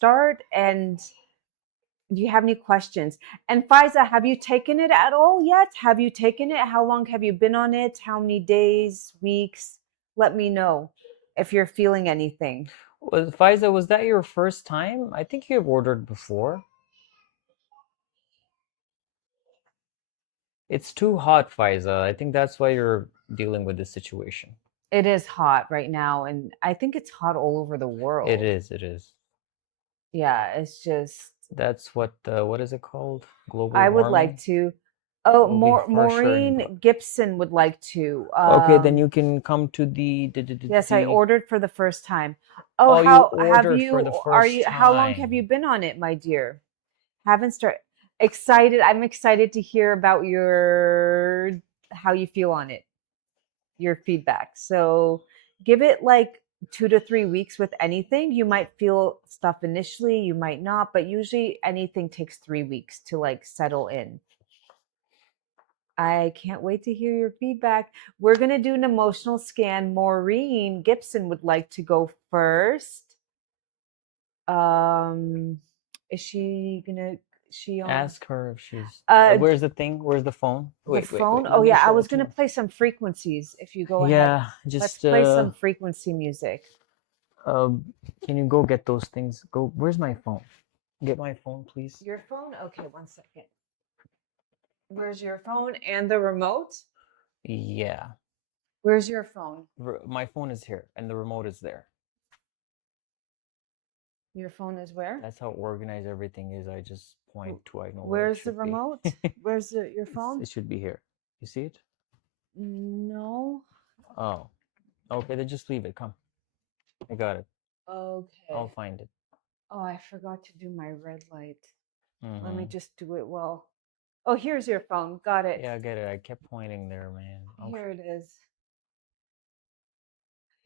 start? And do you have any questions? And FISA, have you taken it at all yet? Have you taken it? How long have you been on it? How many days, weeks? Let me know if you're feeling anything. FISA, was that your first time? I think you have ordered before. It's too hot, FISA. I think that's why you're dealing with this situation. It is hot right now, and I think it's hot all over the world. It is, it is. Yeah, it's just... That's what is it called? Global I would warming? like to... Oh, It'll be harsher Maureen Gibson would like to. Okay, then you can come to the Yes, I ordered for the first time. Oh, Oh, you how have ordered you? for the Are first you? How long have time. you been on it, my dear? Haven't started. Excited. I'm excited to hear about how you feel on it, your feedback. So give it like 2 to 3 weeks with anything. You might feel stuff initially, you might not, but usually anything takes 3 weeks to like settle in. I can't wait to hear your feedback. We're going to do an emotional scan. Maureen Gibson would like to go first. Is she going to... Ask her if she's... where's the thing? Where's the phone? The phone? Oh, yeah. I was going to play some frequencies if you go ahead. Yeah, just... Let's play some frequency music. Can you go get those things? Go. Where's my phone? Get my phone, please. Your phone? Okay, 1 second. Where's your phone and the remote? Yeah. Where's your phone? My phone is here, and the remote is there. Your phone is where? That's how organized everything is. I just point to I know where's the remote? Where's your phone? It should be here. You see it? No. Oh. Okay, then just leave it. Come. I got it. Okay. I'll find it. Oh, I forgot to do my red light. Mm-hmm. Let me just do it well. Oh, here's your phone. Got it. Yeah, I get it. I kept pointing there, man. Okay. Here it is.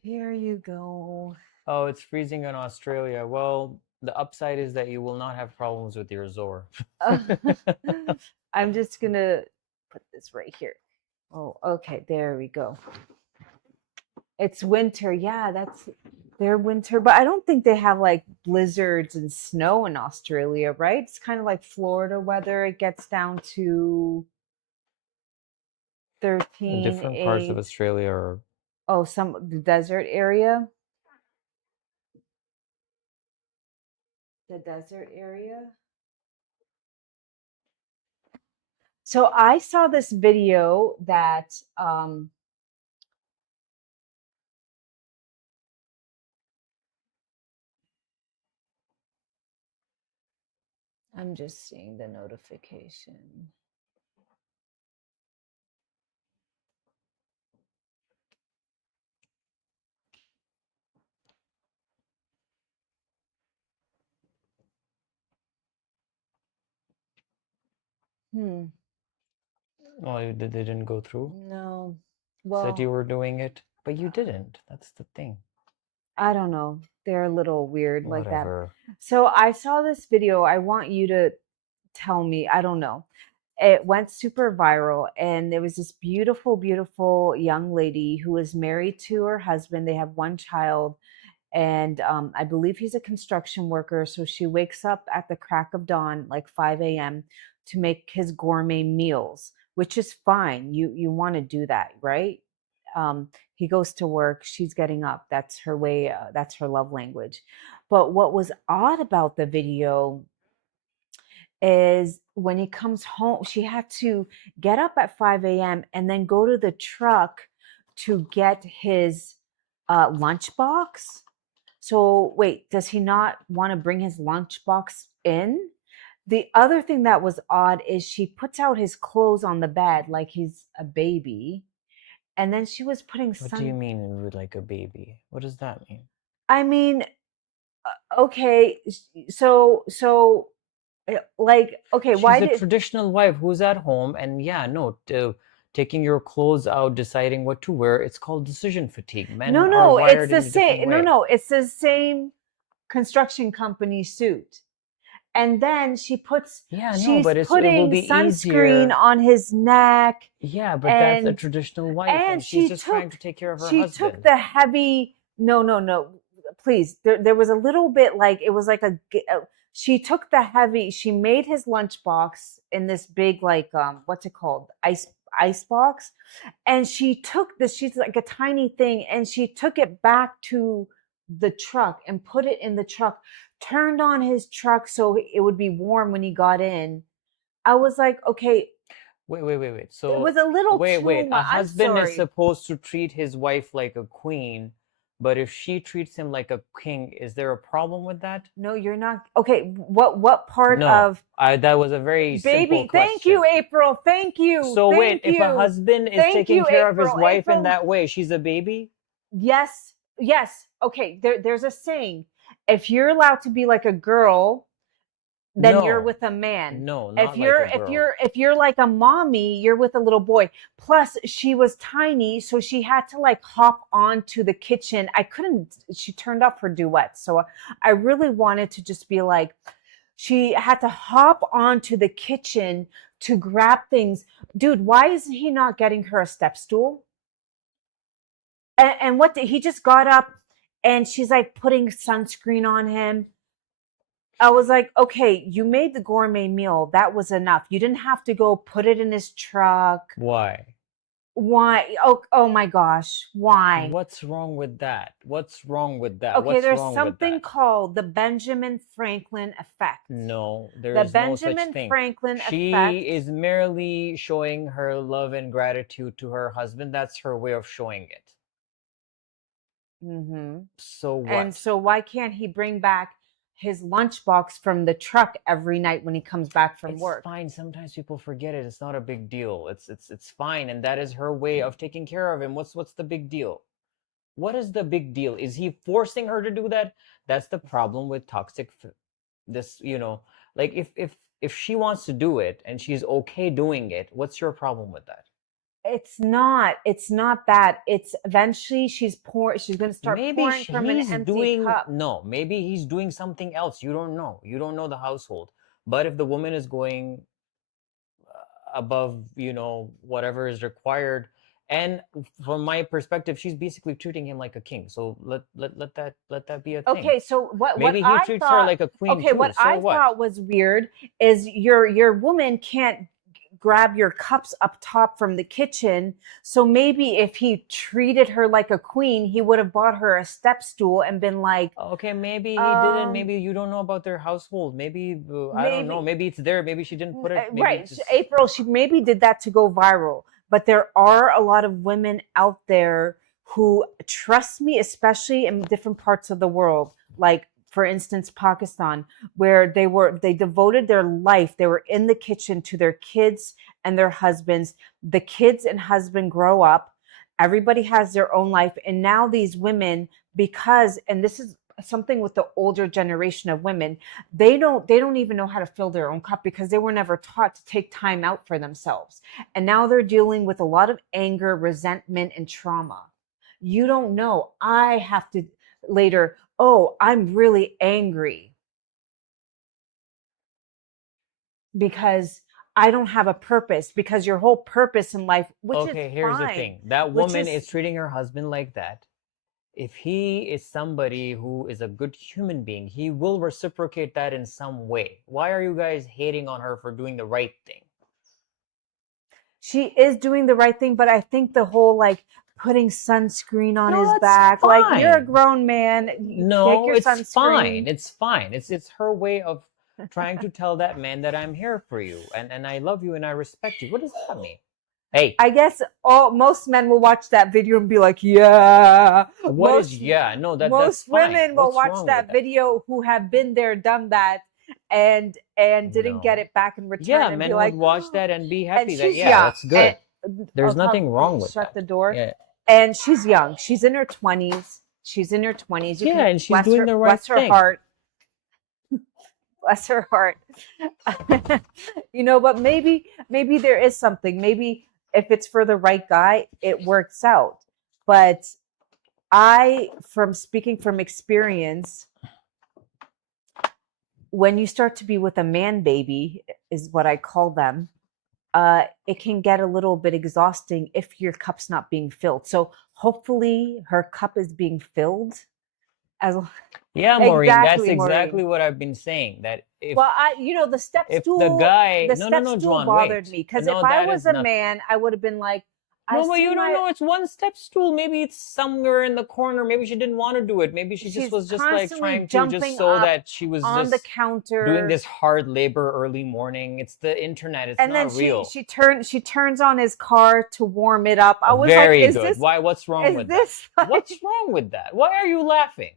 Here you go. Oh, it's freezing in Australia. Well, the upside is that you will not have problems with your ZOR. I'm just going to put this right here. Oh, okay. There we go. It's winter. Yeah, that's their winter. But I don't think they have like blizzards and snow in Australia, right? It's kind of like Florida weather. It gets down to 13. The different parts of Australia are... Oh, the desert area. The desert area. So I saw this video that I'm just seeing the notification. Oh, they didn't go through? No. Well, said you were doing it, but you didn't. That's the thing. I don't know. They're a little weird like Whatever. that. So I saw this video. I want you to tell me. I don't know. It went super viral, and there was this beautiful, beautiful young lady who was married to her husband. They have one child, and I believe he's a construction worker. So she wakes up at the crack of dawn, like 5 a.m., to make his gourmet meals, which is fine. You want to do that, right? He goes to work, she's getting up. That's her way. That's her love language. But what was odd about the video is when he comes home, she had to get up at 5 a.m. and then go to the truck to get his lunchbox. So wait, does he not want to bring his lunchbox in? The other thing that was odd is she puts out his clothes on the bed like he's a baby. And then she was putting What do you mean like a baby? What does that mean? I mean, okay, so like, okay, She's a traditional wife who's at home, and yeah, no, taking your clothes out, deciding what to wear, it's called decision fatigue. Men are wired in a different way. No, it's the same construction company suit. And then she puts, she's putting sunscreen on his neck. Yeah, but that's a traditional wife, and she's just trying to take care of her husband. She took the heavy, no. please, there was a little bit like, it was like she took she made his lunchbox in this big, like, what's it called? Ice box. And she took this, she's like a tiny thing, and she took it back to the truck and put it in the truck, turned on his truck so it would be warm when he got in. I was like, okay. Wait. It So, was a little too a much. I'm husband is sorry. supposed to treat his wife like a queen, but if she treats him like a king, is there a problem with that? No, you're not. Okay, what part No, of that was a very simple baby? Thank you, question. April. Thank you. So wait, Thank if a you. husband is Thank taking you, care of his April. wife in April. that way, she's a baby? Yes. Yes. Okay, there's a saying. If you're allowed to be like a girl, then you're No, with a man. no, If not like you're a girl. if you're like a mommy, you're with a little boy. Plus, she was tiny, so she had to like hop onto the kitchen. I couldn't. She turned off her duet, so I really wanted to just be like, she had to hop onto the kitchen to grab things. Dude, why isn't he not getting her a step stool? And what did he just got up, and she's like putting sunscreen on him. I was like, okay, you made the gourmet meal. That was enough. You didn't have to go put it in his truck. Why? Why? Oh my gosh. Why? What's wrong with that? What's wrong with that? Okay, What's there's wrong with something that? called the Benjamin Franklin effect. No, there The is no such Benjamin thing. Franklin She effect. is merely showing her love and gratitude to her husband. That's her way of showing it. Mm-hmm. So And what? so why can't he bring back his lunchbox from the truck every night when he comes back from It's work? fine. Sometimes people forget it. It's not a big deal. It's fine, and that is her way of taking care of him. What's the big deal? What is the big deal? Is he forcing her to do that? That's the problem with toxic this, like if she wants to do it and she's okay doing it, what's your problem with that? It's not that. It's eventually she's going to start Maybe pouring from an he's empty doing, cup. no, maybe he's doing something else. You don't know the household. But if the woman is going above, whatever is required, and from my perspective, she's basically treating him like a king. So let that be a thing. Okay, so what Maybe he I treats her thought, like a queen okay, too. what So I what? thought was weird is your woman can't grab your cups up top from the kitchen. So maybe if he treated her like a queen, he would have bought her a step stool and been like, Okay, maybe he didn't. Maybe you don't know about their household. Maybe I don't know. maybe Maybe it's there. Maybe she didn't put it. Maybe right, it's just April, she maybe did that to go viral. But there are a lot of women out there who, trust me, especially in different parts of the world, like for instance Pakistan, where they devoted their life, they were in the kitchen to their kids and their husbands. The kids and husband grow up, everybody has their own life, and now these women, because, and this is something with the older generation of women, they don't even know how to fill their own cup because they were never taught to take time out for themselves. And now they're dealing with a lot of anger, resentment, and trauma. You don't know. I have to later, oh, I'm really angry because I don't have a purpose, because your whole purpose in life, which is okay. Here's the fine, thing. That which woman is, is treating her husband like that. If he is somebody who is a good human being, he will reciprocate that in some way. Why are you guys hating on her for doing the right thing? she is doing the right thing, but I think the whole like putting sunscreen on No, his that's back, like, you're a fine. grown man, you take No, your it's fine. sunscreen. It's fine. It's her way of trying to tell that man that I'm here for you and I love you and I respect you. What does that mean? Hey, I guess most men will watch that video and be like, yeah. what is Most yeah? No, that's most fine. women will What's watch wrong with that that? video who have been there, done that, and didn't get No. it back in return Yeah, and be men would like, watch that and be and happy that she's yeah, young. that's And good. There's nothing wrong with shut that. the door. Yeah. And she's young. She's in her 20s. She's in her 20s. You Yeah, can and she's doing the right bless her thing. heart. Bless her heart. But maybe there is something. Maybe if it's for the right guy, it works out. But from speaking from experience, when you start to be with a man baby, is what I call them, it can get a little bit exhausting if your cup's not being filled. So hopefully her cup is being filled, As Yeah, Maureen, that's exactly, exactly Maureen. what I've been saying. That Well, if the guy, the no, no, step no, stool John, bothered wait. me because if No, I that was is a not. man, I would have been like, I No, but see you don't my, know. It's one step stool. Maybe it's somewhere in the corner. Maybe she didn't want to do it. Maybe she just she's was just like constantly trying to just jumping so up that she was on the just doing counter. this hard labor early morning. It's the internet. It's And then not real. she turns on his car to warm it up. I was like, Very good. Why? What's wrong is with that? this What's like wrong with that? Why are you laughing?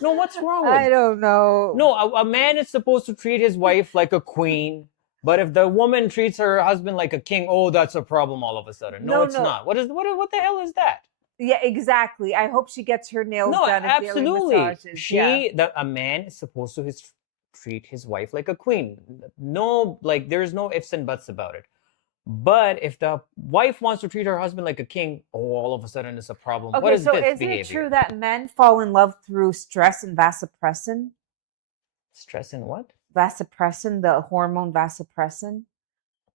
No, what's wrong with I that? don't know. No, a man is supposed to treat his wife like a queen, but if the woman treats her husband like a king, oh, that's a problem all of a sudden. No, No, it's no. not. What the hell is that? Yeah, exactly. I hope she gets her nails No, done and daily absolutely. massages. Yeah. A man is supposed to treat his wife like a queen. No, like there's no ifs and buts about it. But if the wife wants to treat her husband like a king, oh, all of a sudden it's a problem. What Okay, is so this isn't it true behavior? that men fall in love through stress and vasopressin? Stress and what? Vasopressin, the hormone vasopressin.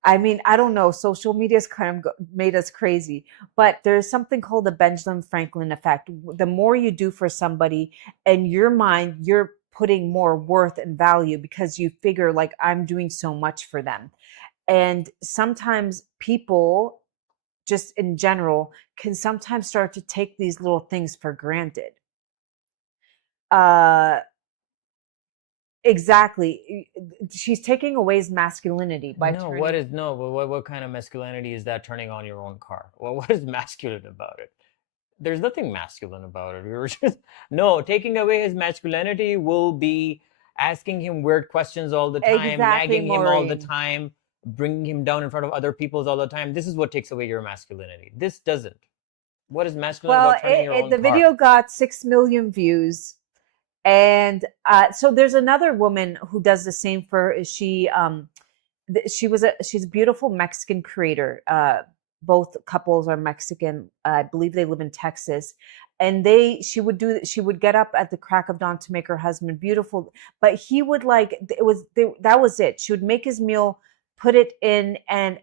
I mean, I don't know. Social media's kind of made us crazy, but there's something called the Benjamin Franklin effect. The more you do for somebody, in your mind, you're putting more worth and value because you figure like I'm doing so much for them. And sometimes people, just in general, can sometimes start to take these little things for granted. Uh, exactly. She's taking away his masculinity by No, turning. what kind of masculinity is that turning on your own car? Well, what is masculine about it? There's nothing masculine about it. We were just no, taking away his masculinity will be asking him weird questions all the time, Exactly, nagging him all the Maureen. time, bringing him down in front of other people's all the time. This is what takes away your masculinity. This doesn't. What is masculine Well, about turning your own the car? video got 6 million views, and so there's another woman who does the same for she's a beautiful Mexican creator. Both couples are Mexican. I believe they live in Texas, and she would get up at the crack of dawn to make her husband beautiful, but he would like that was it. She would make his meal, put it in, and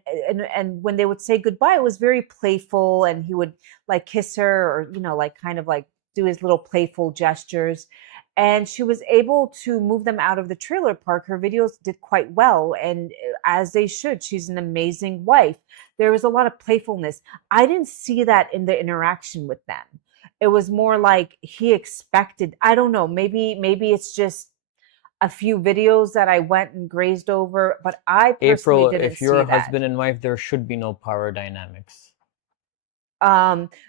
when they would say goodbye, it was very playful, and he would like kiss her or like kind of like do his little playful gestures, and she was able to move them out of the trailer park. Her videos did quite well, and as they should. She's an amazing wife. There was a lot of playfulness. I didn't see that in the interaction with them. It was more like he expected. I don't know. Maybe it's just a few videos that I went and grazed over, but I personally April, didn't if you're see a that. husband and wife, there should be no power dynamics.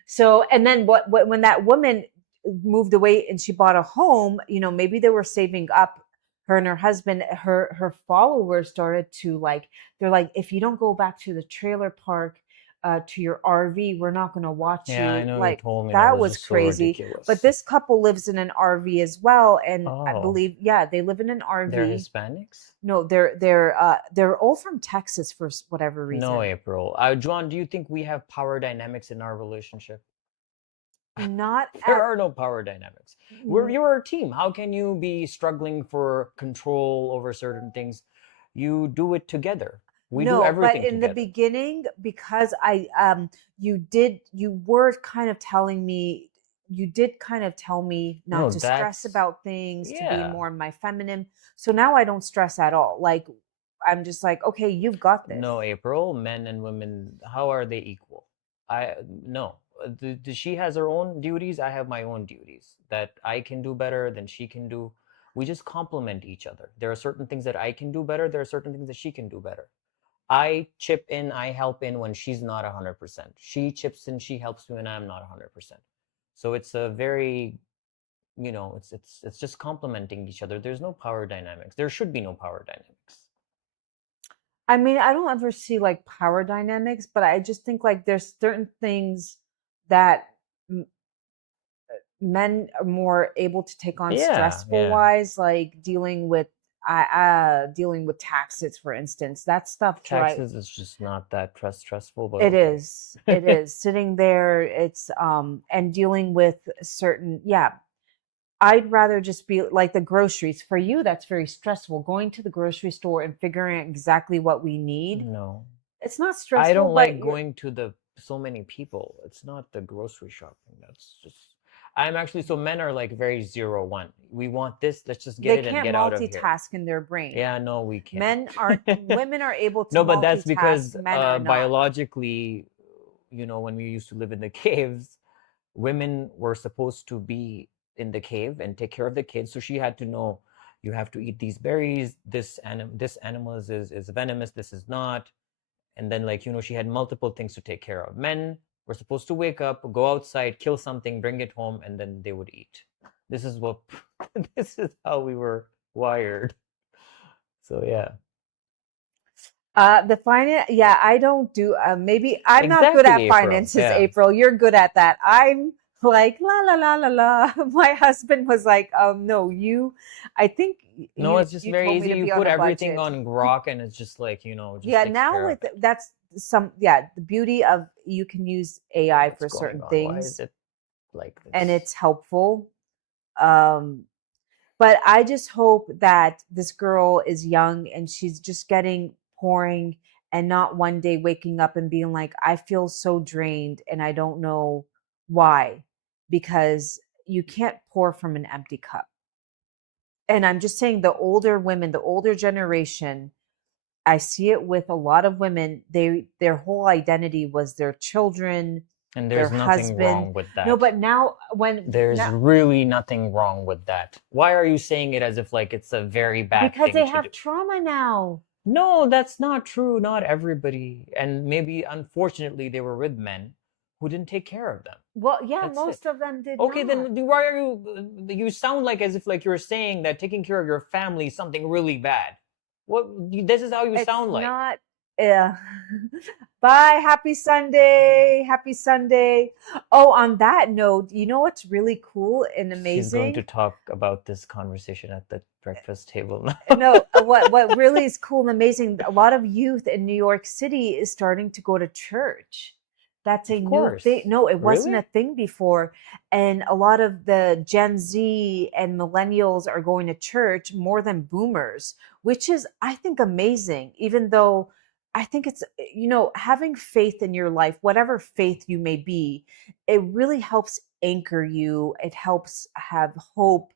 So and then when that woman moved away and she bought a home, maybe they were saving up. Her and her husband, her followers started to like, they're like, if you don't go back to the trailer park, to your RV, we're not going to watch Yeah, I you. know you Like told me that that was was just so crazy. But ridiculous. this couple lives in an RV as well, and I Oh, believe, yeah, they live in an they're RV. Hispanics? No, they're all from Texas for whatever No, reason. April. John, do you think we have power dynamics in our relationship? Not There at are no power dynamics. You're a team. How can you be struggling for control over certain things? You do it together. We do No, but everything in the together. beginning, because you were kind of telling me, you did kind of tell me not No, to stress that's about things, to be yeah. more in my feminine. So now I don't stress at all. Like I'm just like, okay, you've got this. No, April, men and women, how are they equal? I no. She has her own duties. I have my own duties that I can do better than she can do. We just complement each other. There are certain things that I can do better. There are certain things that she can do better. I chip in, I help in when she's not 100%. She chips in, she helps me when I'm not 100%. So it's a very, it's just complementing each other. There's no power dynamics. There should be no power dynamics. I mean, I don't ever see like power dynamics, but I just think like there's certain things that men are more able to take on Yeah, stressful yeah. wise, like dealing with taxes, for instance. That stuff drive Taxes is just not that stressful, but it okay. is. It is. Sitting there, it's and dealing with certain, yeah. I'd rather just be like the groceries. For you, that's very stressful. Going to the grocery store and figuring out exactly what we need. No. It's not I stressful, don't but like you're going to the so many people. It's not the grocery shopping. That's just I'm actually, so men are like very 0-1. We want this, let's just get They it and can't get out of here. multitask in their brain. Yeah, no, we can't. Women are able to No, but that's multitask, because men are not. biologically, when we used to live in the caves, women were supposed to be in the cave and take care of the kids. So she had to know, you have to eat these berries. This animal is venomous. This is not. And then, like, she had multiple things to take care of. Men were supposed to wake up, go outside, kill something, bring it home, and then they would eat. This is what this is how we were wired. So yeah. The finance, yeah, I don't do, maybe I'm not good Exactly, at April. finances, Yeah. April. You're good at that. I'm like, la, la, la, la, la. My husband was like, no, I think No, it's just you very told me easy. to You be on put a everything budget. on grok and it's just like, just Yeah, takes now care with of it. that's the beauty of you can use AI for What's going certain on? things. Why is it like this? And it's helpful. But I just hope that this girl is young and she's just getting pouring and not one day waking up and being like, I feel so drained and I don't know why, because you can't pour from an empty cup. And I'm just saying, the older women, the older generation, I see it with a lot of women. Their whole identity was their children, And their there's nothing husband. wrong with that. No, but now there's really nothing wrong with that. Why are you saying it as if like it's a very bad because thing they to have do? trauma now. No, that's not true. Not everybody. And maybe unfortunately they were with men who didn't take care of them. Well, yeah, That's most it. of them did Okay, not. then why are you sound like as if like you're saying that taking care of your family is something really bad. What this is how you It's sound like. not. Yeah. Bye. Happy Sunday. Happy Sunday. Oh, on that note, you know what's really cool and amazing? She's going to talk about this conversation at the breakfast table now. No, what really is cool and amazing, a lot of youth in New York City is starting to go to church. That's a new thing. No, it wasn't a thing before. And a lot of the Gen Z and millennials are going to church more than boomers, which is, I think, amazing, even though I think it's, having faith in your life, whatever faith you may be, it really helps anchor you. It helps have hope.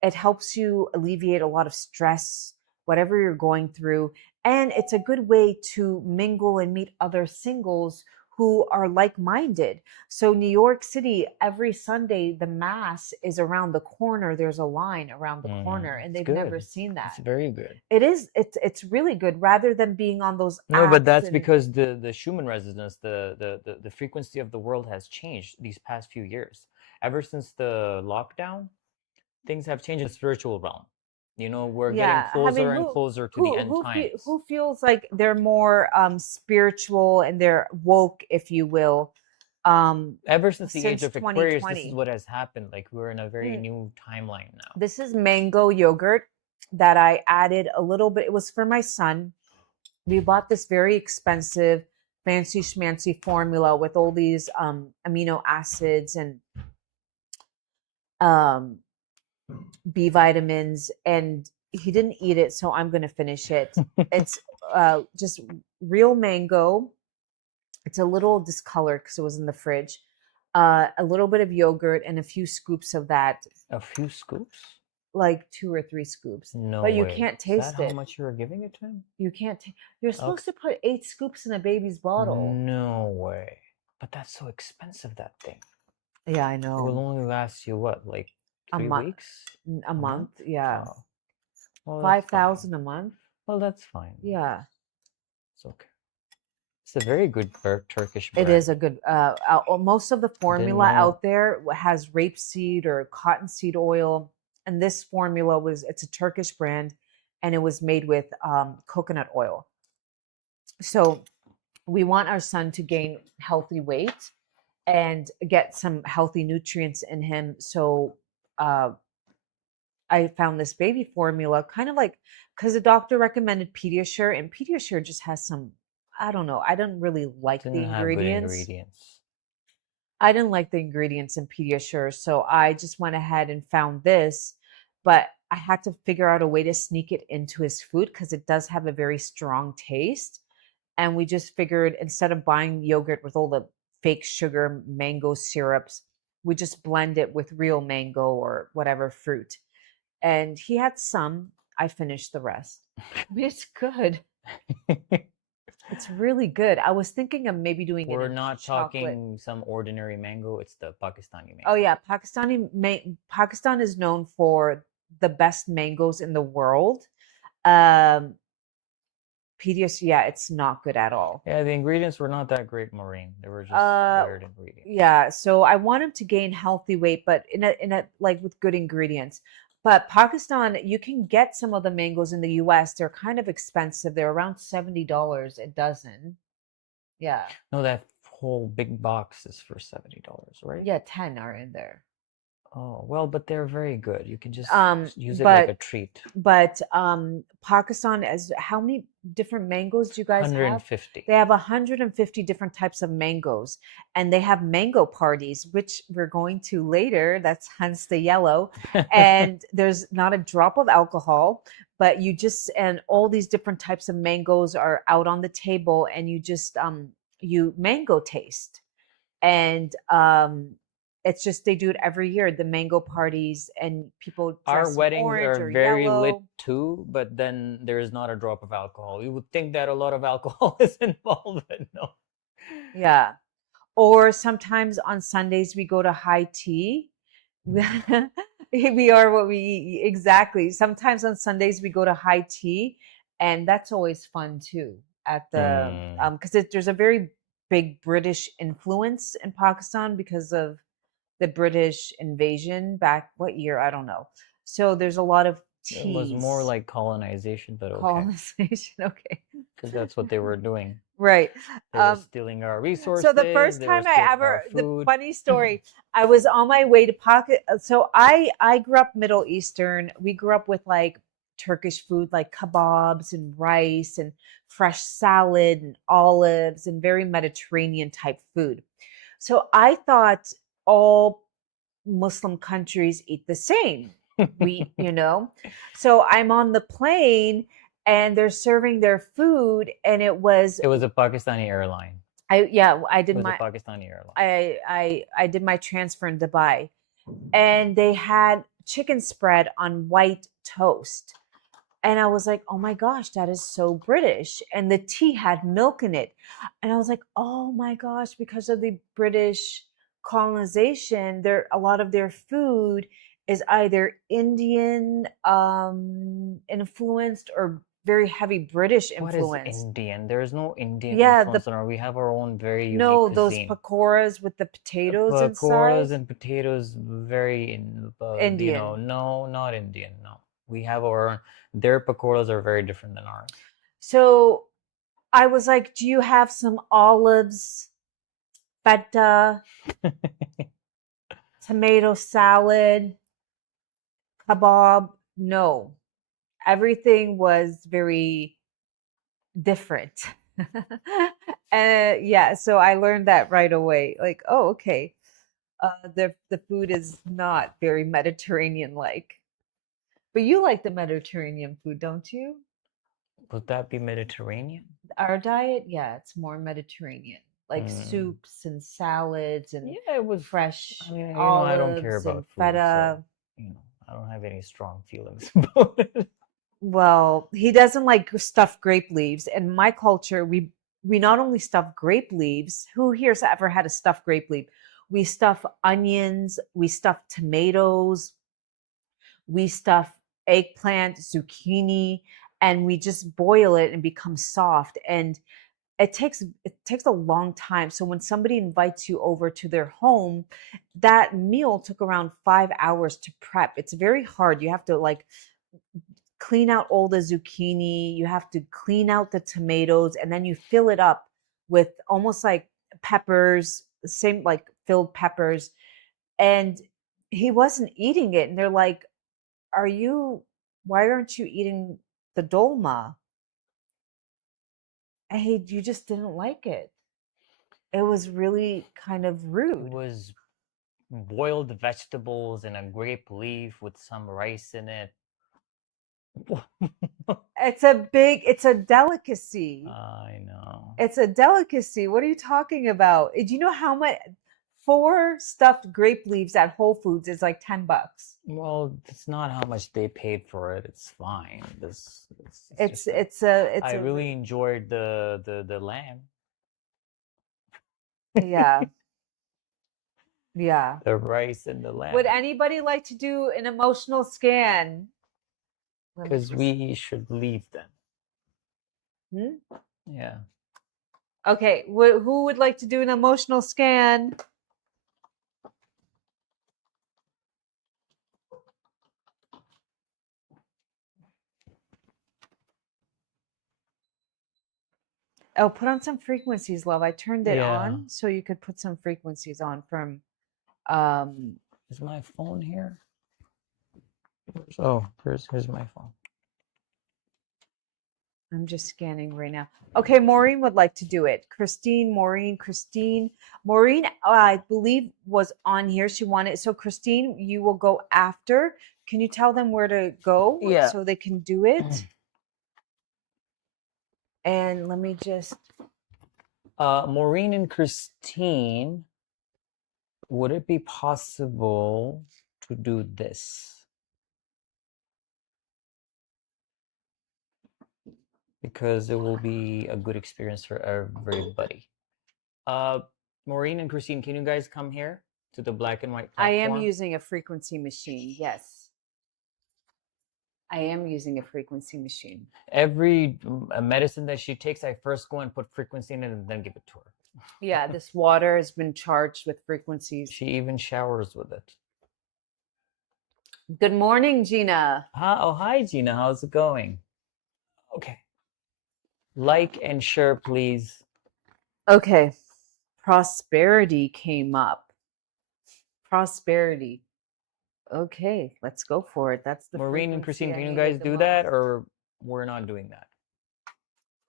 It helps you alleviate a lot of stress, whatever you're going through. And it's a good way to mingle and meet other singles who are like-minded. So New York City, every Sunday, the mass is around the corner. There's a line around the corner, and they've never seen that. It's very good. It is. It's really good, rather than being on those apps. No, but that's because the Schumann resonance, the frequency of the world has changed these past few years. Ever since the lockdown, things have changed in the spiritual realm. We're getting closer and closer to the end times. Who feels like they're more spiritual and they're woke, if you will? Ever since the age of Aquarius, 2020. this is what has happened. Like, we're in a very new timeline now. This is mango yogurt that I added a little bit. It was for my son. We bought this very expensive, fancy schmancy formula with all these amino acids and B vitamins, and he didn't eat it, so I'm going to finish it. It's just real mango. It's a little discolored because it was in the fridge. A little bit of yogurt and a few scoops of that. A few scoops? Like 2 or 3 scoops. No but you way. Can't taste Is that it. How much you were giving it to him? You can't. You're supposed to put 8 scoops in a baby's bottle. No way. But that's so expensive, that thing. Yeah, I know. It will only last you what, like 3 weeks? A month, yeah. Oh. Well, 5,000 a month. Well, that's fine. Yeah. It's okay. It's a very good Turkish brand. It is a good. Most of the formula out there has rapeseed or cottonseed oil, and this formula it's a Turkish brand, and it was made with coconut oil. So we want our son to gain healthy weight and get some healthy nutrients in him. So I found this baby formula, kind of like, because the doctor recommended Pediasure, and Pediasure just has some, I don't know, I didn't really like the ingredients. I didn't like the ingredients in Pediasure, so I just went ahead and found this, but I had to figure out a way to sneak it into his food because it does have a very strong taste. And we just figured, instead of buying yogurt with all the fake sugar mango syrups, we just blend it with real mango or whatever fruit. And he had some. I finished the rest. I mean, it's good. It's really good. I was thinking of maybe doing it We're in not chocolate. talking some ordinary mango. It's the Pakistani Oh mango. yeah, Pakistan is known for the best mangoes in the world. Um, PDS, yeah, it's not good at all. Yeah, the ingredients were not that great, Maureen. They were just Uh, weird ingredients. yeah, so I want him to gain healthy weight, but in a like with good ingredients. But Pakistan, you can get some of the mangoes in the US. They're kind of expensive. They're around $70 a dozen. Yeah. No, that whole big box is for $70, right? Yeah, 10 are in there. Oh, well, but they're very good. You can just use it like a But treat. Pakistan, as how many different mangoes do you guys have? 150. They have 150 different types of mangoes, and they have mango parties, which we're going to later. That's hence the yellow. And there's not a drop of alcohol, but you just, and all these different types of mangoes are out on the table, and you just you mango taste. And it's just they do it every year, the mango parties, and people Our dress in weddings orange are or very lit yellow. too, but then there is not a drop of alcohol. You would think that a lot of alcohol is involved, but no. Yeah. Or sometimes on Sundays we go to high tea. We are what we eat. Exactly. Sometimes on Sundays we go to high tea, and that's always fun too. At the Mm. because there's a very big British influence in Pakistan because of the British invasion back what year? I don't know. So there's a lot of It was more teas. like colonization, but okay, Colonization. Okay. because that's what they were doing. Right. They were Um, stealing our so the resources, first they were time I stealing our ever, the food. funny story, I was on my way to pocket. So I grew up Middle Eastern. We grew up with like Turkish food, like kebabs and rice and fresh salad and olives and very Mediterranean type food. So I thought all Muslim countries eat the same. So I'm on the plane and they're serving their food, and it was It was a Pakistani airline. I It did was a my Pakistani airline. I did my transfer in Dubai, and they had chicken spread on white toast. And I was like, oh my gosh, that is so British. And the tea had milk in it. And I was like, oh my gosh, because of the British colonization, a lot of their food is either Indian influenced or very heavy British What is influenced. Indian? There is no Indian Yeah, influence on our. We have our own very unique no, those cuisine. pakoras with the potatoes inside. Pakoras and potatoes, very Indian. no, not Indian. No, we have our own. Their pakoras are very different than ours. So I was like, do you have some olives, feta, tomato salad, kebab? No, everything was very different. And yeah, so I learned that right away. Like, oh, okay. The food is not very Mediterranean like. But you like the Mediterranean food, don't you? Would that be Mediterranean? Our diet, yeah, it's more Mediterranean, like Mm. soups and salads and Yeah, it was. fresh I mean, I don't care olives and about food, so feta. I don't have any strong feelings about it. Well, he doesn't like stuffed grape leaves. In my culture, we not only stuff grape leaves. Who here's ever had a stuffed grape leaf? We stuff onions, we stuff tomatoes, we stuff eggplant, zucchini, and we just boil it and become soft. And it takes a long time. So when somebody invites you over to their home, that meal took around 5 hours to prep. It's very hard. You have to like clean out all the zucchini, you have to clean out the tomatoes, and then you fill it up with almost like peppers, same like filled peppers. And he wasn't eating it. And they're like, are you, why aren't you eating the dolma? And you just didn't like it. It was really kind of It rude. was boiled vegetables and a grape leaf with some rice in it. It's a delicacy. I know. It's a delicacy. What are you talking about? Do you know how much 4 stuffed grape leaves at Whole Foods is like $10. Well, that's not how much they paid for it. It's fine. It's just I a really enjoyed the lamb, yeah. Yeah. the rice and the Would lamb, anybody like to do an emotional scan? Let me because just we should leave then. Hmm? Yeah. Okay, who would like to do an emotional scan? Oh, put on some frequencies, love. I turned it Yeah. on so you could put some frequencies on from um Is my phone here? Oh, here's my phone. I'm just scanning right now. Okay, Maureen would like to do it. Christine, I believe was on here. She wanted so Christine, you will go after. Can you tell them where to go Yeah. so they can do it? And let me just Maureen and Christine, would it be possible to do this? Because it will be a good experience for everybody. Maureen and Christine, can you guys come here to the black and white I am platform? using a frequency machine. Yes. I am using a frequency machine. Every medicine that she takes, I first go and put frequency in it and then give it to her. Yeah, this water has been charged with frequencies. She even showers with it. Good morning, Gina. Hi, Gina. How's it going? Okay. Like and share, please. Okay. Prosperity came up. Prosperity. Okay, let's go for it. That's the Maureen and frequency Christine, I can you needed guys the do most. that, or we're not doing that?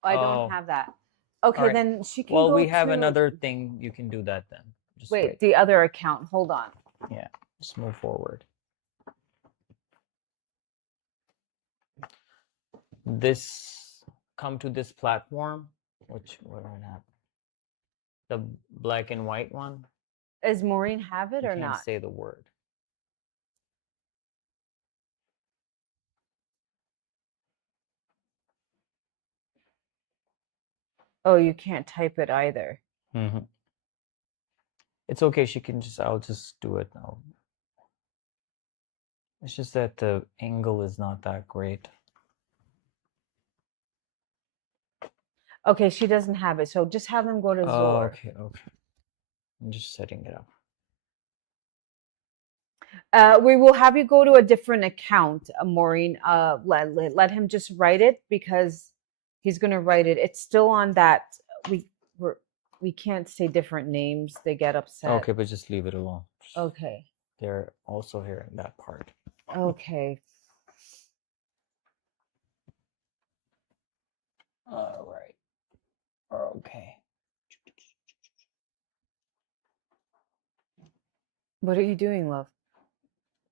I don't Oh, have that. all Okay, right. then she can Well, go we have to another thing. You can do that then. Just wait, wait. the other account. Hold on. Yeah, just move forward. This come to this platform, which what did happen? The black and white one. Does Maureen have it You or can't not? say the word. Oh, you can't type it either. Mm-hmm. It's okay. She can just. I'll just do it now. It's just that the angle is not that great. Okay, she doesn't have it. So just have them go to ZOR. Okay, okay. I'm just setting it up. We will have you go to a different account, Maureen. Let him just write it because he's going to write it. It's still on that. We're, we can't say different names. They get upset. Okay, but just leave it alone. Okay. They're also hearing that part. Okay. All right. Okay. What are you doing, love?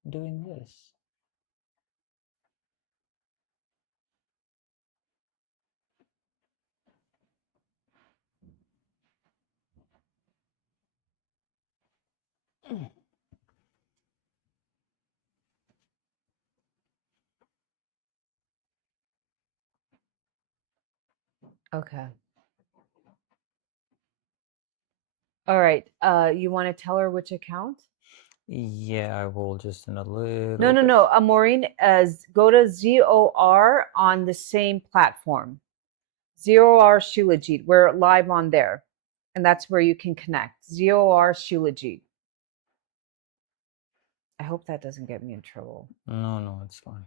Doing this. Okay. All right. You want to tell her which account? Yeah, I will just in a little No, no, bit. no. Maureen, go to ZOR on the same platform. ZOR Shilajit. We're live on there. And that's where you can connect. ZOR Shilajit. I hope that doesn't get me in trouble. No, no, it's fine.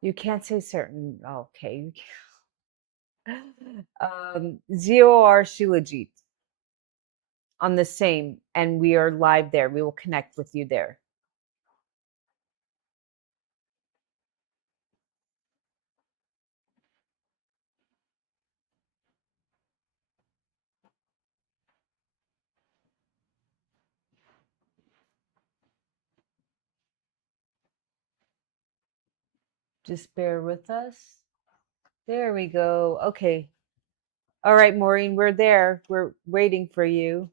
You can't say certain. Okay. ZOR Shilajit on the same, and we are live there. We will connect with you there. Just bear with us. There we go. Okay. All right, Maureen, we're there. We're waiting for you.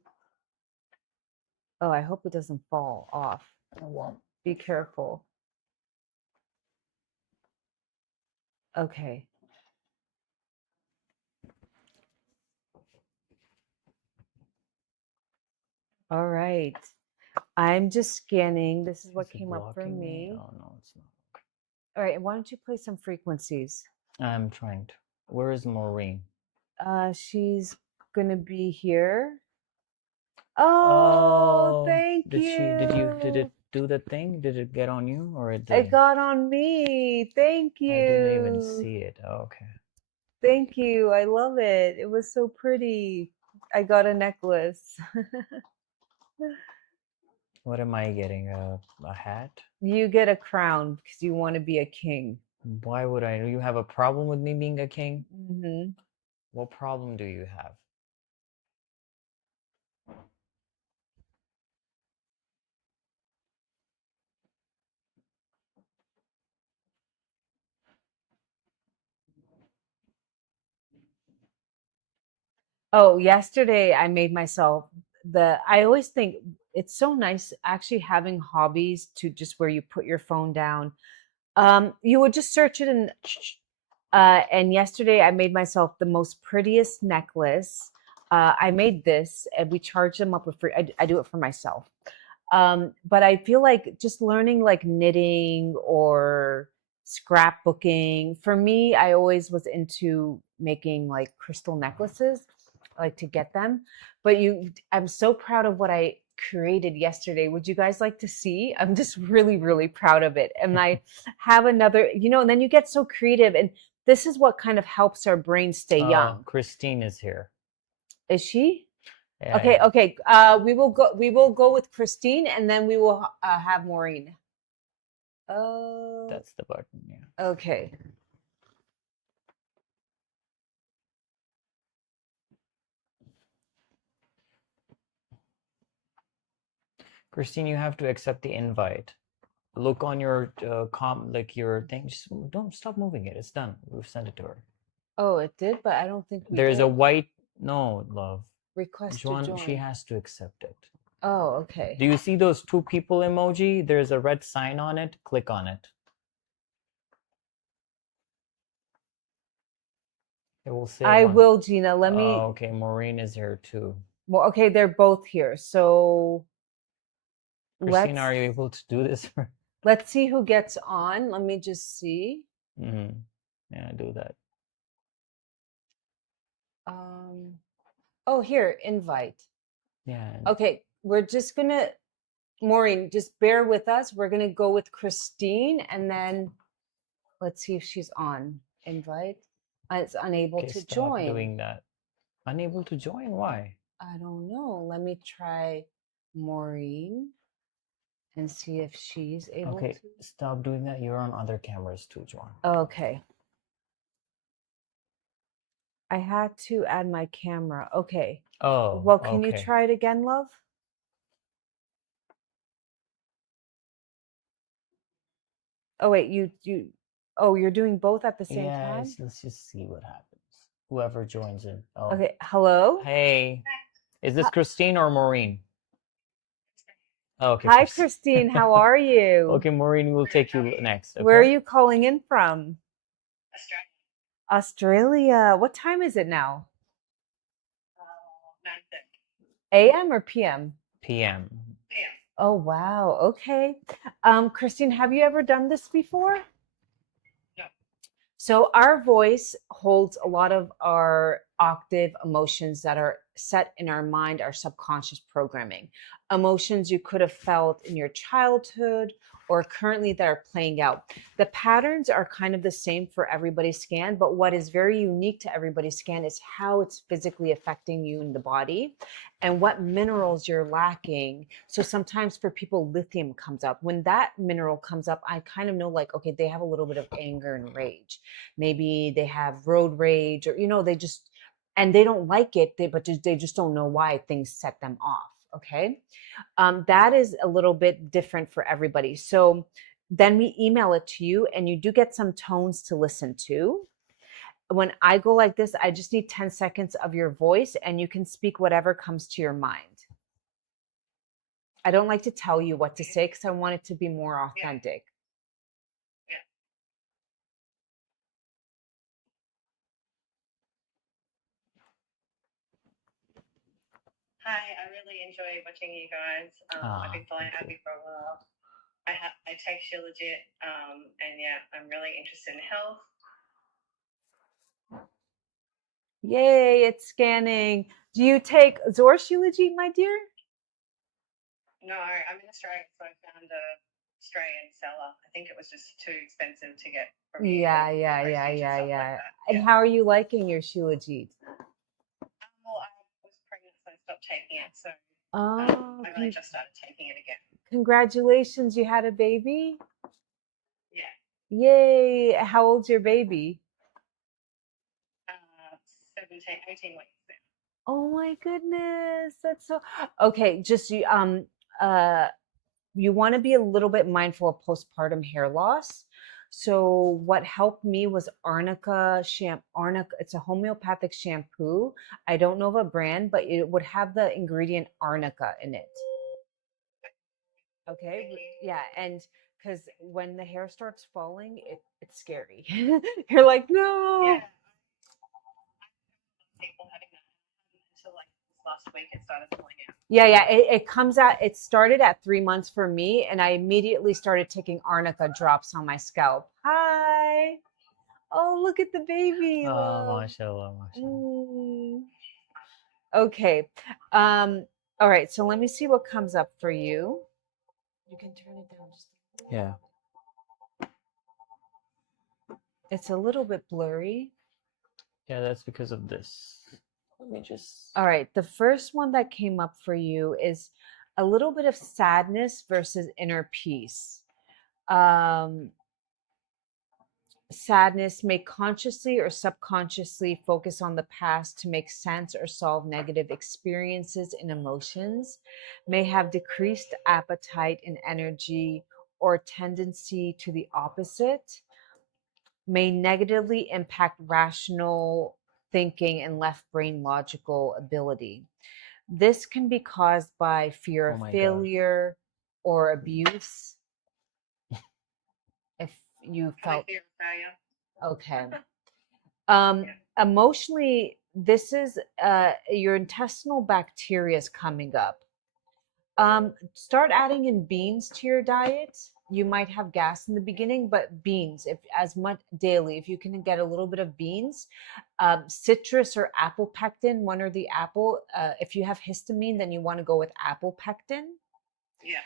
Oh, I hope it doesn't fall off. It won't. Be careful. Okay. All right. I'm just scanning. This is Is what it came up for blocking me? me. Oh no, it's not. All right. Why don't you play some frequencies? I'm trying to. Where is Maureen? She's gonna be here. Oh, Oh, thank did it you. do the thing? Did it get on you or it It didn't? got on me. Thank I didn't even you. see it. Oh, okay. Thank you. I love it. It was so pretty. I got a necklace. What am I getting? A hat? You get a crown because you want to be a king. Why would I? You have a problem with me being a king? Hmm. What problem do you have? Oh, yesterday I made myself I always think it's so nice actually having hobbies to just where you put your phone down. You would just search it and yesterday I made myself the most prettiest necklace. I made this and we charge them up for free. I do it for myself. But I feel like just learning like knitting or scrapbooking. For me, I always was into making like crystal necklaces. I like to get them. But I'm so proud of what I created yesterday. Would you guys like to see? I'm just really, really proud of it. And I have another, and then you get so creative. And this is what kind of helps our brain stay Oh, young. Christine is here. Is she? Yeah, Okay, yeah. okay. We will go with Christine and then we will have Maureen. Oh, That's the button. Yeah. okay. Christine, you have to accept the invite. Look on your like your thing. Just don't stop moving it. It's done. We've sent it to her. Oh, it did, but I don't think we There's a did. white no, love. Request to Juan, she join. has to accept it. Oh, okay. Do you see those two people emoji? There's a red sign on it. Click on it. It will say I one. will, Gina. Let Oh, me. okay. Maureen is here too. Well, okay, they're both here. So Christina, let's are you able to do this? let's see who gets on. Let me just see. Mm-hmm. Yeah, do that. Um, oh, here, invite. Yeah. Okay, we're just gonna Maureen, just bear with us. We're gonna go with Christine and then let's see if she's on. Invite. It's unable Okay, to stop join. doing that. Unable to join? Why? I don't know. Let me try Maureen and see if she's able Okay, to. stop doing that. You're on other cameras too, Juan. Okay. I had to add my camera. Okay. Oh, Well, can you okay. try it again, love? Oh wait, oh, you're doing both at the same time? Yes, let's just see what happens. Whoever joins in. Oh, Okay, hello? hey. Is this Hi, Christine or Maureen? Oh, okay, hi, Christine. Christine. How are you? Okay, Maureen, we'll take you next, Where are okay? you calling in from? Australia. What time is it now? AM or PM? PM. Oh, wow. Okay. Christine, have you ever done this before? So our voice holds a lot of our octave emotions that are set in our mind, our subconscious programming. Emotions you could have felt in your childhood or currently that are playing out. The patterns are kind of the same for everybody's scan, but what is very unique to everybody's scan is how it's physically affecting you in the body and what minerals you're lacking. So sometimes for people, lithium comes up. When that mineral comes up, I kind of know like, okay, they have a little bit of anger and rage. Maybe they have road rage or, they just, and they don't like it, but they just don't know why things set them off. Okay. That is a little bit different for everybody. So then we email it to you and you do get some tones to listen to. When I go like this, I just need 10 seconds of your voice and you can speak whatever comes to your mind. I don't like to tell you what to say because I want it to be more authentic. Yeah. Hi, I really enjoy watching you guys. I've been following Abi for a while. I take Shilajit, and yeah, I'm really interested in health. Yay, it's scanning. Do you take ZOR Shilajit, my dear? No, I'm in Australia, so I found a Australian seller. I think it was just too expensive to get from you. Yeah. And how are you liking your Shilajit? Well, I was pregnant, so I stopped taking it. So Oh, I really just started taking it again. congratulations, you had a baby? Yeah. Yay. How old's your baby? 17, 18 weeks now. Oh my goodness. That's so okay. Just you want to be a little bit mindful of postpartum hair loss. So what helped me was Arnica shampoo. Arnica, it's a homeopathic shampoo. I don't know of a brand, but it would have the ingredient Arnica in it. Okay. Yeah, and because when the hair starts falling, it's scary. You're like, no. Yeah. People having that until like this last week it started falling out. Yeah. It comes out, it started at 3 months for me, and I immediately started taking Arnica drops on my scalp. Hi. Oh, look at the baby. Mashallah, mashallah. Okay. All right, so let me see what comes up for you. You can turn it down just a little. Yeah. It's a little bit blurry. Yeah, that's because of this. Let me just. All right, the first one that came up for you is a little bit of sadness versus inner peace. Sadness may consciously or subconsciously focus on the past to make sense or solve negative experiences and emotions, may have decreased appetite and energy or tendency to the opposite, may negatively impact rational thinking and left brain logical ability. This can be caused by fear Oh of my God. failure or abuse. If you felt Fear of failure. okay. Yeah. Emotionally, this is your intestinal bacteria is coming up. Start adding in beans to your diet. You might have gas in the beginning, but beans, if as much daily, if you can get a little bit of beans, citrus or apple pectin, one or the apple. If you have histamine, then you want to go with apple pectin. Yeah,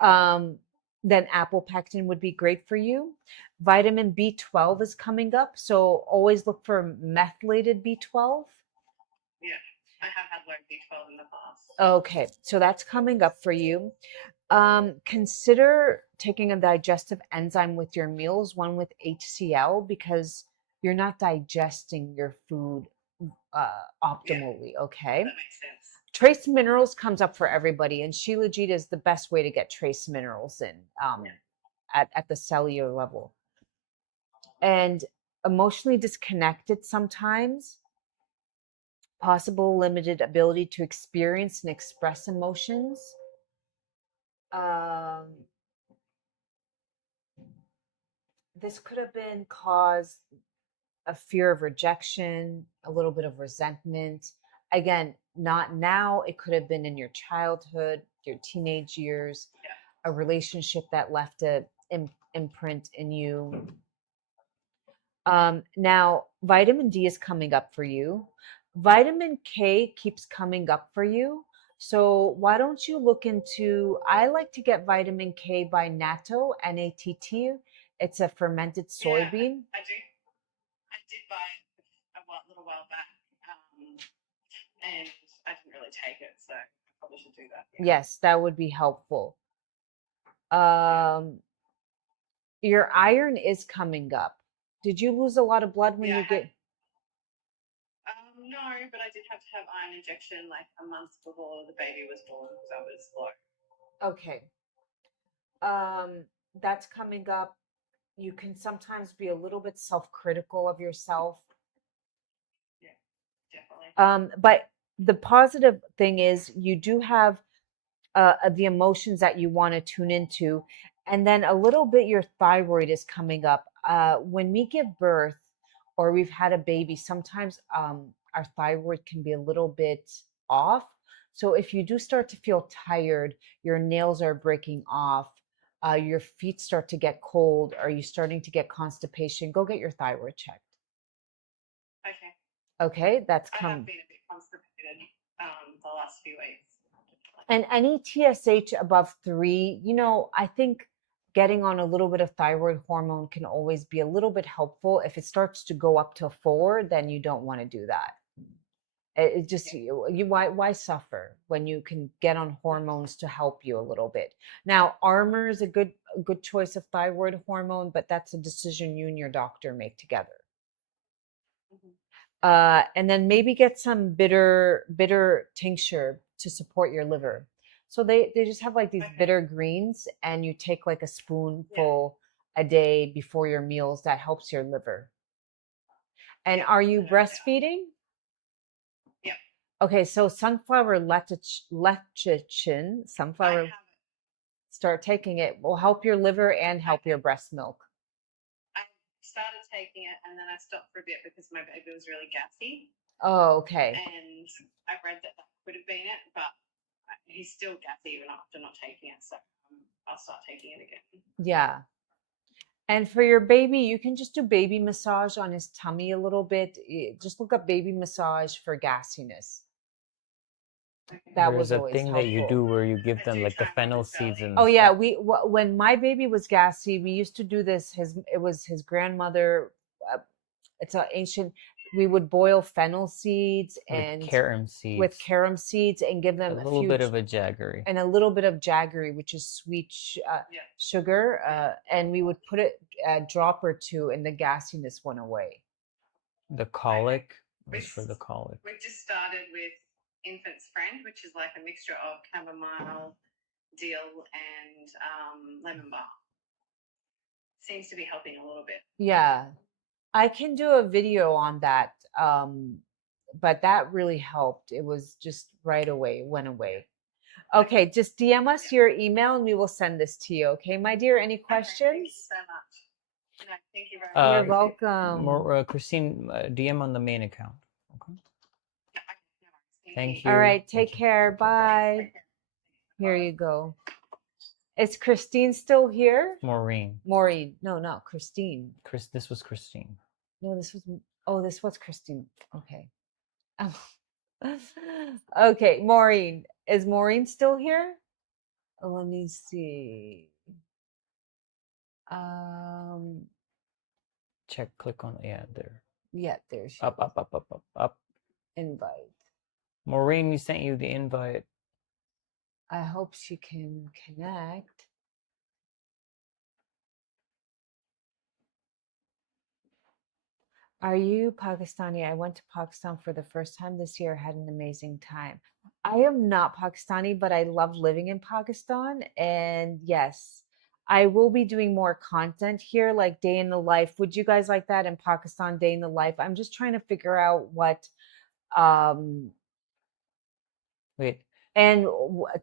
I do. Then apple pectin would be great for you. Vitamin B12 is coming up, so always look for methylated B12. Yeah, I have had low B12 in the past. Okay, so that's coming up for you. Consider taking a digestive enzyme with your meals, one with HCl, because you're not digesting your food optimally. Okay. That makes sense. Trace minerals comes up for everybody, and Shilajit is the best way to get trace minerals in at the cellular level. And emotionally disconnected sometimes, possible limited ability to experience and express emotions. This could have been caused a fear of rejection, a little bit of resentment. Again, not now. It could have been in your childhood, your teenage years, a relationship that left a imprint in you. Now, vitamin D is coming up for you. Vitamin K keeps coming up for you. So why don't you look into, I like to get vitamin K by Natto, N-A-T-T. It's a fermented soybean. Yeah, I did buy it a little while back, and I didn't really take it, so I probably should do that. Yeah. Yes, that would be helpful. Your iron is coming up. Did you lose a lot of blood when you get? No, but I did have to have iron injection like a month before the baby was born because I was low. Okay. That's coming up. You can sometimes be a little bit self-critical of yourself. Yeah, definitely. But the positive thing is you do have the emotions that you want to tune into. And then a little bit your thyroid is coming up. When we give birth or we've had a baby, sometimes our thyroid can be a little bit off. So if you do start to feel tired, your nails are breaking off, your feet start to get cold, are you starting to get constipation, go get your thyroid checked. Okay. Okay, that's I have come. been a bit constipated the last few weeks. And any TSH above 3, you know, I think getting on a little bit of thyroid hormone can always be a little bit helpful. If it starts to go up to 4, then you don't want to do that. It just you why suffer when you can get on hormones to help you a little bit. Now, Armour is a good choice of thyroid hormone, but that's a decision you and your doctor make together. And then maybe get some bitter tincture to support your liver. So they just have like these bitter greens, and you take like a spoonful a day before your meals. That helps your liver. And are you breastfeeding? Yeah. Okay, so sunflower lecithin, sunflower, start taking it. Will help your liver and help your breast milk. I started taking it and then I stopped for a bit because my baby was really gassy. Oh, okay. And I read that could have been it, but he's still gassy even after not taking it. So I'll start taking it again. Yeah. And for your baby, you can just do baby massage on his tummy a little bit. Just look up baby massage for gassiness. That was There's a always thing helpful. that you do where you give them like the fennel seeds and oh yeah, when my baby was gassy, we used to do this. It was his grandmother. It's an ancient. We would boil fennel seeds and with carom seeds and give them a little bit of a jaggery and a little bit of jaggery, which is sweet sugar, and we would put it a drop or two, and the gassiness went away. The colic was for the colic. We've just started with Infant's Friend, which is like a mixture of chamomile, dill, and lemon balm. Seems to be helping a little bit. Yeah, I can do a video on that, but that really helped. It was just right away, went away. Okay, just DM us your email and we will send this to you. Okay, my dear, any questions? Thank you so much. No, thank you very much. You're welcome. More, Christine, DM on the main account. Okay. Thank you. All right, take care. Bye. Here you go. Is Christine still here? Maureen. No, not Christine. This was Christine. No, this was Christine. Okay. Okay, Maureen. Is Maureen still here? Let me see. Click on there. Yeah, there she up. Invite. Maureen, we sent you the invite. I hope she can connect. Are you Pakistani? I went to Pakistan for the first time this year. Had an amazing time. I am not Pakistani, but I love living in Pakistan. And yes, I will be doing more content here, like day in the life. Would you guys like that in Pakistan, day in the life? I'm just trying to figure out what and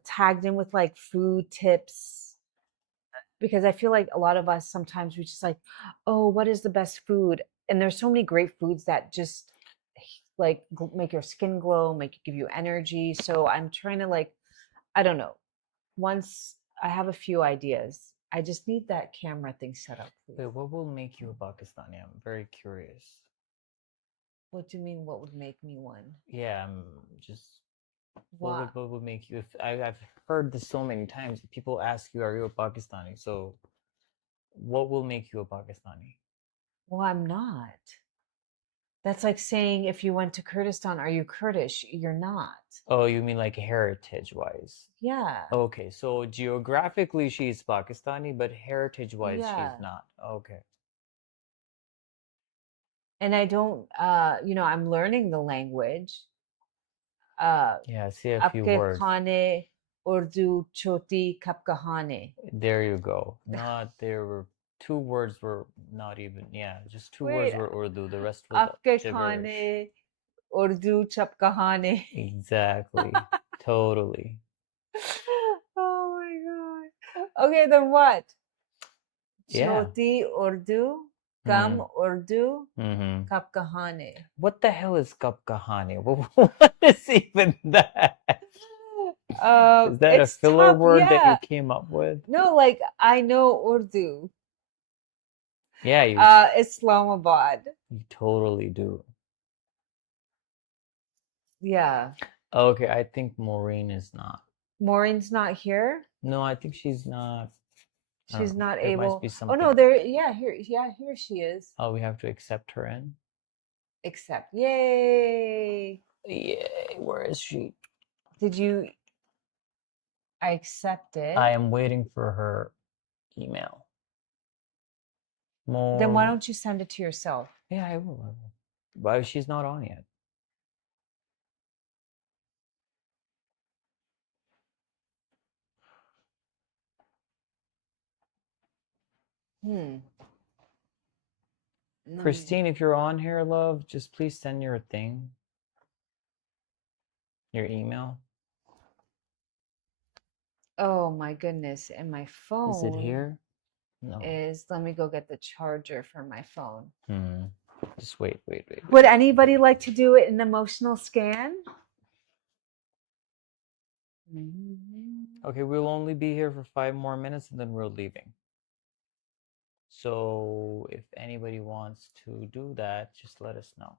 tagged in with like food tips, because I feel like a lot of us sometimes we just like, oh, what is the best food? And there's so many great foods that just like make your skin glow, give you energy. So I'm trying to like, I don't know. Once I have a few ideas, I just need that camera thing set up. Please. Wait, what will make you a Pakistani? I'm very curious. What do you mean? What would make me one? Yeah, I'm just. What would make you? If I've heard this so many times, people ask you, "Are you a Pakistani?" So, what will make you a Pakistani? Well, I'm not. That's like saying if you went to Kurdistan, are you Kurdish? You're not. Oh, you mean like heritage-wise? Yeah. Okay, so geographically she's Pakistani, but heritage-wise she's not. Okay. And I don't, I'm learning the language. Yeah, see a few words. Khane, Urdu, Choti, Kapkahane. There you go. There were 2 words were not even, just 2 words were Urdu. The rest was gibberish. Urdu, Chapkahane. Exactly. Totally. Okay, then what? Yeah. Choti Urdu, Kam Urdu, Mm-hmm. Kap Kahane. What the hell is Kap Kahani? What is even that? Is that a It's filler tough, word that you yeah. came up with? No, like I know Urdu. Yeah, you Islamabad. totally do. Yeah. Okay, I think Maureen is not. Maureen's not here. No, I think she's not. I don't She's know. not There must able. be Oh something. no, there. Here she is. Oh, we have to accept her in. Accept. Yay! Yay! Where is she? Did you? I accepted. I am waiting for her email. Then why More. don't you send it to yourself? Yeah, I will. I will. But she's not on yet. Hmm. Let me- Christine, if you're on here, love, just please send your thing. Your email. Oh my goodness! And my phone Is it here? No. is. Let me go get the charger for my phone. Just wait. Would anybody like to do an emotional scan? Okay, we'll only be here for 5 more minutes and then we're leaving. So if anybody wants to do that, just let us know.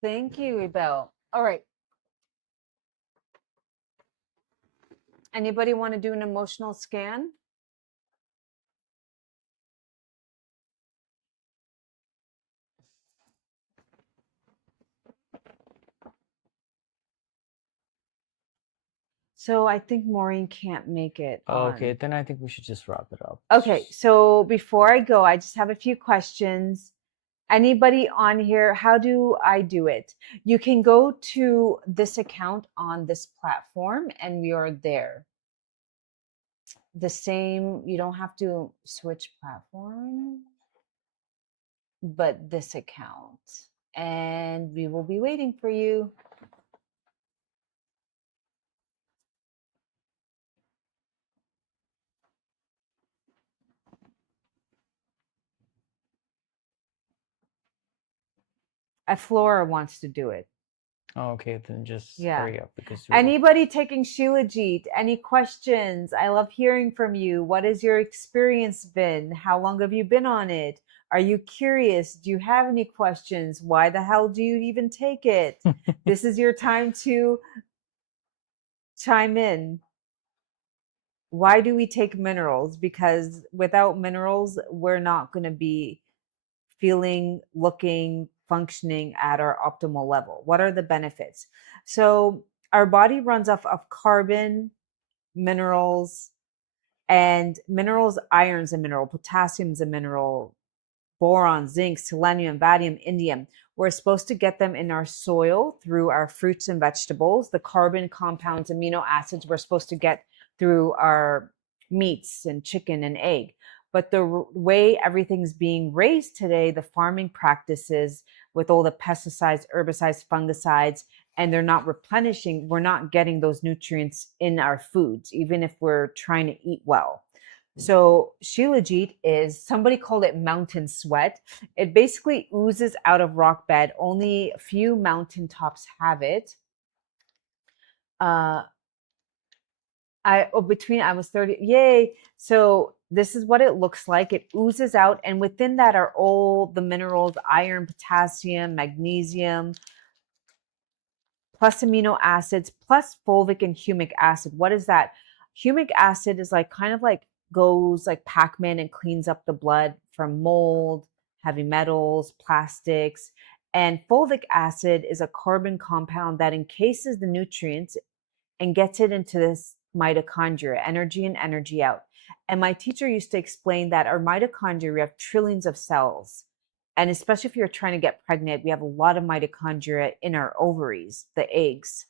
Thank you, Ibel. All right. Anybody want to do an emotional scan? So I think Maureen can't make it on. Okay, then I think we should just wrap it up. Okay, so before I go, I just have a few questions. Anybody on here, how do I do it? You can go to this account on this platform and we are there. The same, you don't have to switch platform, but this account. And we will be waiting for you. Flora wants to do it. Okay, then just Yeah. hurry up because Anybody taking Shilajit? Any questions? I love hearing from you. What has your experience been? How long have you been on it? Are you curious? Do you have any questions? Why the hell do you even take it? This is your time to chime in. Why do we take minerals? Because without minerals, we're not going to be feeling, looking, functioning at our optimal level. What are the benefits? So our body runs off of carbon, minerals, and minerals, iron's a mineral, potassium's a mineral, boron, zinc, selenium, vanadium, indium. We're supposed to get them in our soil through our fruits and vegetables. The carbon compounds, amino acids, we're supposed to get through our meats and chicken and egg. But the way everything's being raised today, the farming practices with all the pesticides, herbicides, fungicides, and they're not replenishing, we're not getting those nutrients in our foods, even if we're trying to eat well. So Shilajit is, somebody called it mountain sweat. It basically oozes out of rock bed. Only a few mountaintops have it. I was 30. Yay. So this is what it looks like. It oozes out, and within that are all the minerals, iron, potassium, magnesium, plus amino acids, plus fulvic and humic acid. What is that? Humic acid is like kind of like goes like Pac-Man and cleans up the blood from mold, heavy metals, plastics. And fulvic acid is a carbon compound that encases the nutrients and gets it into this mitochondria, energy in, energy out. And my teacher used to explain that our mitochondria, we have trillions of cells. And especially if you're trying to get pregnant, we have a lot of mitochondria in our ovaries, the eggs.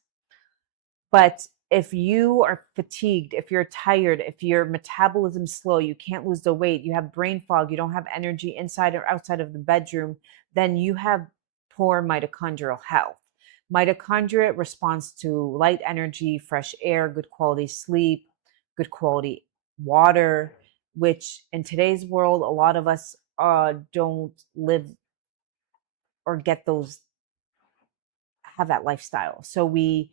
But if you are fatigued, if you're tired, if your metabolism's slow, you can't lose the weight, you have brain fog, you don't have energy inside or outside of the bedroom, then you have poor mitochondrial health. Mitochondria responds to light energy, fresh air, good quality sleep, good quality water, which in today's world, a lot of us don't live or get those, have that lifestyle. So we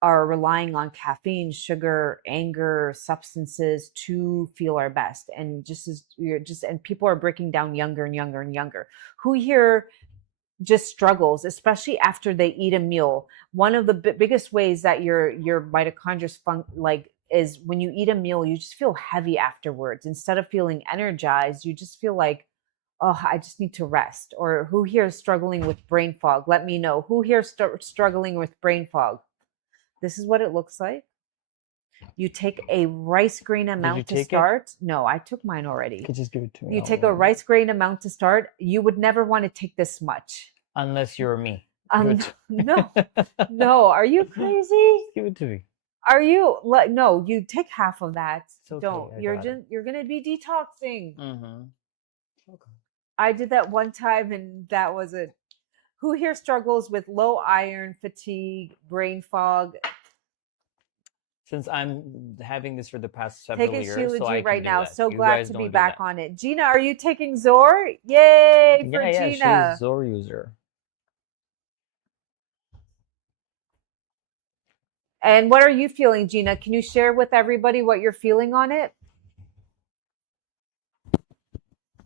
are relying on caffeine, sugar, anger, substances to feel our best. And just as you're just, and people are breaking down younger and younger and younger. Who here just struggles, especially after they eat a meal? One of the biggest ways that your mitochondria like is when you eat a meal, you just feel heavy afterwards. Instead of feeling energized, you just feel like, oh, I just need to rest. Or who here is struggling with brain fog? Let me know. Who here struggling with brain fog? This is what it looks like. You take a rice grain amount to start. No, I took mine already. You could just give it to me. You take a rice grain amount to start. You would never want to take this much. Unless you're me. No, no. Are you crazy? Give it to me. Are you? No, you take half of that. Okay, Don't. You're gonna be detoxing. Mm-hmm. Okay. I did that one time, and that was it. Who here struggles with low iron, fatigue, brain fog? Since I'm having this for the past several years, Shilajit so I right now. that. So you glad to don't be do back that. on it. Gina, are you taking ZOR? Yay for Yeah, Gina. she's ZOR user. And what are you feeling, Gina? Can you share with everybody what you're feeling on it?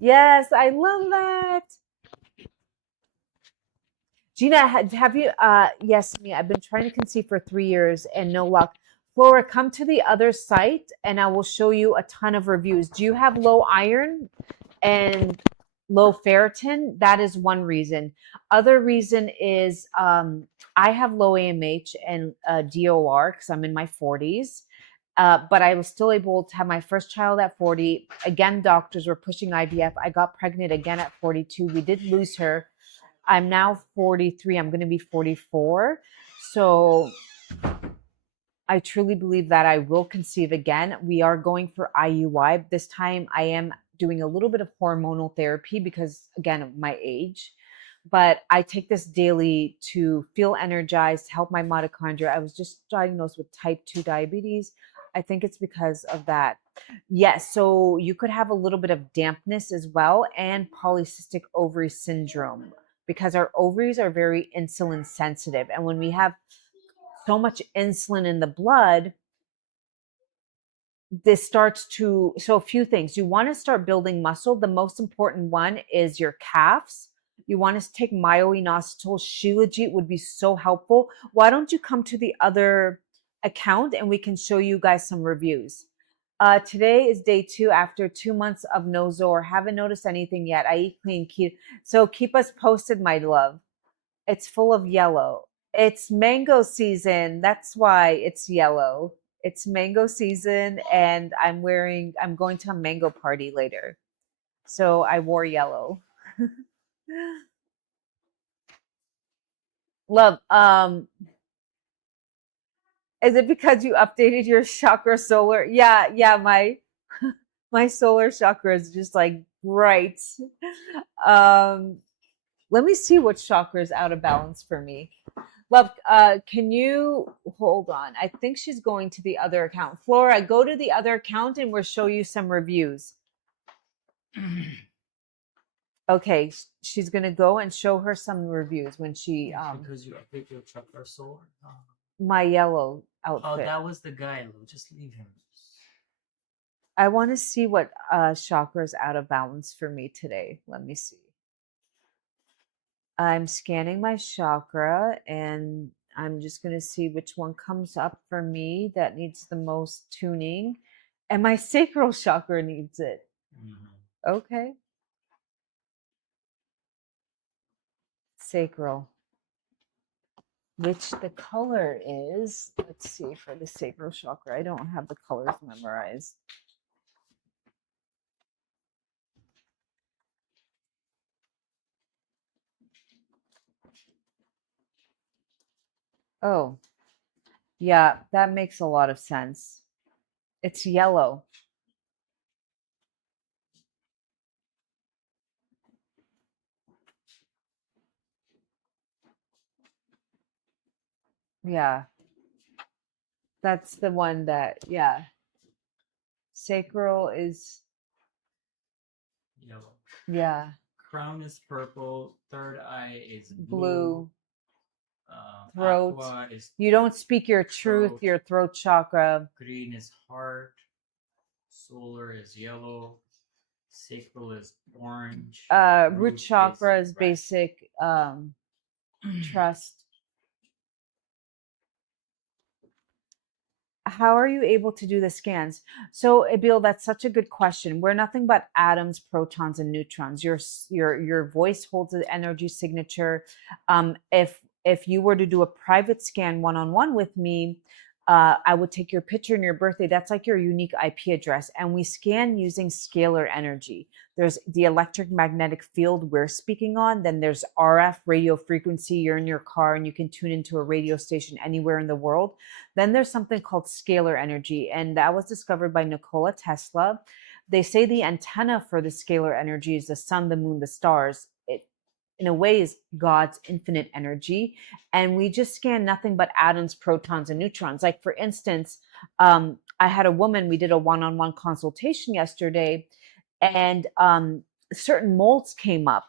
Yes, I love that. Gina, have you, yes, me, I've been trying to conceive for 3 years and no luck. Flora, come to the other site and I will show you a ton of reviews. Do you have low iron and low ferritin? That is one reason. Other reason is I have low AMH and DOR because I'm in my 40s. But I was still able to have my first child at 40. Again, doctors were pushing IVF. I got pregnant again at 42. We did lose her. I'm now 43. I'm going to be 44. So I truly believe that I will conceive again. We are going for IUI. This time I am doing a little bit of hormonal therapy because, again, of my age. But I take this daily to feel energized, help my mitochondria. I was just diagnosed with type 2 diabetes. I think it's because of that. Yes, so you could have a little bit of dampness as well and polycystic ovary syndrome because our ovaries are very insulin sensitive. And when we have so much insulin in the blood, this starts to, so a few things. You want to start building muscle. The most important one is your calves. You want to take myo-inositol. Shilajit would be so helpful. Why don't you come to the other account and we can show you guys some reviews. Today is day 2 after 2 months of no ZOR. Haven't noticed anything yet. I eat clean. So keep us posted, my love. It's full of yellow. It's mango season. That's why it's yellow. It's mango season and I'm going to a mango party later. So I wore yellow. Love, is it because you updated your chakra solar? Yeah, my solar chakra is just like bright. Let me see what chakra is out of balance for me. Love, can you hold on? I think she's going to the other account. Flora, go to the other account and we'll show you some reviews. Okay, she's gonna go and show her some reviews when she because you update your chakra solar. My yellow outfit. Oh, that was the guy. Just leave him. I want to see what chakra is out of balance for me today. Let me see. I'm scanning my chakra and I'm just going to see which one comes up for me that needs the most tuning. And my sacral chakra needs it. Mm-hmm. Okay. Sacral. Which the color is, let's see, for the sacral chakra. I don't have the colors memorized. Oh, yeah, that makes a lot of sense. It's yellow. Yeah. That's the one that, yeah. Sacral is, Yellow. yeah, Crown is purple. Third eye is blue. blue. Throat. Aqua is You don't speak your truth, throat. your throat chakra. Green is heart. Solar is yellow. Sacral is orange. Root chakra is red. basic trust. How are you able to do the scans? So, Abil, that's such a good question. We're nothing but atoms, protons, and neutrons. Your voice holds an energy signature. If you were to do a private scan one-on-one with me, I would take your picture and your birthday. That's like your unique IP address, and we scan using scalar energy. There's the electric magnetic field we're speaking on. Then there's RF radio frequency. You're in your car and you can tune into a radio station anywhere in the world. Then there's something called scalar energy, and that was discovered by Nikola Tesla. They say the antenna for the scalar energy is the sun, the moon, the stars. It, in a way, is God's infinite energy. And we just scan nothing but atoms, protons, and neutrons. Like, for instance, I had a woman, we did a one-on-one consultation yesterday, and certain molds came up,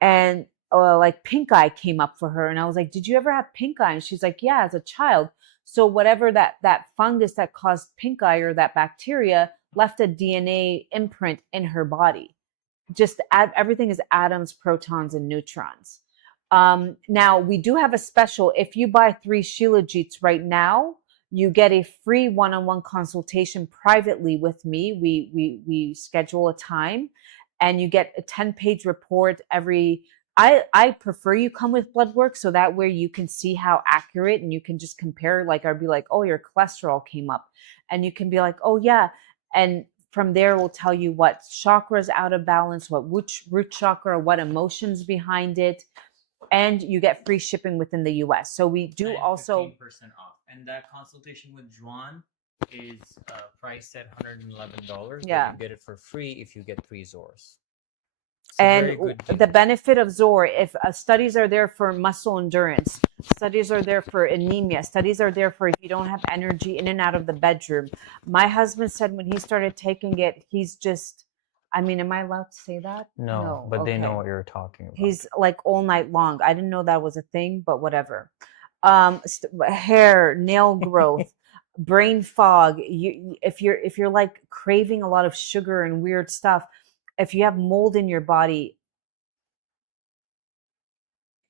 and like pink eye came up for her. And I was like, did you ever have pink eye? And she's like, yeah, as a child. So whatever that fungus that caused pink eye or that bacteria left a DNA imprint in her body. Just everything is atoms, protons, and neutrons. Now we do have a special. If you buy 3 Shilajits right now, you get a free one-on-one consultation privately with me. We schedule a time, and you get a 10-page report every. I prefer you come with blood work, so that way you can see how accurate, and you can just compare. Like, I'd be like, oh, your cholesterol came up, and you can be like, oh yeah, and from there we'll tell you what chakra is out of balance, what root chakra, what emotions behind it, and you get free shipping within the US. So we do and also 15% off. And that consultation with Juan is priced at $111. Yeah. But you get it for free if you get 3 ZORs. and the benefit of ZOR, if studies are there for muscle endurance, studies are there for anemia, studies are there for if you don't have energy in and out of the bedroom. My husband said when he started taking it, he's just, I mean, am I allowed to say that? No, but they know Okay. what you're talking about. He's like all night long. I didn't know that was a thing, but whatever. Hair, nail growth, brain fog. If you're like craving a lot of sugar and weird stuff, if you have mold in your body,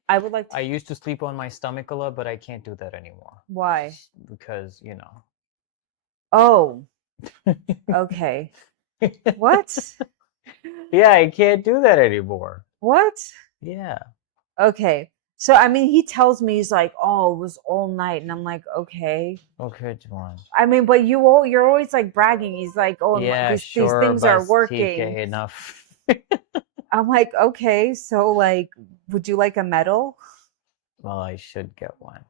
I would like to. I used to sleep on my stomach a lot, but I can't do that anymore. Why? Because, you know. Oh, okay. What? Yeah, I can't do that anymore. What? Yeah. Okay. So, I mean, he tells me, he's like, oh, it was all night. And I'm like, okay. Okay, Juan. I mean, but you're always like bragging. He's like, oh, Yeah, these sure, things are bas, working. TK, enough. I'm like, okay, so like, would you like a medal? Well, I should get one.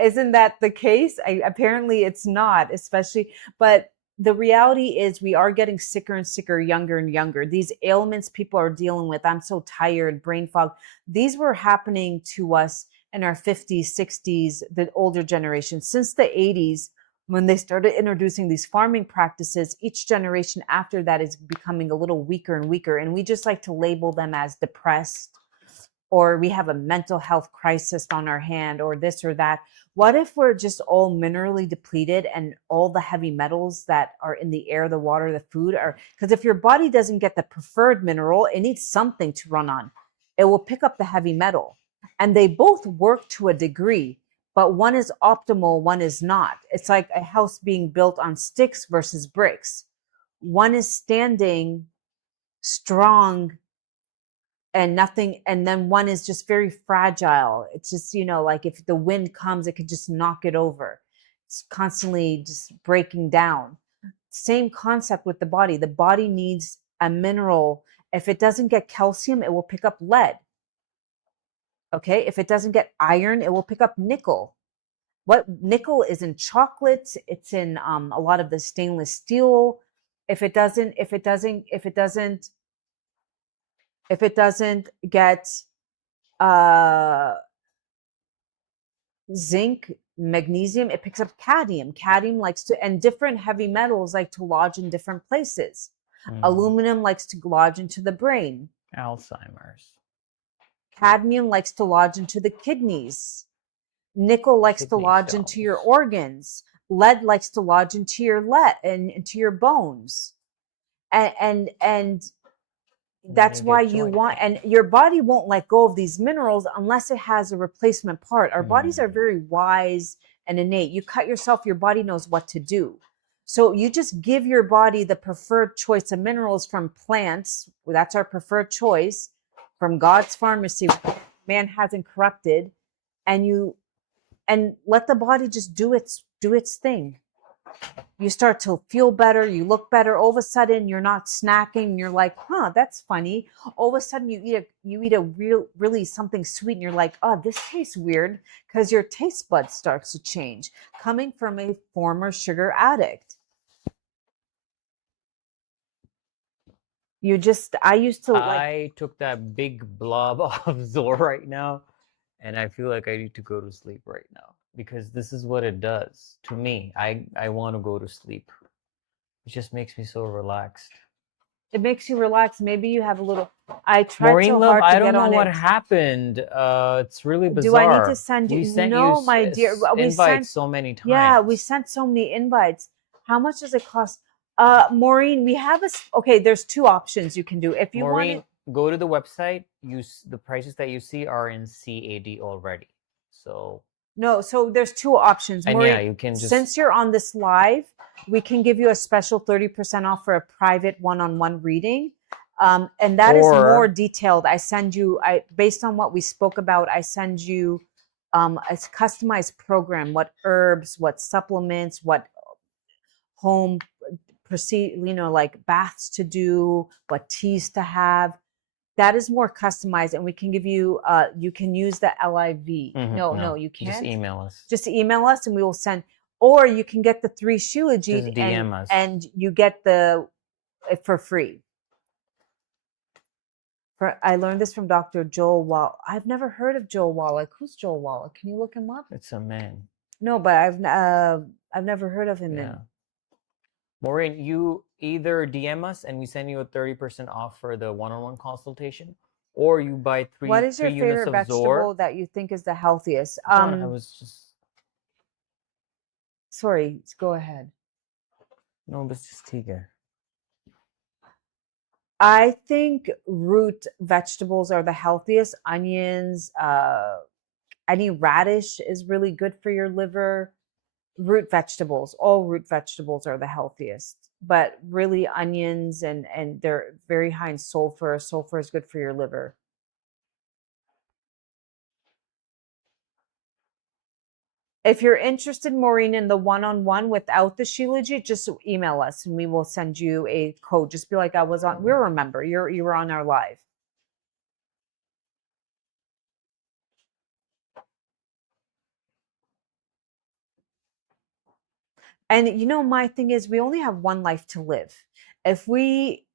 Isn't that the case? Apparently it's not, especially, but the reality is we are getting sicker and sicker, younger and younger. These ailments people are dealing with, I'm so tired, brain fog, these were happening to us in our 50s, 60s, the older generation. Since the 80s, when they started introducing these farming practices, each generation after that is becoming a little weaker and weaker. And we just like to label them as depressed, or we have a mental health crisis on our hand, or this or that. What if we're just all minerally depleted and all the heavy metals that are in the air, the water, the food are, because if your body doesn't get the preferred mineral, it needs something to run on. It will pick up the heavy metal. And they both work to a degree, but one is optimal, one is not. It's like a house being built on sticks versus bricks. One is standing strong and nothing, and then one is just very fragile. It's just, like if the wind comes, it could just knock it over. It's constantly just breaking down. Same concept with the body. The body needs a mineral. If it doesn't get calcium, it will pick up lead. Okay, if it doesn't get iron, it will pick up nickel. What nickel is in chocolate, it's in a lot of the stainless steel. If it doesn't get zinc, Magnesium, it picks up cadmium. Cadmium likes to, and different heavy metals like to lodge in different places. Aluminum likes to lodge into the brain. Alzheimer's. Cadmium likes to lodge into the kidneys. Nickel likes to Kidney lodge into your stones. organs. Lead likes to lodge into your and into your bones. And that's you why get you joint want, pain. and your body won't let go of these minerals unless it has a replacement part. Our bodies are very wise and innate. You cut yourself, your body knows what to do. So you just give your body the preferred choice of minerals from plants. That's our preferred choice from God's pharmacy. Man hasn't corrupted, and let the body just do its thing. You start to feel better, you look better. All of a sudden, you're not snacking. You're like, huh, that's funny. All of a sudden, you eat a really something sweet, and you're like, oh, this tastes weird, because your taste buds starts to change. Coming from a former sugar addict, I used to like. I took that big blob of ZOR right now, and I feel like I need to go to sleep right now because this is what it does to me. I want to go to sleep. It just makes me so relaxed. It makes you relax. Maybe you have a little. I tried Maureen so love, hard to I don't get know on what it. happened. It's really bizarre. Do I need to send you? We sent No, you my dear. We invites sent so many times. Yeah, we sent so many invites. How much does it cost? Maureen, we have okay, there's two options you can do. If you Maureen, want go to the website. The prices that you see are in CAD already. So no, so there's two options. and Maureen, yeah, you can just since you're on this live, we can give you a special 30% off for a private one-on-one reading. And that is more detailed. I send you, based on what we spoke about, I send you a customized program, what herbs, what supplements, what home like baths to do, what teas to have. That is more customized, and we can give you. You can use the LIV. No, you can't. Just email us. Just email us, and we will send. Or you can get the 3 Shilajit, Just DM us. and you get for free. I learned this from Dr. Joel Wallach. I've never heard of Joel Wallach. Who's Joel Wallach? Can you look him up? It's a man. No, but I've never heard of him. Yeah. Maureen, you either DM us and we send you a 30% off for the one-on-one consultation, or you buy three. What is your favorite vegetable ZOR that you think is the healthiest? I was just. Sorry, go ahead. No, but just tiga. I think root vegetables are the healthiest. Onions, any radish is really good for your liver. Root vegetables, all root vegetables are the healthiest, but really onions and they're very high in sulfur. Sulfur is good for your liver. If you're interested, Maureen, in the one-on-one without the Shilajit, just email us and we will send you a code. Just be like, I was on. We'll remember you were on our live. And my thing is, we only have one life to live. If we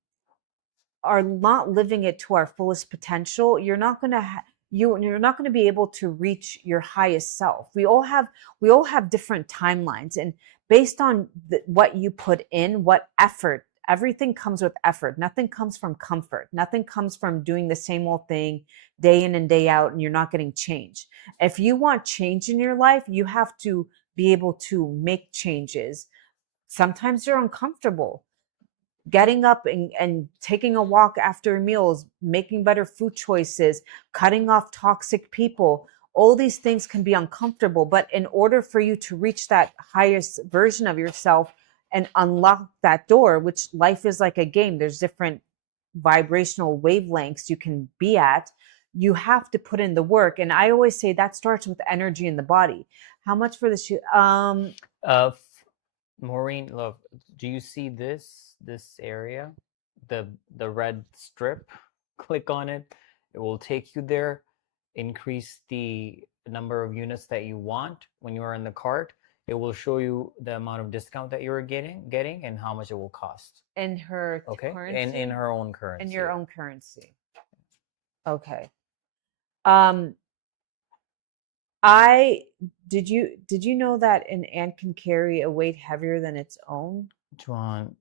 are not living it to our fullest potential, you're not going to you're not going to be able to reach your highest self. We all have different timelines, and based on what you put in, what effort, everything comes with effort. Nothing comes from comfort. Nothing comes from doing the same old thing day in and day out, and you're not getting change. If you want change in your life, you have to be able to make changes. Sometimes you're uncomfortable. Getting up and taking a walk after meals, making better food choices, cutting off toxic people, all these things can be uncomfortable. But in order for you to reach that highest version of yourself and unlock that door, which life is like a game, there's different vibrational wavelengths you can be at, you have to put in the work. And I always say that starts with energy in the body. How much for this? Maureen, love, do you see this area, the red strip? Click on it. It will take you there. Increase the number of units that you want. When you are in the cart, it will show you the amount of discount that you're getting and how much it will cost. In her currency? And in her own currency. In your own currency. Okay. did you know that an ant can carry a weight heavier than its own? Juan,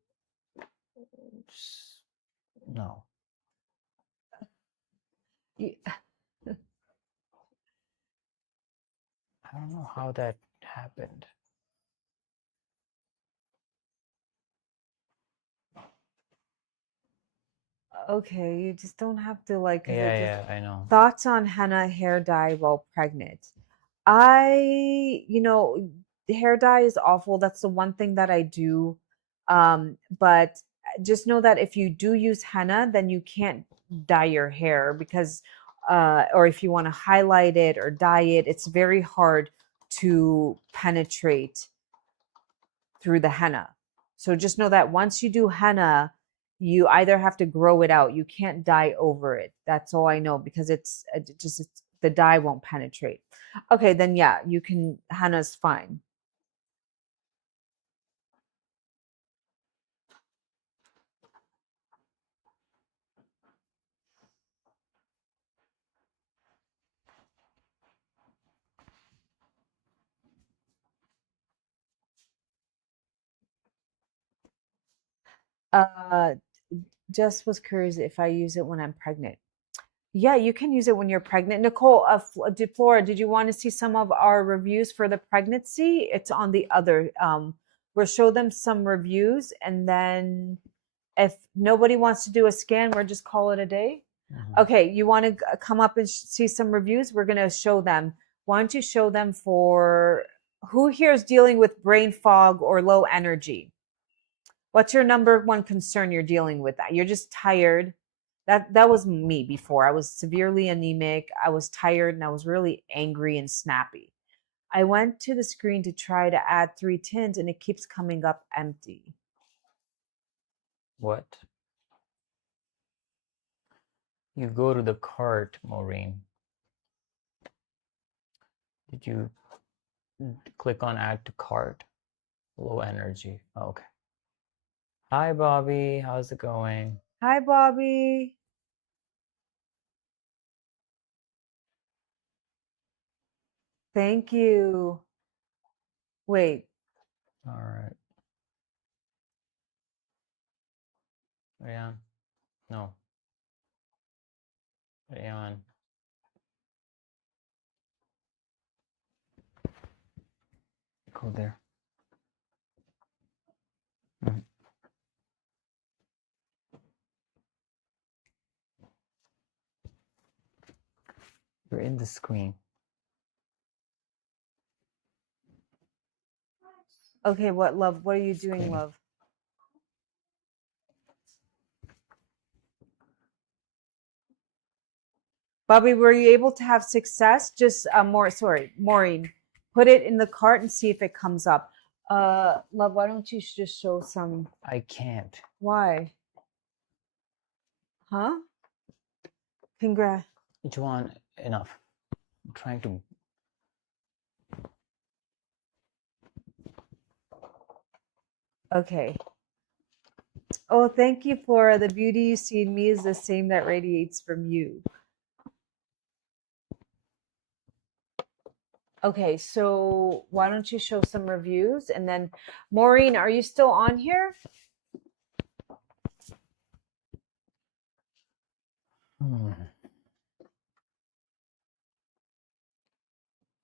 no. You- I don't know how that happened. Okay, you just don't have to like, because it just Yeah, I know. thoughts on henna hair dye while pregnant. I, hair dye is awful. That's the one thing that I do. But just know that if you do use henna, then you can't dye your hair because, or if you want to highlight it or dye it, it's very hard to penetrate through the henna. So just know that once you do henna, you either have to grow it out. You can't dye over it. That's all I know because it's the dye won't penetrate. Okay, then yeah, you can henna's fine. Uh, just was curious if I use it when I'm pregnant. Yeah, you can use it when you're pregnant. Nicole, Flora, did you want to see some of our reviews for the pregnancy? It's on the other. We'll show them some reviews, and then if nobody wants to do a scan, we'll just call it a day. Okay, you want to come up and see some reviews? We're going to show them. Why don't you show them for who here is dealing with brain fog or low energy? What's your number one concern you're dealing with? That you're just tired. That was me before. I was severely anemic. I was tired and I was really angry and snappy. I went to the screen to try to add 3 tins and it keeps coming up empty. What? You go to the cart, Maureen. Did you click on add to cart? Low energy. Oh, okay. Hi, Bobby. How's it going? Hi, Bobby. Thank you. Wait. All right. Rian. No. Rian. Go there. You're in the screen. Okay, what, love? What are you doing, love? Bobby, were you able to have success? Just Maureen, put it in the cart and see if it comes up. Love, why don't you just show some? I can't. Why? Huh? Congrats. Juan, enough. I'm trying to. Okay. Oh, thank you, Flora. The beauty you see in me is the same that radiates from you. Okay, so why don't you show some reviews? And then, Maureen, are you still on here?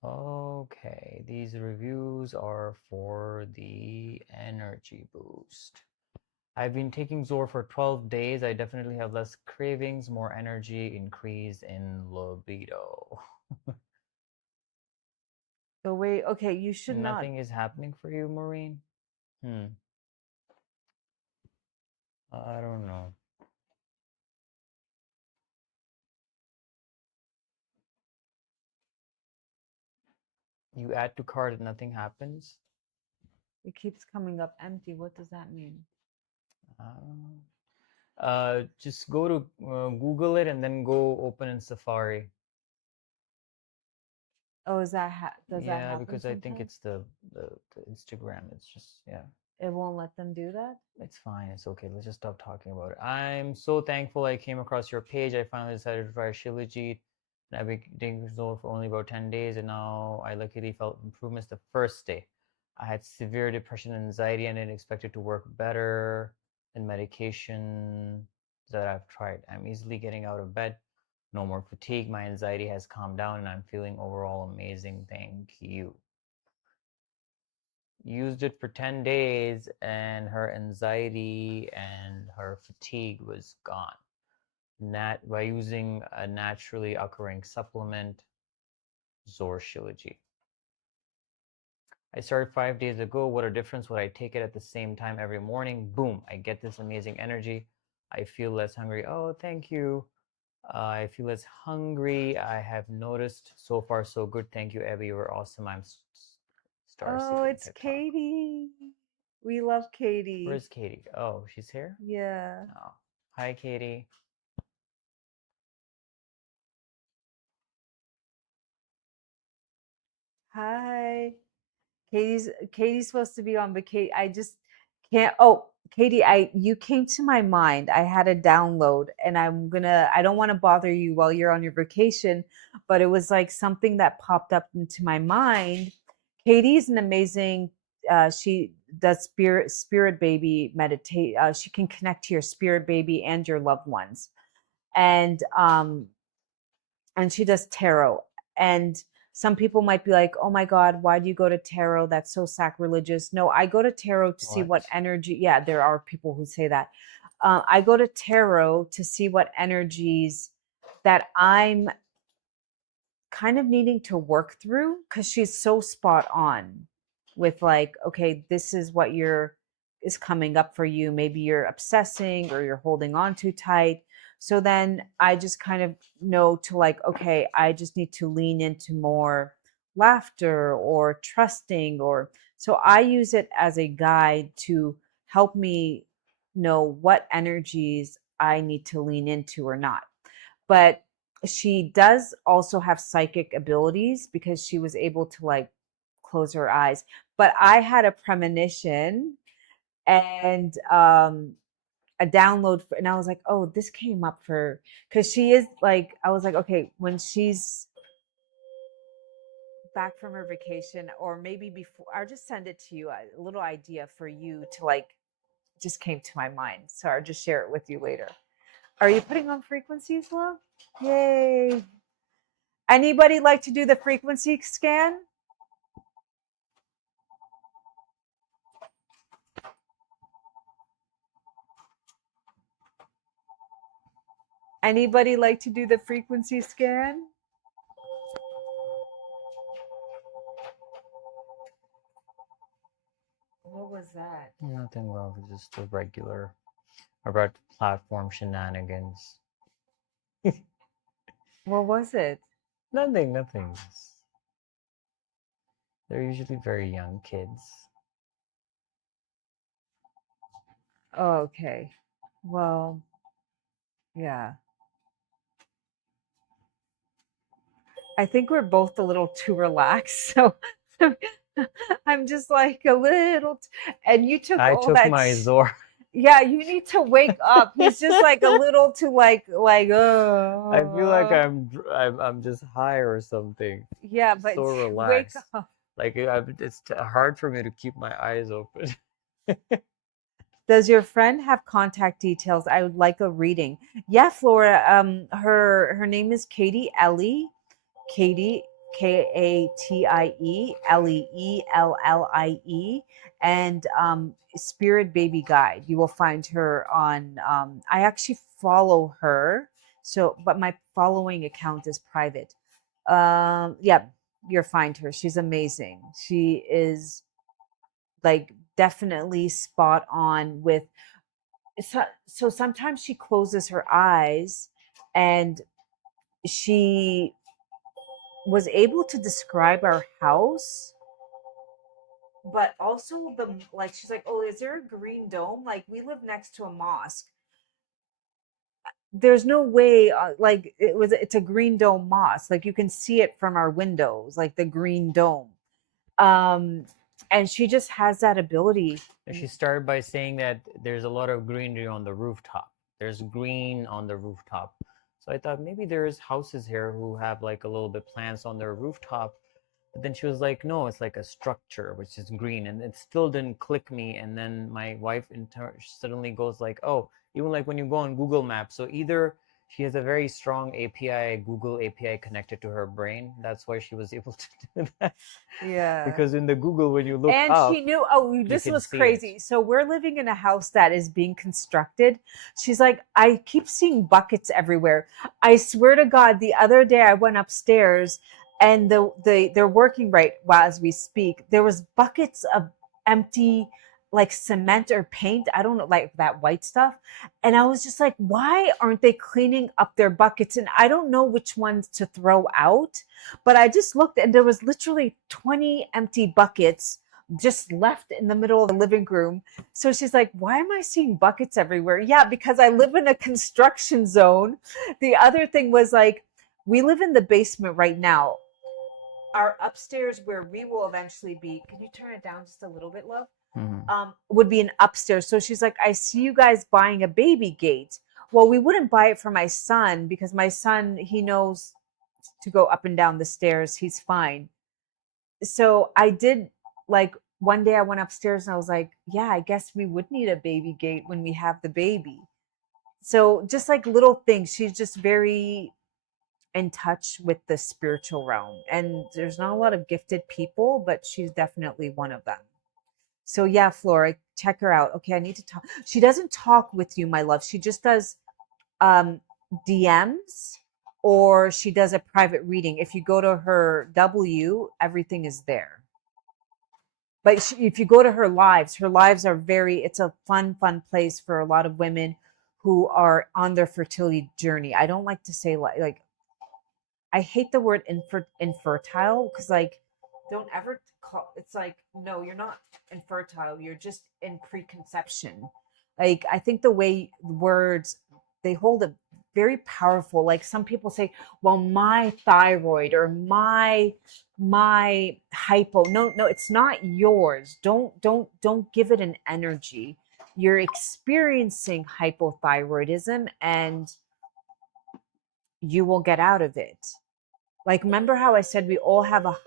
Okay, these reviews are for the energy boost. I've been taking ZOR for 12 days. I definitely have less cravings, more energy, increase in libido. Oh, wait. Okay, you should not. Nothing is happening for you, Maureen? I don't know. You add to cart and nothing happens? It keeps coming up empty. What does that mean? Just go to Google it and then go open in Safari. Oh, does that happen? Yeah, because I think it's the Instagram. It's just, yeah. It won't let them do that? It's fine. It's okay. Let's just stop talking about it. I'm so thankful I came across your page. I finally decided to try Shilajit. I've been taking ZOR for only about 10 days, and now I luckily felt improvements the first day. I had severe depression and anxiety, and didn't expect it to work better than medication that I've tried. I'm easily getting out of bed, no more fatigue. My anxiety has calmed down, and I'm feeling overall amazing. Thank you. Used it for 10 days, and her anxiety and her fatigue was gone. By using a naturally occurring supplement, ZOR Shilajit. I started 5 days ago. What a difference. Would I take it at the same time every morning? Boom, I get this amazing energy. I feel less hungry. Oh, thank you. I feel less hungry. I have noticed. So far, so good. Thank you, Abby. You were awesome. I'm Oh, Starseed it's TikTok. Katie. We love Katie. Where's Katie? Oh, she's here? Yeah. Oh. Hi, Katie. Hi. Katie's supposed to be on vacation. I just can't. Oh, Katie, you came to my mind. I had a download, and I don't want to bother you while you're on your vacation, but it was like something that popped up into my mind. Katie's an amazing, she does spirit baby meditate. She can connect to your spirit baby and your loved ones. And she does tarot. And some people might be like, oh my God, why do you go to tarot? That's so sacrilegious. No, I go to tarot to see what energy. Yeah, there are people who say that. I go to tarot to see what energies that I'm kind of needing to work through, because she's so spot on with like, okay, this is what is coming up for you. Maybe you're obsessing or you're holding on too tight. So then I just kind of know to like, okay, I just need to lean into more laughter or trusting, or so I use it as a guide to help me know what energies I need to lean into or not. But she does also have psychic abilities because she was able to like close her eyes. But I had a premonition and a download and I was like, oh, this came up for, because she is like, I was like, okay, when she's back from her vacation, or maybe before, I'll just send it to you, a little idea for you to like, just came to my mind, so I'll just share it with you later. Are you putting on frequencies, love? Yay. Anybody like to do the frequency scan? Anybody like to do the frequency scan? What was that? Nothing wrong with just the regular about platform shenanigans. What was it? Nothing. They're usually very young kids. Oh, okay. Well, yeah. I think we're both a little too relaxed. So I'm just like a little, and you took I all took that. my ZOR. Yeah, you need to wake up. He's just like a little too oh. I feel like I'm just high or something. Yeah, but So wake relaxed. up. Like it's hard for me to keep my eyes open. Does your friend have contact details? I would like a reading. Yeah, Flora. Her name is Katie Ellie. Katie, Katie Leellie, and Spirit Baby Guide. You will find her on. I actually follow her, so but my following account is private. Yeah, you'll find her. She's amazing. She is like definitely spot on with. So sometimes she closes her eyes, and she was able to describe our house, but also the like she's like, oh, is there a green dome? Like we live next to a mosque. There's no way, like it's a green dome mosque. Like you can see it from our windows, like the green dome. Um, and she just has that ability. She started by saying that there's a lot of greenery on the rooftop. There's green on the rooftop. So So I thought maybe there's houses here who have like a little bit plants on their rooftop. But then she was like, no, it's like a structure which is green, and it still didn't click me. And then my wife suddenly goes like, oh, even like when you go on Google Maps, so either she has a very strong API, Google API connected to her brain. That's why she was able to do that. Yeah. Because in the Google, when you look And up, she knew, oh, this can was see crazy. it. So we're living in a house that is being constructed. She's like, I keep seeing buckets everywhere. I swear to God, the other day I went upstairs and they're working right while as we speak. There was buckets of empty like cement or paint. I don't know, like that white stuff. And I was just like, why aren't they cleaning up their buckets? And I don't know which ones to throw out, but I just looked and there was literally 20 empty buckets just left in the middle of the living room. So she's like, why am I seeing buckets everywhere? Yeah, because I live in a construction zone. The other thing was like, we live in the basement right now. Our upstairs where we will eventually be, can you turn it down just a little bit, love? Would be an upstairs. So she's like, I see you guys buying a baby gate. Well, we wouldn't buy it for my son because my son, he knows to go up and down the stairs. He's fine. So I did, like, one day I went upstairs and I was like, yeah, I guess we would need a baby gate when we have the baby. So just like little things, she's just very in touch with the spiritual realm. And there's not a lot of gifted people, but she's definitely one of them. So yeah, Flora, check her out. Okay, I need to talk. She doesn't talk with you, my love. She just does DMs, or she does a private reading. If you go to her everything is there. But if you go to her lives are it's a fun place for a lot of women who are on their fertility journey. I don't like to say like I hate the word infertile because like don't ever call it's like no, you're not infertile, you're just in preconception. Like I think the way words they hold a very powerful, like some people say, well, my thyroid or my hypo. No, it's not yours. Don't give it an energy. You're experiencing hypothyroidism and you will get out of it. Like, remember how I said we all have a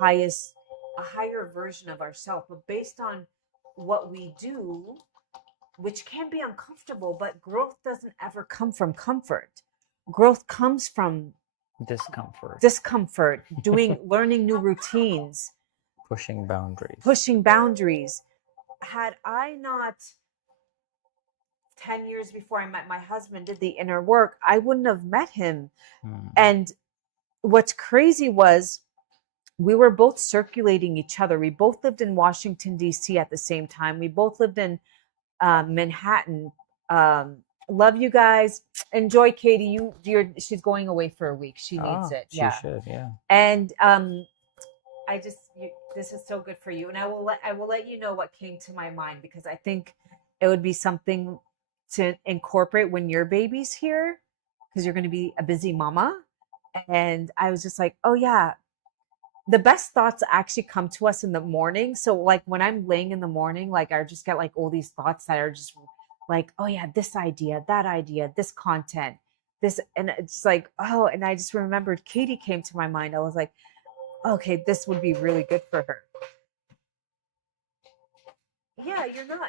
higher version of ourselves, but based on what we do, which can be uncomfortable, but growth doesn't ever come from comfort. Growth comes from discomfort, learning new routines, pushing boundaries. Had I not 10 years before I met my husband did the inner work, I wouldn't have met him. And what's crazy was we were both circulating each other. We both lived in Washington, D.C. at the same time. We both lived in Manhattan. Love you guys. Enjoy, Katie. She's going away for a week. She needs it. She should, yeah. And this is so good for you. And I will let you know what came to my mind because I think it would be something to incorporate when your baby's here because you're going to be a busy mama. And I was just like, oh yeah, the best thoughts actually come to us in the morning. So like when I'm laying in the morning, like I just get like all these thoughts that are just like, oh yeah, this idea, that idea, this content, this, and it's like, oh, and I just remembered Katie came to my mind. I was like, okay, this would be really good for her. Yeah,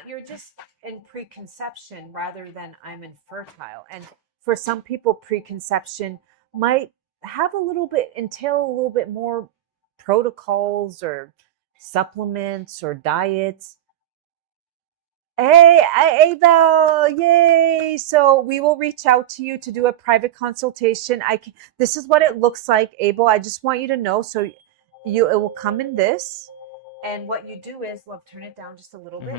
you're just in preconception rather than I'm infertile. And for some people, preconception might entail a little bit more protocols or supplements or diets. Hey, Abel, yay. So we will reach out to you to do a private consultation. This is what it looks like, Abel. I just want you to know. So it will come in this. And what you do is, love, turn it down just a little bit.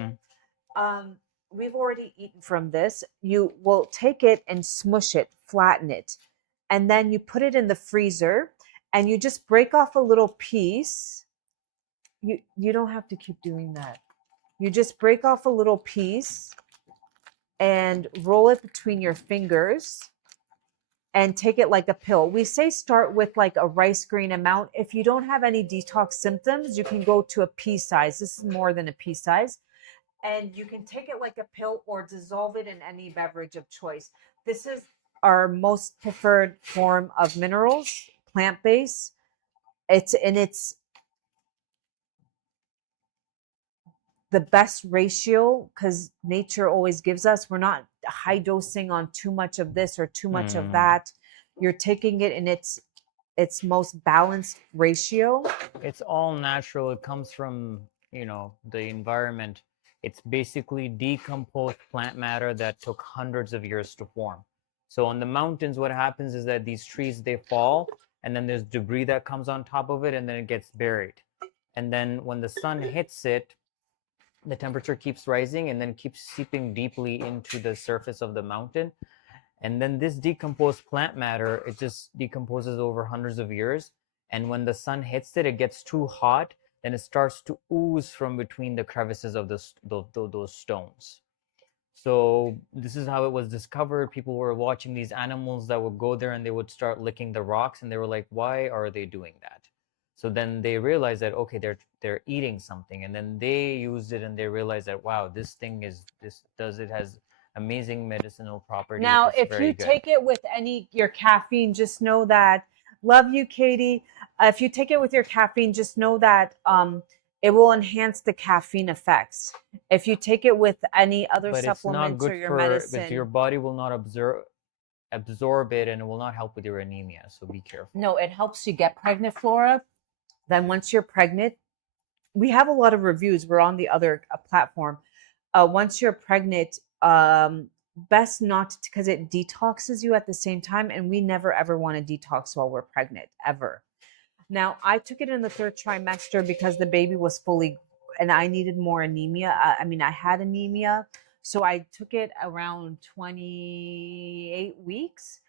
We've already eaten from this. You will take it and smush it, flatten it. And then you put it in the freezer and you just break off a little piece. You don't have to keep doing that. You just break off a little piece and roll it between your fingers and take it like a pill. We say start with like a rice grain amount. If you don't have any detox symptoms, you can go to a pea size. This is more than a pea size. And you can take it like a pill or dissolve it in any beverage of choice. This is our most preferred form of minerals, plant-based. It's the best ratio because nature always gives us. We're not high dosing on too much of this or too much of that. You're taking it in its most balanced ratio. It's all natural. It comes from, the environment. It's basically decomposed plant matter that took hundreds of years to form. So on the mountains, what happens is that these trees, they fall, and then there's debris that comes on top of it, and then it gets buried. And then when the sun hits it, the temperature keeps rising and then keeps seeping deeply into the surface of the mountain. And then this decomposed plant matter, it just decomposes over hundreds of years. And when the sun hits it, it gets too hot, then it starts to ooze from between the crevices of those stones. So this is how it was discovered. People were watching these animals that would go there and they would start licking the rocks, and they were like, why are they doing that? So then they realized that, okay, they're eating something, and then they used it and they realized that, wow, this thing has amazing medicinal properties. Now, It's if very you good. take it with your caffeine, just know that, love you, Katie. If you take it with your caffeine, just know that it will enhance the caffeine effects. If you take it with any other But it's not supplements good or your but medicine, your body will not absorb it, and it will not help with your anemia. So be careful. no, it helps you get pregnant, Flora. Then once you're pregnant, we have a lot of reviews. We're on the other platform. Once you're pregnant, best not, because it detoxes you at the same time, and we never ever want to detox while we're pregnant, ever. Now, I took it in the third trimester because the baby was fully, and I needed more anemia. I mean, I had anemia, so I took it around 28 weeks.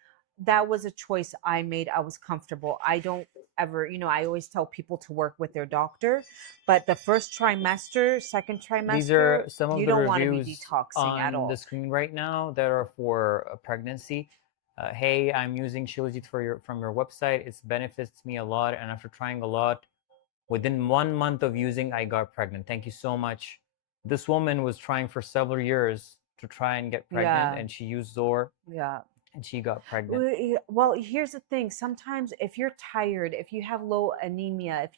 That was a choice I made. I was comfortable. I don't ever, I always tell people to work with their doctor, but the first trimester, second trimester, These are some of you the don't want to be reviews detoxing at on the all. screen right now that are for a pregnancy. Hey, I'm using Shilajit from your website. It benefits me a lot, and after trying a lot, within 1 month of using, I got pregnant. Thank you so much. This woman was trying for several years to try and get pregnant, Yeah. and she used ZOR, Yeah. and she got pregnant. Well, here's the thing. Sometimes if you're tired, if you have low anemia,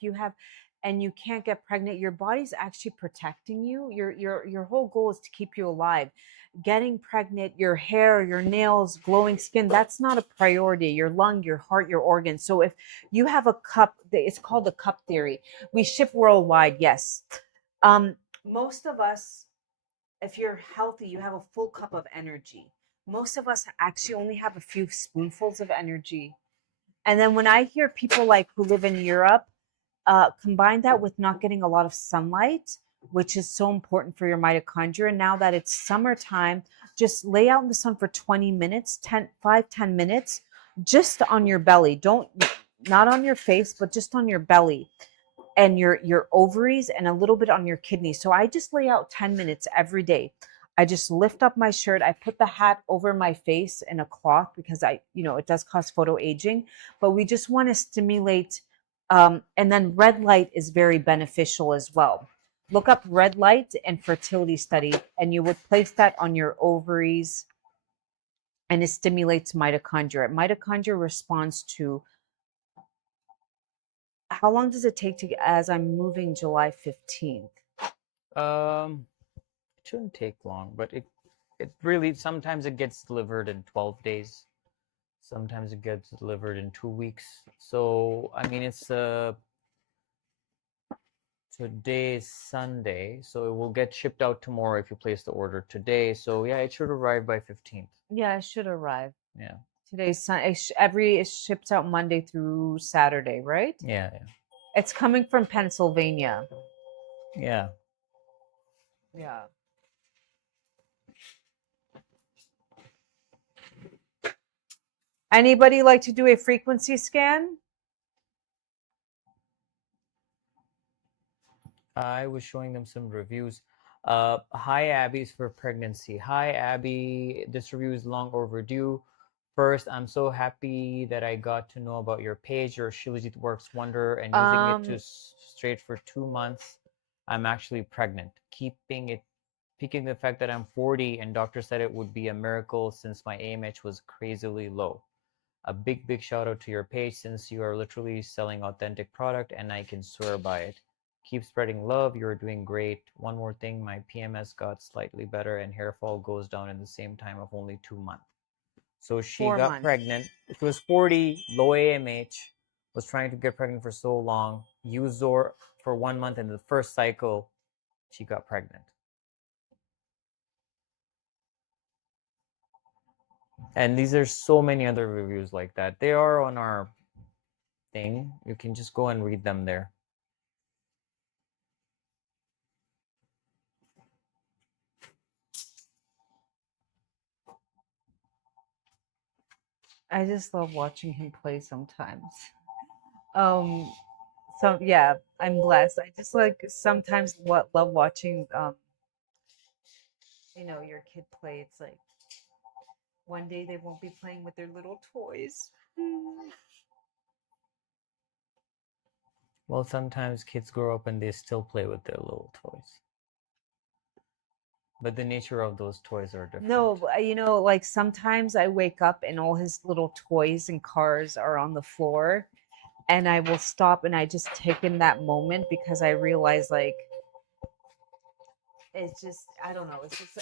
and you can't get pregnant, your body's actually protecting you. Your whole goal is to keep you alive. Getting pregnant, your hair, your nails, glowing skin, that's not a priority. Your lung, your heart, your organs. So if you have a cup, it's called the cup theory. We ship worldwide, yes. Most of us, if you're healthy, you have a full cup of energy. Most of us actually only have a few spoonfuls of energy. And then when I hear people like who live in Europe, combine that with not getting a lot of sunlight, which is so important for your mitochondria. Now that it's summertime, just lay out in the sun for 20 minutes, 10 minutes, just on your belly. Not on your face, but just on your belly and your ovaries and a little bit on your kidneys. So I just lay out 10 minutes every day. I just lift up my shirt. I put the hat over my face in a cloth because it does cause photo aging, but we just want to stimulate. And then red light is very beneficial as well. Look up red light and fertility study, and you would place that on your ovaries, and it stimulates mitochondria. Mitochondria responds to, how long does it take to, as I'm moving July 15th? It shouldn't take long, but it really, sometimes it gets delivered in 12 days. Sometimes it gets delivered in 2 weeks. So, I mean, it's today is Sunday, so it will get shipped out tomorrow if you place the order today. So yeah, it should arrive by 15th. Yeah, it should arrive. Yeah. Today's it ships out Monday through Saturday, right? Yeah. It's coming from Pennsylvania. Yeah. Yeah. Anybody like to do a frequency scan? I was showing them some reviews. Hi, Abby's for pregnancy. Hi, Abby. This review is long overdue. First, I'm so happy that I got to know about your page. Your Shilajit works wonder, and using it to straight for 2 months, I'm actually pregnant. Speaking of the fact that I'm 40 and doctor said it would be a miracle since my AMH was crazily low. A big shout out to your page since you are literally selling authentic product and I can swear by it. Keep spreading love. You're doing great. One more thing, my PMS got slightly better and hair fall goes down in the same time of only 2 months. So she 4 got months. pregnant. She was 40, low AMH, was trying to get pregnant for so long, used ZOR for 1 month, and the first cycle, she got pregnant. And these are so many other reviews like that. They are on our thing. You can just go and read them there. I just love watching him play sometimes. Yeah, I'm blessed. I just like sometimes love watching your kid play. It's like one day they won't be playing with their little toys. Well, sometimes kids grow up and they still play with their little toys. But the nature of those toys are different. No, like sometimes I wake up and all his little toys and cars are on the floor, and I will stop and I just take in that moment because I realize like it's just I don't know. It's just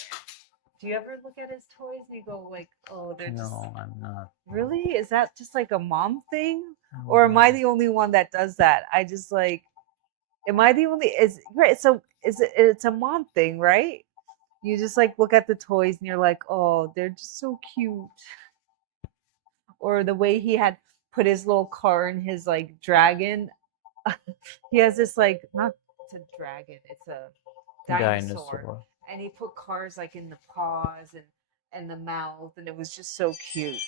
do you ever look at his toys and you go like, oh, they're just No, I'm not. really? Is that just like a mom thing? Or am I the only one that does that? I just like, am I the only? Is right? So it's a mom thing, right? You just like look at the toys and you're like, oh, they're just so cute. Or the way he had put his little car in his like dragon. He has this like not it's a dragon, it's a dinosaur. And he put cars like in the paws and the mouth, and it was just so cute.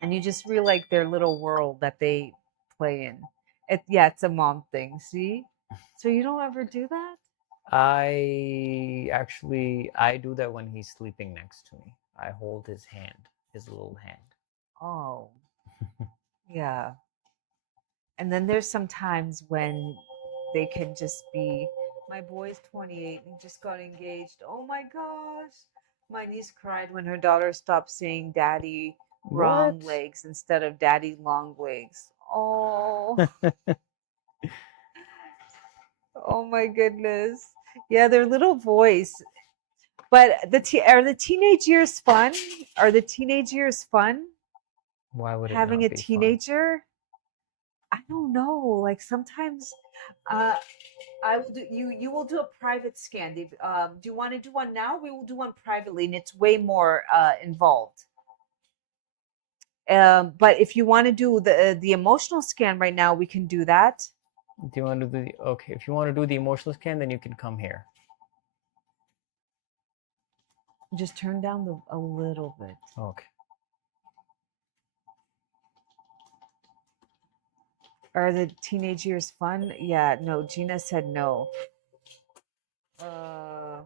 And you just feel like their little world that they play in. It's a mom thing. See, so you don't ever do that. I do that when he's sleeping next to me. I hold his hand, his little hand. Oh, yeah. And then there's some times when they can just be, my boy's 28 and just got engaged. Oh my gosh. My niece cried when her daughter stopped saying daddy wrong legs instead of daddy long legs. Oh. Oh my goodness. Yeah, their little voice. But are the teenage years fun? Are the teenage years fun? Why would it having not a be teenager? I don't know. Like sometimes I will do you will do a private scan. Do you want to do one now? We will do one privately and it's way more involved. But if you want to do the emotional scan right now, we can do that. Do you want to do if you want to do the emotional scan, then you can come here. Just turn down a little bit. Okay. Are the teenage years fun? Yeah, no, Gina said no. I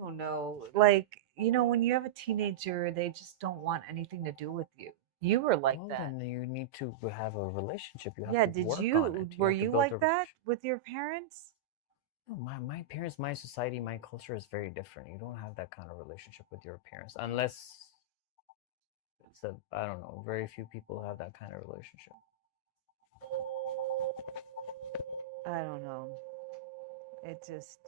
don't know. Like, when you have a teenager, they just don't want anything to do with you. You were like that. Then you need to have a relationship. You have Yeah, to did work you? on it. Were you like that with your parents? No, my parents, my society, my culture is very different. You don't have that kind of relationship with your parents unless I don't know, very few people have that kind of relationship. I don't know. It just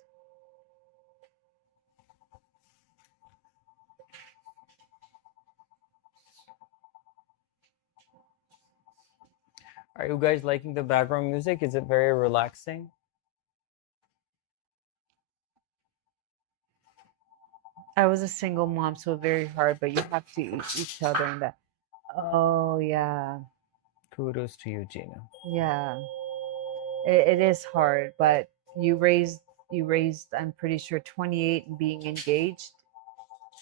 Are you guys liking the background music? Is it very relaxing? I was a single mom, so very hard, but you have to eat each other and that. Oh, yeah. Kudos to you, Gina. Yeah. It is hard, but you raised, I'm pretty sure 28 and being engaged.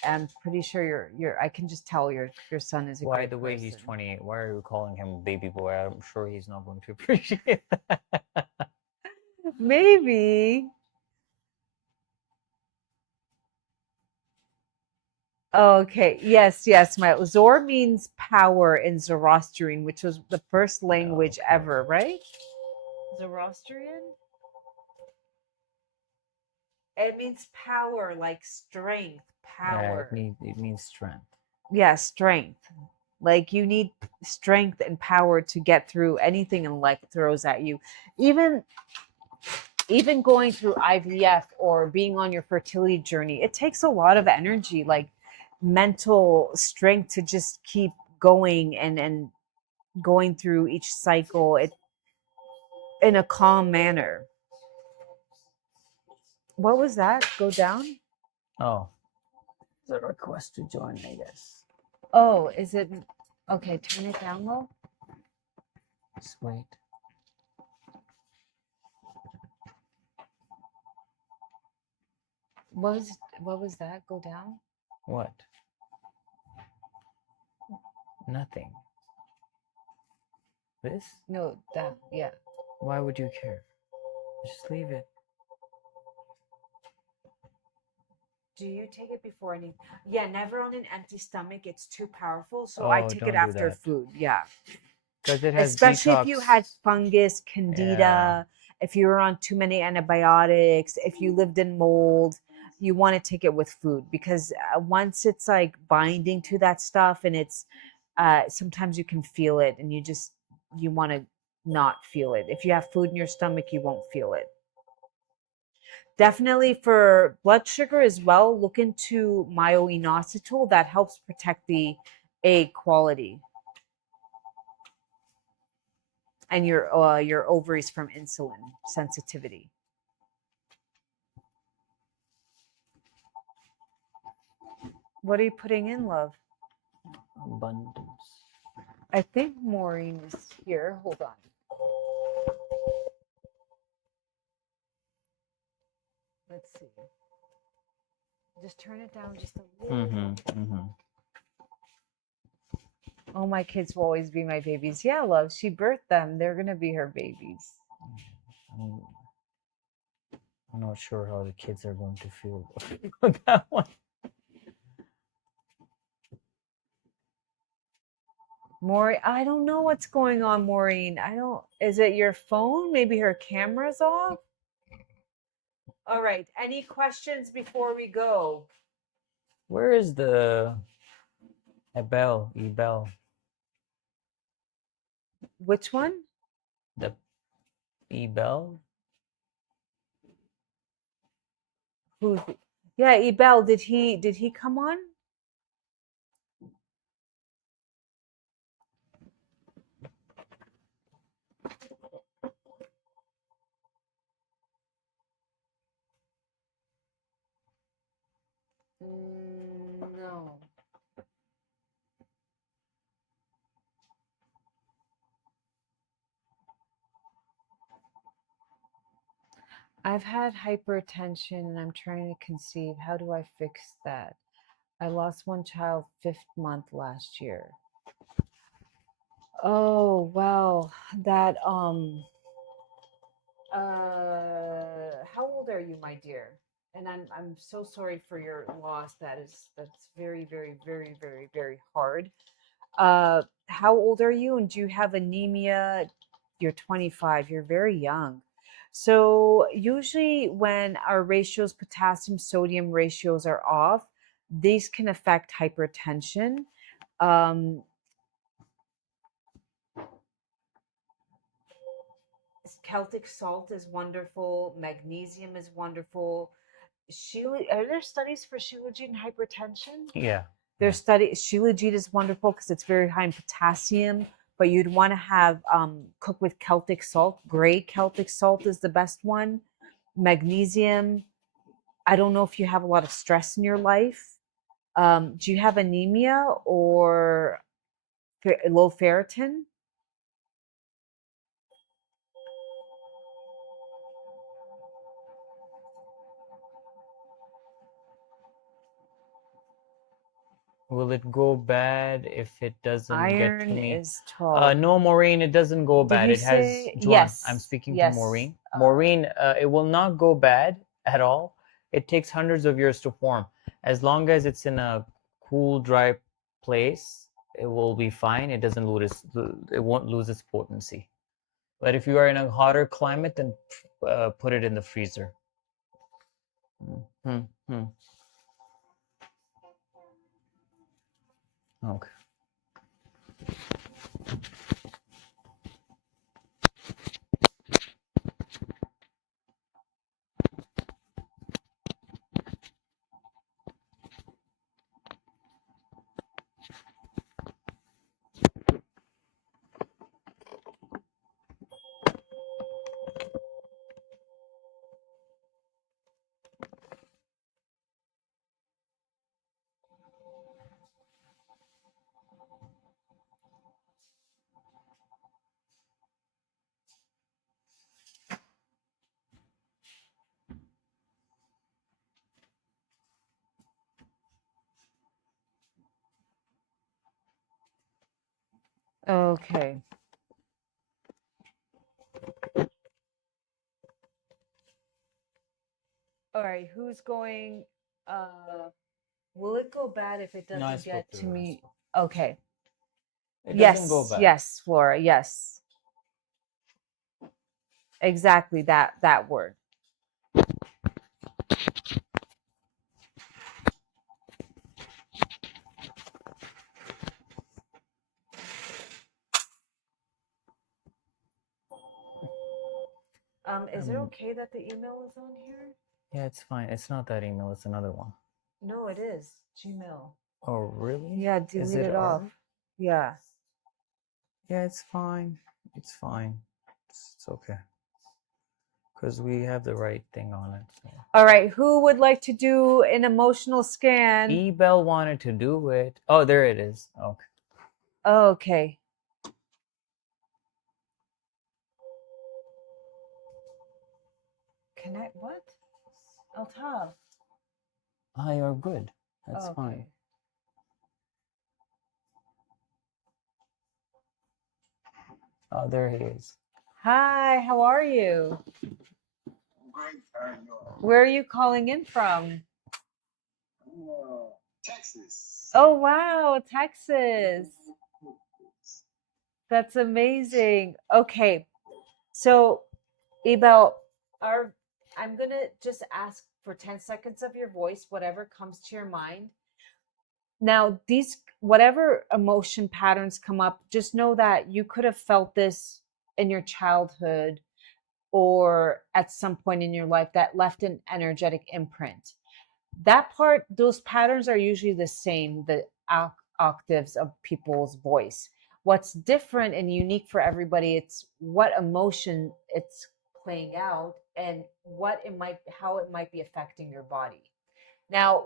I'm pretty sure I can just tell your son is a great By the way, person. he's 28. Why are you calling him baby boy? I'm sure he's not going to appreciate that. Maybe. Okay. Yes. My ZOR means power in Zoroastrian, which was the first language ever, right? Zoroastrian? It means power, like strength, Yeah, power. it means strength. Yeah, strength. Like you need strength and power to get through anything in life throws at you. Even going through IVF or being on your fertility journey, it takes a lot of energy, like mental strength to just keep going and going through each cycle in a calm manner. What was that? Go down? Oh, the request to join, I guess. Oh, is it okay? Turn it down low. Just wait. What was that? Go down? What? Nothing. This? No, that. Yeah. Why would you care? Just leave it. Do you take it before any? Yeah, never on an empty stomach. It's too powerful. So I Oh, take don't it do after that. food. Yeah. Because it has Especially if you had detox. fungus, candida, if you were on too many antibiotics, if you lived in mold, you want to take it with food because once it's like binding to that stuff and it's sometimes you can feel it and you want to not feel it. If you have food in your stomach, you won't feel it. Definitely for blood sugar as well, look into myo-inositol. That helps protect the egg quality and your ovaries from insulin sensitivity. What are you putting in, love? Abundance. I think Maureen is here. Hold on. Let's see. Just turn it down just a little. Oh, my kids will always be my babies. Yeah, love. She birthed them. They're gonna be her babies. I'm not sure how the kids are going to feel about that one. Maureen, I don't know what's going on, Maureen. I don't. Is it your phone? Maybe her camera's off. All right. Any questions before we go? Where is the Ebel? Which one? The Ebel? Who's? Yeah, Ebel. Did he come on? No. I've had hypertension and I'm trying to conceive. How do I fix that? I lost one child 5th month last year. Oh, well, that how old are you, my dear? And I'm so sorry for your loss. That's very, very, very, very, very hard. How old are you? And do you have anemia? You're 25. You're very young. So usually when our ratios, potassium sodium ratios are off, these can affect hypertension. Um, Celtic salt is wonderful. Magnesium is wonderful. Are there studies for Shilajit and hypertension? Yeah. There's Shilajit is wonderful because it's very high in potassium, but you'd want to have cook with Celtic salt. Gray Celtic salt is the best one. Magnesium. I don't know if you have a lot of stress in your life. Do you have anemia or low ferritin? Will it go bad if it doesn't get to Iron me? is 12. No, Maureen, it doesn't go Did bad. you It has say Juan. yes? I'm speaking to Yes. Maureen. Maureen, it will not go bad at all. It takes hundreds of years to form. As long as it's in a cool, dry place, it will be fine. It won't lose its potency. But if you are in a hotter climate, then put it in the freezer. Mm-hmm. Okay. Okay. All right, who's going? Will it go bad if it No, I doesn't spoke get to to her. me? Okay. It doesn't go Yes, bad. yes, Flora. Yes. Exactly that word. Is it okay that the email is on here? Yeah, it's fine. It's not that email. It's another one. No, it is. Gmail. Oh, really? Yeah, Is delete it off. ours? Yeah. Yeah, it's fine. It's fine. It's okay. Because we have the right thing on it. So. All right, who would like to do an emotional scan? Ebel wanted to do it. Oh, there it is. Okay. Oh, okay. Connect what? Altav. Ah, you're good. That's Okay. fine. Oh, there he is. Hi, how are you? Great. Where are you calling in from? Texas. Oh, wow, Texas. That's amazing. Okay. So, Ebel, I'm going to just ask for 10 seconds of your voice, whatever comes to your mind. Now, whatever emotion patterns come up, just know that you could have felt this in your childhood or at some point in your life that left an energetic imprint. That part, those patterns are usually the same, the octaves of people's voice. What's different and unique for everybody, it's what emotion it's playing out and how it might be affecting your body. Now,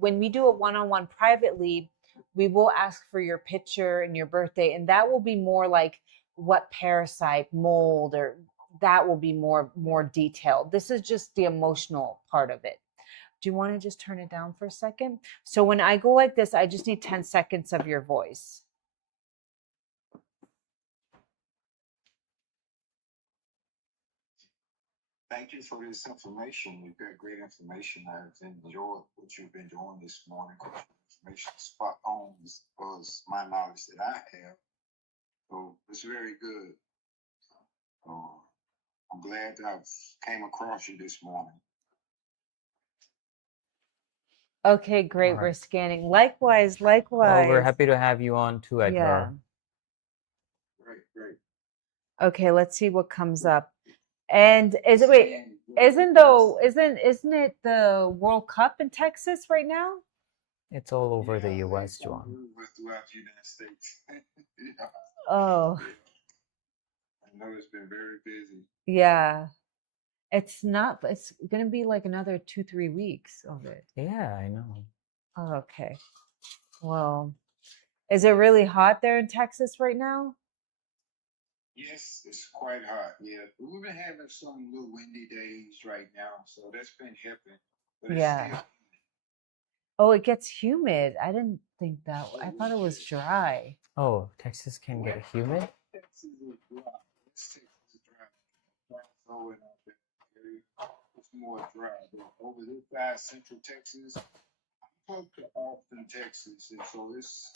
when we do a one-on-one privately, we will ask for your picture and your birthday, and that will be more like what parasite, mold, or that will be more detailed. This is just the emotional part of it. Do you want to just turn it down for a second? So when I go like this, I just need 10 seconds of your voice. Thank you for this information. You've got great information. I've enjoyed what you've been doing this morning. Information spot on as far as my knowledge that I have. So it's very good. I'm glad that I came across you this morning. Okay, great. All We're right. scanning. Likewise. Oh, we're Yeah. happy to have you on too, Edgar. Great. Okay, let's see what comes up. And isn't it the World Cup in Texas right now? It's all over the US, John. Throughout the United States. Yeah. Oh, I know it's been very busy. yeah. It's going to be like another 2-3 weeks of it. Yeah, I know. Oh, okay. Well, is it really hot there in Texas right now? Yes, it's quite hot. Yeah, we've been having some little windy days right now, so that's been helping. But it's Yeah. still Oh, it gets humid. I didn't think that. I thought it was dry. Oh, Texas can get humid? Texas is dry. Texas is dry. So in that area, it's more dry. But over this side, Central Texas, I'm close to Austin, Texas, and so it's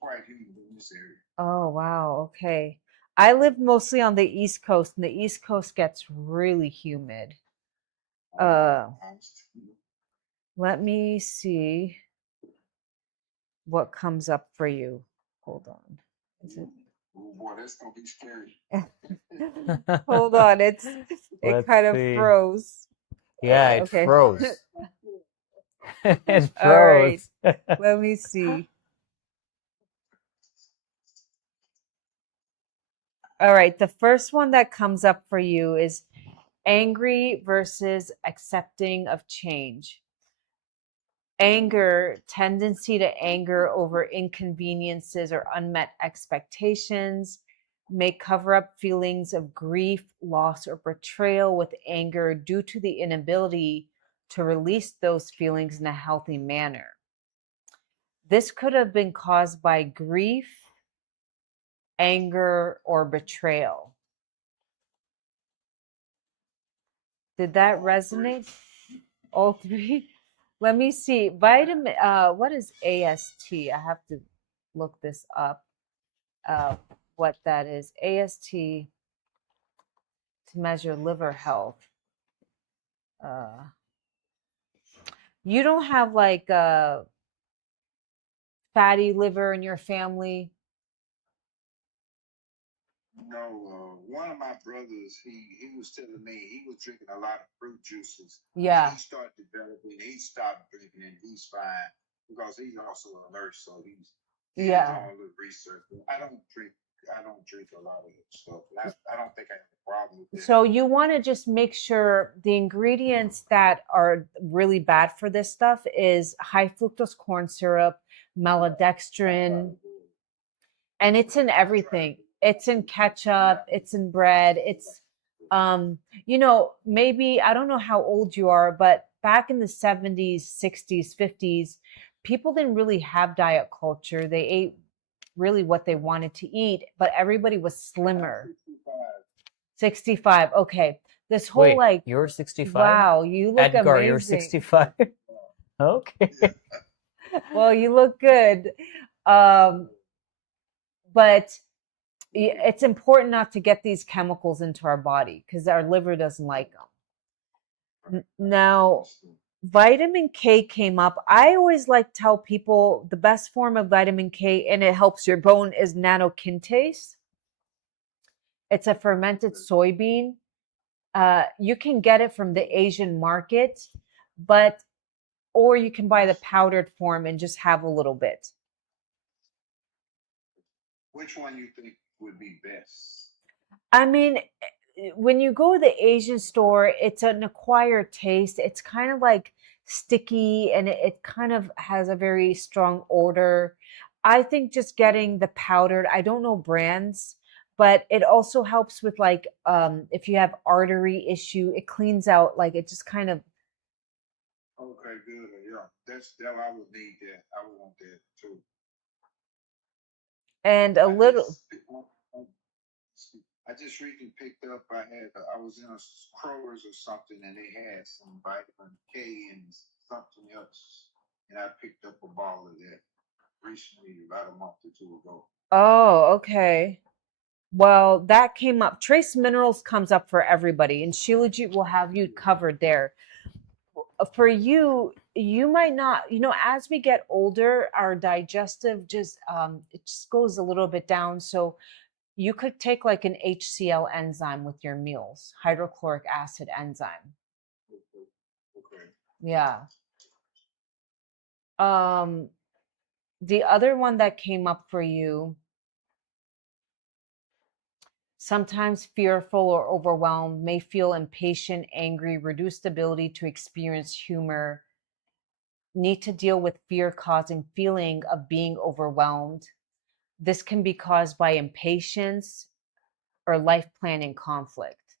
quite humid in this area. Oh, wow. Okay. I live mostly on the East Coast, and the East Coast gets really humid. Let me see what comes up for you. Hold on. Is it? Oh boy, that's gonna be scary. Hold on. It Let's kind of see. froze. Yeah, it Okay. froze. It All right. froze. Let me see. All right. The first one that comes up for you is angry versus accepting of change. Anger, tendency to anger over inconveniences or unmet expectations, may cover up feelings of grief, loss, or betrayal with anger due to the inability to release those feelings in a healthy manner. This could have been caused by grief, anger, or betrayal. Did that resonate? All three? Let me see. Vitamin, what is AST? I have to look this up. What that is. AST to measure liver health. You don't have like fatty liver in your family? No, one of my brothers, he was telling me he was drinking a lot of fruit juices. Yeah. And he started developing. He stopped drinking, and he's fine because he's also a nurse, so he's Yeah. doing a little research. I don't drink. I don't drink a lot of that stuff. I don't think I have a problem with that. So you want to just make sure the ingredients that are really bad for this stuff is high fructose corn syrup, maltodextrin, and it's in everything. It's in ketchup, it's in bread, it's you know, maybe I don't know how old you are, but back in the 70s, 60s, 50s, people didn't really have diet culture. They ate really what they wanted to eat, but everybody was slimmer. 65. Okay. This whole Wait, like, you're 65? wow, you look Edgar, amazing. you're 65? Okay. Well, you look good. But it's important not to get these chemicals into our body because our liver doesn't like them. Now, vitamin K came up. I always like tell people the best form of vitamin K, and it helps your bone, is nanokintase. It's a fermented soybean. You can get it from the Asian market, or you can buy the powdered form and just have a little bit. Which one you think would be best? I mean, when you go to the Asian store, it's an acquired taste. It's kind of like sticky and it kind of has a very strong odor. I think just getting the powdered, I don't know brands, but it also helps with like if you have artery issue, it cleans out, like it just kind of. Okay, good. Yeah, that I would need that. I would want that too. And a little. I just recently picked up. I was in a Kroger's or something, and they had some vitamin K and something else, and I picked up a bottle of that recently, about a month or two ago. Oh, okay. Well, that came up. Trace minerals comes up for everybody, and Shilajit will have you covered there. For you, you might not, you know, as we get older, our digestive just it just goes a little bit down. So you could take like an HCl enzyme with your meals, hydrochloric acid enzyme. Okay. Yeah. The other one that came up for you, sometimes fearful or overwhelmed, may feel impatient, angry, reduced ability to experience humor, need to deal with fear causing feeling of being overwhelmed. This can be caused by impatience or life planning conflict.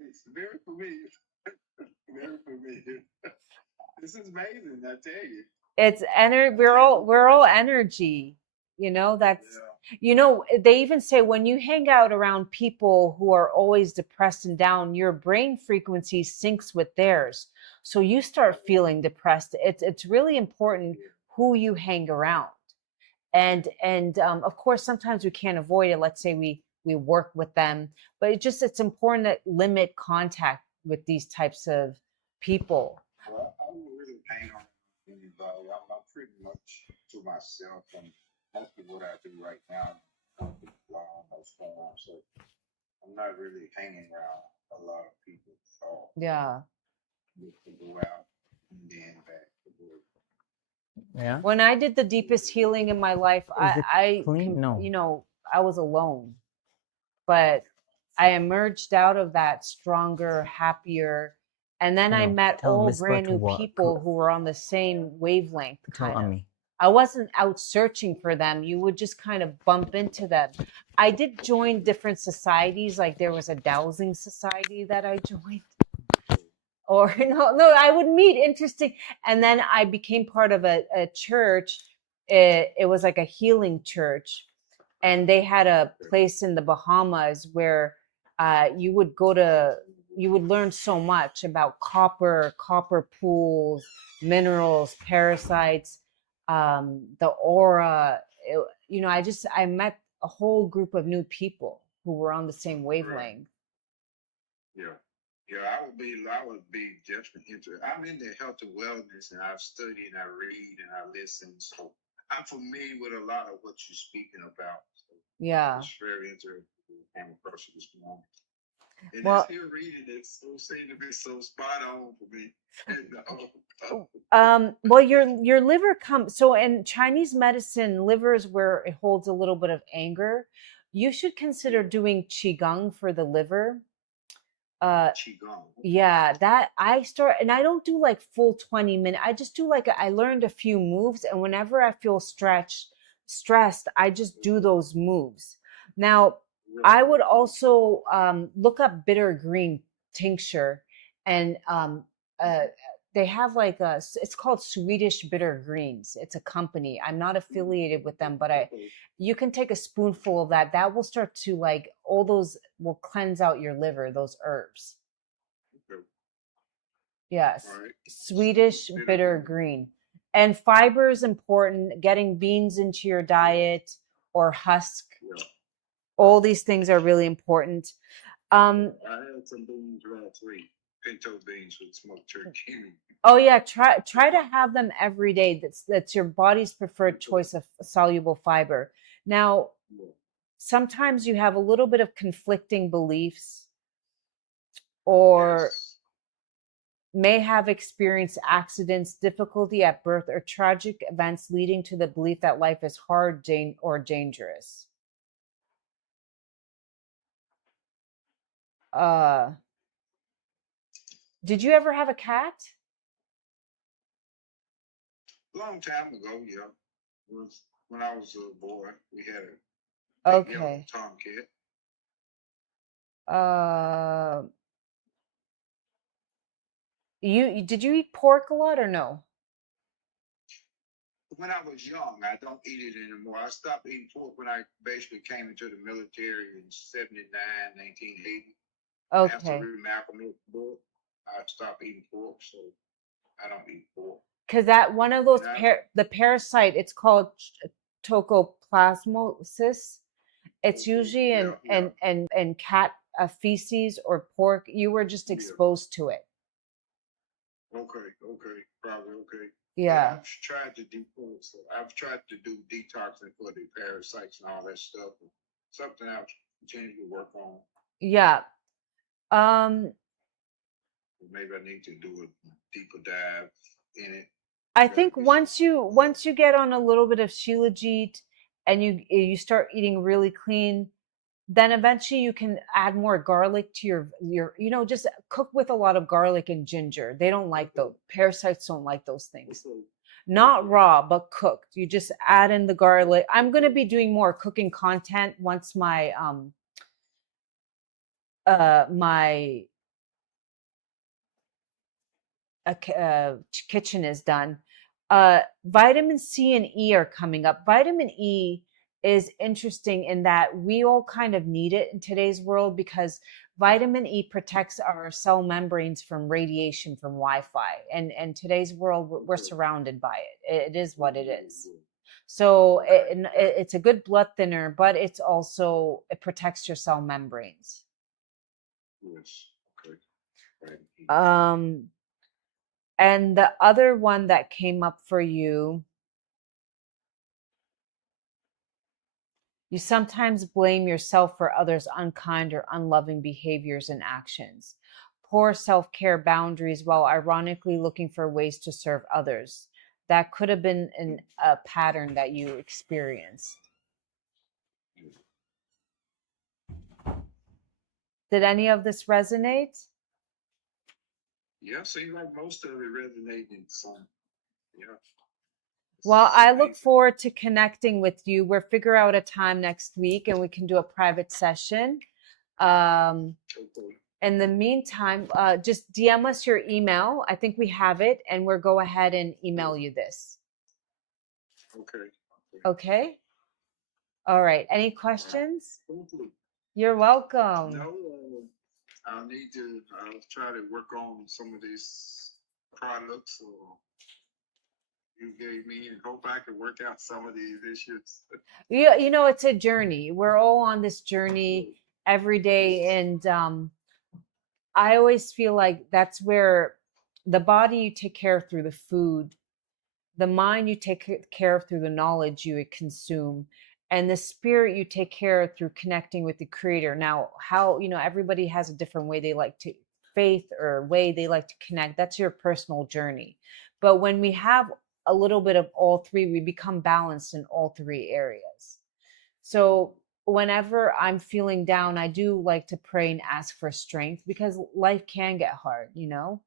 It's very familiar. Very familiar. This is amazing, I tell you. It's energy. We're all energy. You know, that's, you know, they even say when you hang out around people who are always depressed and down, your brain frequency syncs with theirs. So you start feeling depressed. It's really important who you hang around. And of course, sometimes we can't avoid it. Let's say we work with them, but it's important to limit contact with these types of people. Well, I don't really hang on anybody. I'm pretty much to myself, and that's what I do right now. I'm on those forums, so I'm not really hanging around a lot of people at all. Yeah. Just to go out and then back to work. Yeah. When I did the deepest healing in my life, Is it clean? No. you know, I was alone, but I emerged out of that stronger, happier, and then I No, met tell all Miss brand new Butterworth. people who were on the same wavelength. Tell Kind of. Ami. I wasn't out searching for them. You would just kind of bump into them. I did join different societies, like there was a dowsing society that I joined. Or no, I would meet interesting, and then I became part of a church. It was like a healing church, and they had a place in the Bahamas where you would go to, you would learn so much about copper pools, minerals, parasites, the aura. You know, I met a whole group of new people who were on the same wavelength. Yeah. Yeah, I would be just interested. I'm into health and wellness, and I've studied and I read and I listen. So I'm familiar with a lot of what you're speaking about. So Yeah. it's very interesting. I came across it this morning. And Well, this here reading, it so seemed to be so spot on for me. well, your liver comes, so in Chinese medicine, liver is where it holds a little bit of anger. You should consider doing qigong for the liver. Qigong. Yeah, that I start, and I don't do like full 20 minutes. I just do like I learned a few moves, and whenever I feel stressed, I just do those moves. Now, I would also look up bitter green tincture, and they have like it's called Swedish Bitter Greens. It's a company. I'm not affiliated with them, but you can take a spoonful of that. That will start to like, all those will cleanse out your liver, those herbs. Yes. Right. Swedish bitter green. And fiber is important. Getting beans into your diet or husk. Yeah. All these things are really important. I had some beans last week. Pinto beans with smoked turkey. Oh yeah, try to have them every day. That's your body's preferred choice of soluble fiber. Now, sometimes you have a little bit of conflicting beliefs, or may have experienced accidents, difficulty at birth, or tragic events leading to the belief that life is hard or dangerous. Did you ever have a cat? Long time ago, yeah. It was when I was a boy. We had a big yellow tomcat. Did you eat pork a lot or no? When I was young, I don't eat it anymore. I stopped eating pork when I basically came into the military in 79, 1980. Okay. After Malcolm X book, I stopped eating pork, so I don't eat pork. Because that one of those the parasite, it's called tocoplasmosis. It's usually in cat feces or pork. You were just exposed to it. Okay, probably okay. Yeah. I've tried to detox. I've tried to do detoxing for the parasites and all that stuff. Something I'll continue to work on. Yeah. Maybe I need to do a deeper dive in it. I think once you get on a little bit of Shilajit and you start eating really clean, then eventually you can add more garlic to your just cook with a lot of garlic and ginger. They don't like those parasites, don't like those things. Not raw, but cooked. You just add in the garlic. I'm going to be doing more cooking content once my my kitchen is done. Vitamin C and E are coming up. Vitamin E is interesting in that we all kind of need it in today's world, because vitamin E protects our cell membranes from radiation from Wi-Fi. And today's world, we're surrounded by it. It is what it is. So it's a good blood thinner, but it protects your cell membranes. Yes. Okay. Right. And the other one that came up for you, you sometimes blame yourself for others' unkind or unloving behaviors and actions. Poor self-care boundaries while ironically looking for ways to serve others. That could have been a pattern that you experienced. Did any of this resonate? Yeah, seems like most of it resonating some. Yeah. Well, I look forward to connecting with you. We'll figure out a time next week and we can do a private session. In the meantime, just DM us your email. I think we have it, and we'll go ahead and email you this. Okay. Okay? All right. Any questions? You're welcome. No, I'll need to try to work on some of these products you gave me and hope I can work out some of these issues. You know, it's a journey. We're all on this journey every day. And I always feel like that's where the body you take care of through the food, the mind you take care of through the knowledge you consume, and the spirit you take care of through connecting with the creator. Now, how, you know, everybody has a different way they like to faith or way they like to connect. That's your personal journey. But when we have a little bit of all three, we become balanced in all three areas. So whenever I'm feeling down, I do like to pray and ask for strength because life can get hard, you know?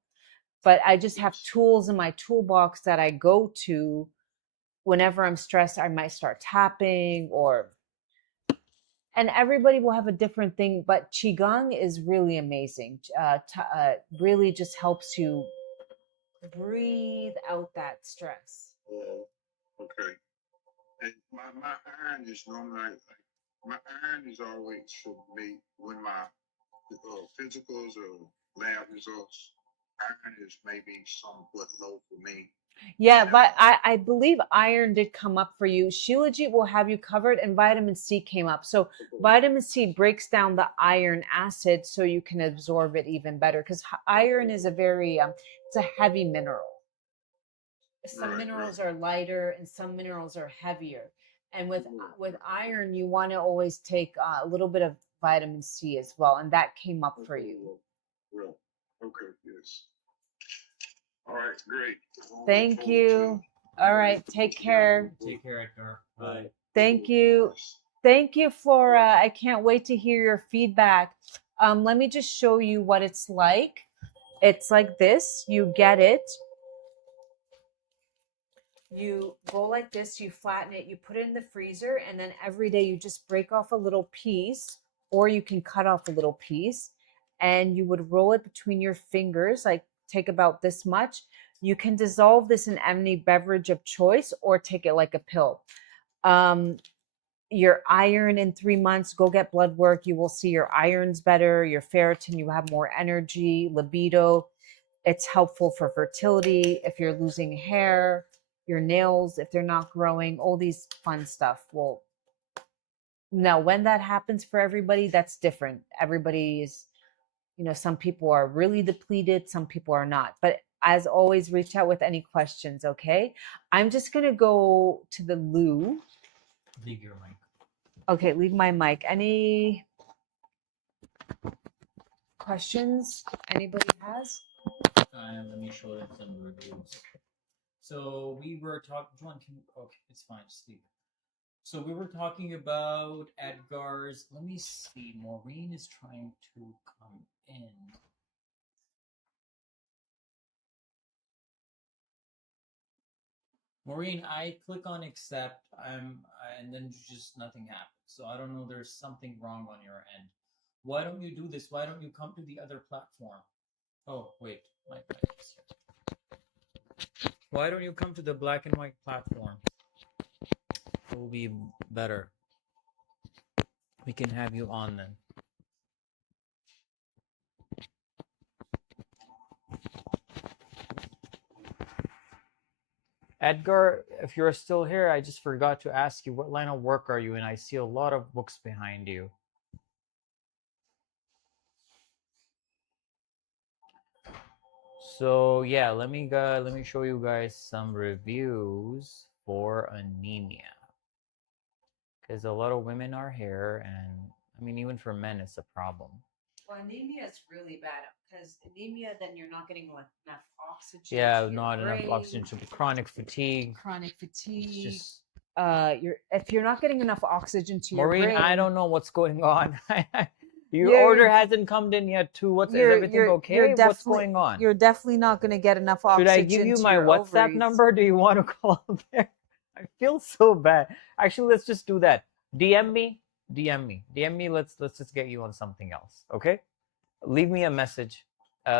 But I just have tools in my toolbox that I go to whenever I'm stressed. I might start tapping and everybody will have a different thing, but Qigong is really amazing. Really just helps you breathe out that stress. Okay. And my iron is normally my iron is always for me when my physicals or lab results. Iron is maybe somewhat low for me. Yeah, but I believe iron did come up for you. Shilajit will have you covered, and vitamin C came up. So vitamin C breaks down the iron acid so you can absorb it even better because iron is a very, it's a heavy mineral. Some minerals are lighter and some minerals are heavier. And with iron, you want to always take a little bit of vitamin C as well. And that came up for you. Real. Okay, yes. All right, great. Thank you. All right, take care. Take care, Edgar. Bye. Thank you. Thank you, Flora. I can't wait to hear your feedback. Let me just show you what it's like. It's like this. You get it. You go like this, you flatten it, you put it in the freezer, and then every day you just break off a little piece, or you can cut off a little piece, and you would roll it between your fingers, like take about this much. You can dissolve this in any beverage of choice or take it like a pill. Your iron in 3 months, go get blood work. You will see your iron's better, your ferritin, you have more energy, libido. It's helpful for fertility, if you're losing hair, your nails, if they're not growing, all these fun stuff. Well, now when that happens for everybody, that's different. Everybody is, you know, some people are really depleted, some people are not. But as always, reach out with any questions, okay? I'm just going to go to the loo. Leave your mic. Okay, leave my mic. Any questions anybody has? Let me show them some reviews. So we were talking. John, okay, it's fine. Just leave it. So we were talking about Edgar's. Let me see. Maureen is trying to come in. Maureen, I click on accept. And then just nothing happens. So I don't know. There's something wrong on your end. Why don't you do this? Why don't you come to the other platform? Oh wait, my bad. Why don't you come to the black and white platform? It will be better. We can have you on then. Edgar, if you're still here, I just forgot to ask you, what line of work are you in? I see a lot of books behind you. So yeah, let me show you guys some reviews for anemia, because a lot of women are here, and I mean even for men it's a problem. Well, anemia is really bad because anemia, then you're not getting enough oxygen. Yeah, to your not enough brain, oxygen to chronic fatigue. Chronic It's fatigue. just If you're not getting enough oxygen to your Maureen, brain, I don't know what's going on. Your You're- order hasn't come in yet too. Is everything okay? What's going on? You're definitely not going to get enough oxygen. Should I give you to my your WhatsApp ovaries. number? Do you want to call there? I feel so bad. Actually, let's just do that. DM me. Let's just get you on something else. Okay? Leave me a message.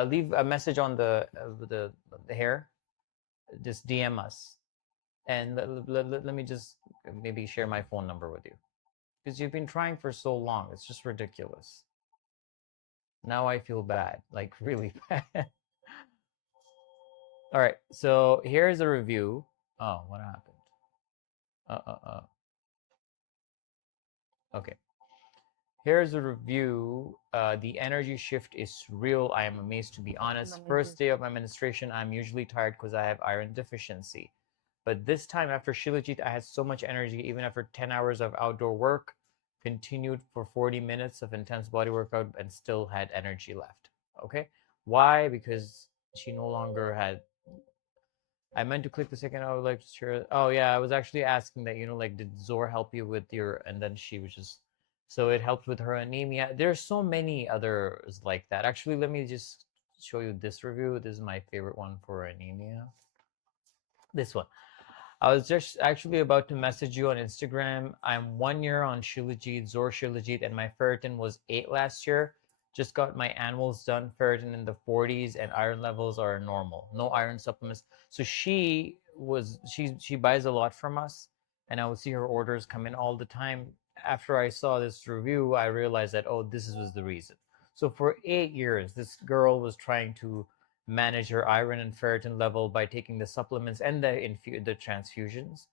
Leave a message on the hair. Just DM us, and let me just maybe share my phone number with you, because you've been trying for so long. It's just ridiculous. Now I feel bad, like really bad. All right, so here's a review. Oh, what happened? Okay. Here's a review. The energy shift is real. I am amazed, to be honest. First day of my menstruation, I'm usually tired because I have iron deficiency. But this time after Shilajit, I had so much energy, even after 10 hours of outdoor work, continued for 40 minutes of intense body workout, and still had energy left. Okay? Why? Because she no longer had... I meant to click the second. I would like to share. Oh yeah, I was actually asking that, like, did ZOR help you with your... And then she was just... So it helped with her anemia. There's so many others like that. Actually, let me just show you this review. This is my favorite one for anemia. This one. I was just actually about to message you on Instagram. I'm 1 year on Shilajit, ZOR Shilajit, and my ferritin was 8 last year. Just got my annuals done, ferritin in the 40s, and iron levels are normal. No iron supplements. So she buys a lot from us, and I would see her orders come in all the time. After I saw this review, I realized that, oh, this was the reason. So for 8 years, this girl was trying to manage her iron and ferritin level by taking the supplements and the transfusions,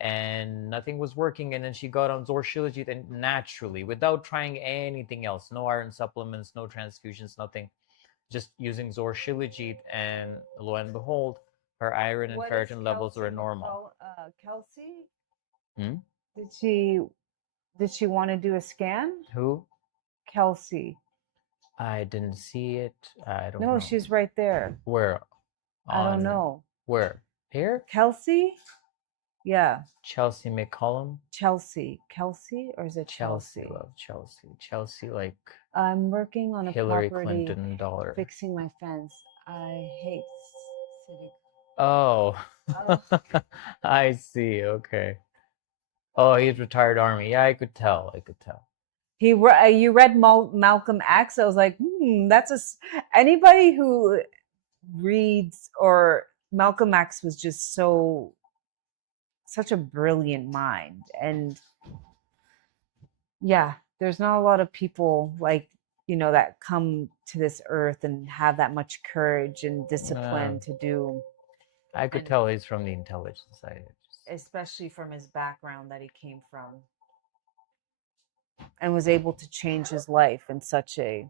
and nothing was working. And then she got on ZOR Shilajit, and naturally, without trying anything else, no iron supplements, no transfusions, nothing, just using ZOR Shilajit, and lo and behold, her iron and ferritin levels were normal. Kelsey? Hmm? Did she want to do a scan? Who? Kelsey. I didn't see it. I don't know. No, she's right there. Where? I don't know. Where? Here? Kelsey? Yeah. Chelsea McCollum? Chelsea, or is it Chelsea, Chelsea? love Chelsea. Chelsea, like I'm working on a Hillary property, Clinton dollar. fixing my fence. I hate city. Oh, I see. Okay. Oh, he's retired Army. Yeah, I could tell. You read Malcolm X. I was like, that's anybody who reads, or Malcolm X was just such a brilliant mind. And yeah, there's not a lot of people like, that come to this earth and have that much courage and discipline to do. I could tell he's from the intelligence side. Especially from his background that he came from, and was able to change his life in such a...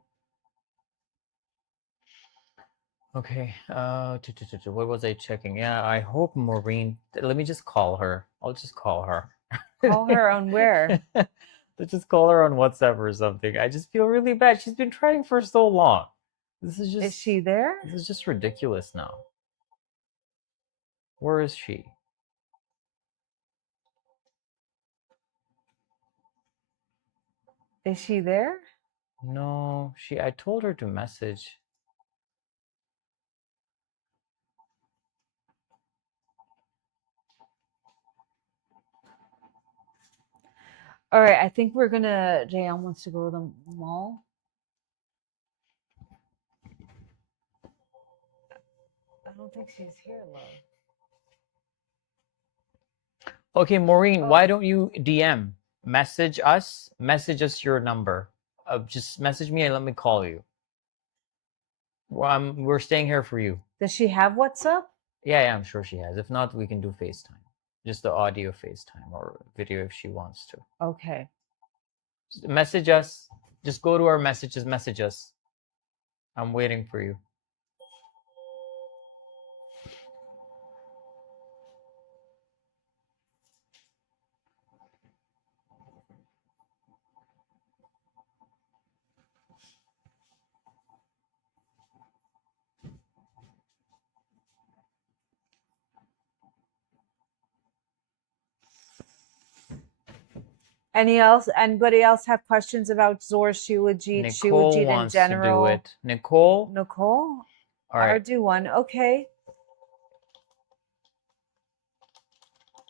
Okay. What was I checking? Yeah, I hope Maureen. Let me just call her. I'll just call her. Call her on where? Let's just call her on WhatsApp or something. I just feel really bad. She's been trying for so long. This is just... Is she there? This is just ridiculous now. Where is she? Is she there? No, I told her to message. All right, I think we're gonna... Jayon wants to go to the mall. I don't think she's here, love. Okay, Maureen, why don't you DM? Message us your number. Just message me and let me call you. We're staying here for you. Does she have WhatsApp? Yeah, I'm sure she has. If not, we can do FaceTime. Just the audio FaceTime or video if she wants to. Okay. Just message us. Just go to our messages, message us. I'm waiting for you. Anybody else have questions about ZOR Shilajit, Nicole Shilajit in wants to do general? it. Nicole? Nicole? All Or right. do one. Okay.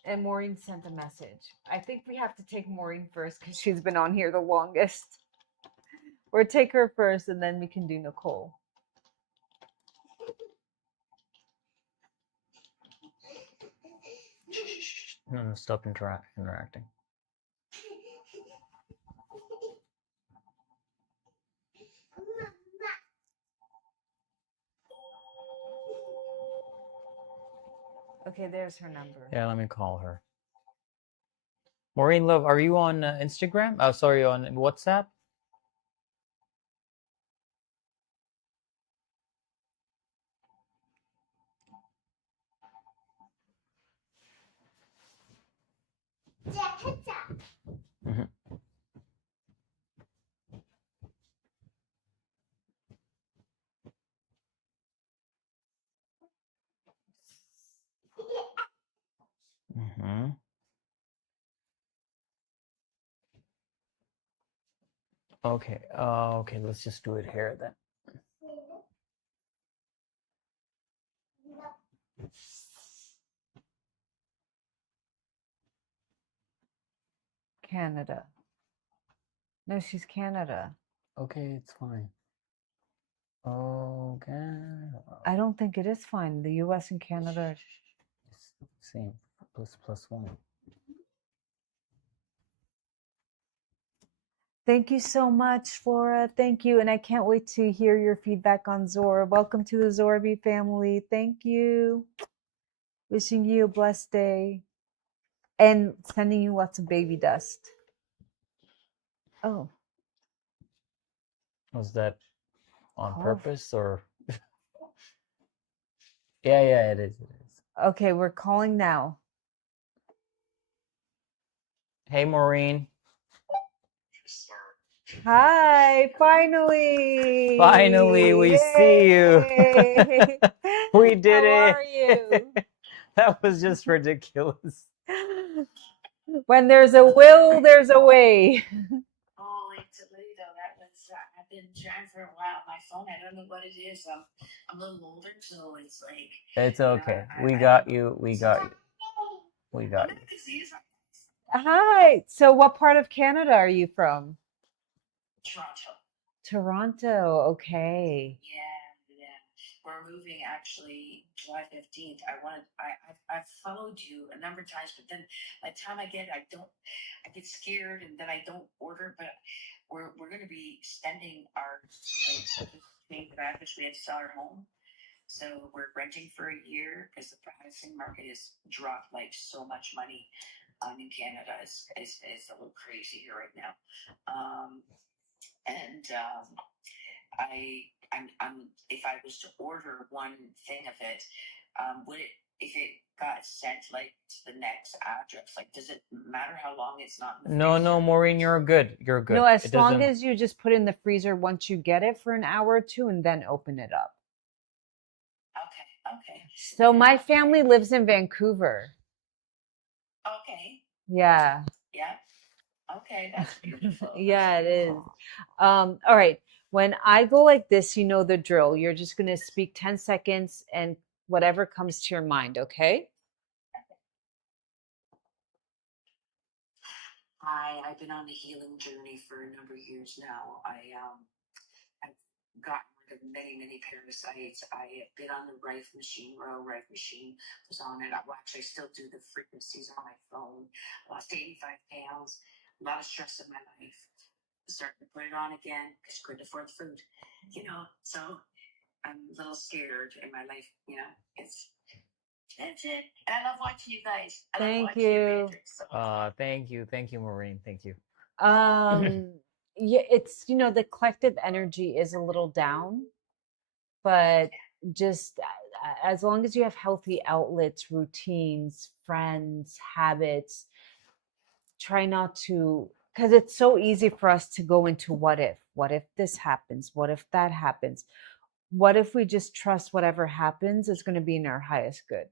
And Maureen sent a message. I think we have to take Maureen first because she's been on here the longest. Or take her first and then we can do Nicole. No, stop interacting. Okay, there's her number. Yeah, let me call her. Maureen Love, are you on Instagram? Oh, sorry, on WhatsApp? Mhm. Mhm. Okay. Okay, let's just do it here then. Canada. No, she's Canada. Okay, it's fine. Okay. I don't think it is fine. The US and Canada. It's same. +1. Thank you so much, Flora. Thank you. And I can't wait to hear your feedback on ZOR. Welcome to the Zorby family. Thank you. Wishing you a blessed day. And sending you lots of baby dust. Oh. Was that on Call. purpose or? Yeah, it is. It is. Okay, we're calling now. Hey, Maureen. Hi, finally. Finally, we see you. Yay. We did How it. are you? That was just ridiculous. When there's a will, there's a way. Oh, like Toledo, that was, I've been trying for a while. My phone, I don't know what it is. I'm a little older, so it's like. It's okay. We I got don't you. We got you. We got you. Hi. So what part of Canada are you from? Toronto. Toronto. Okay. Yeah. We're moving actually July 15th. I've followed you a number of times, but then by the time I get get scared and then I don't order, but we're going to be spending our, like, just change of address. We had to sell our home. So we're renting for a year because the housing market has dropped like so much money in Canada. Is a little crazy here right now. And I'm if I was to order one thing of it, would it, if it got sent like to the next address, like does it matter how long it's not in the No, freezer? Maureen, you're good. You're good. No, as It long doesn't. as you just put in the freezer once you get it for an hour or two and then open it up. Okay. So my family lives in Vancouver. Okay. Yeah. Yeah. Okay, that's beautiful. Yeah, it is. All right. When I go like this, you know the drill. You're just going to speak 10 seconds and whatever comes to your mind, okay? Hi, I've been on a healing journey for a number of years now. I've gotten rid of many parasites. I have been on the Rife machine, Row Rife machine was on it. Well, actually, I still do the frequencies on my phone. I lost 85 pounds, a lot of stress in my life. Starting to put it on again because I couldn't afford the food, so I'm a little scared in my life, that's it. And I love watching you guys. I love Thank watching your you. Matrix. So Thank you. Thank you, Maureen. Thank you. Yeah, it's, the collective energy is a little down, but just as long as you have healthy outlets, routines, friends, habits, try not to, because it's so easy for us to go into what if this happens, what if that happens, what if we just trust whatever happens is going to be in our highest good.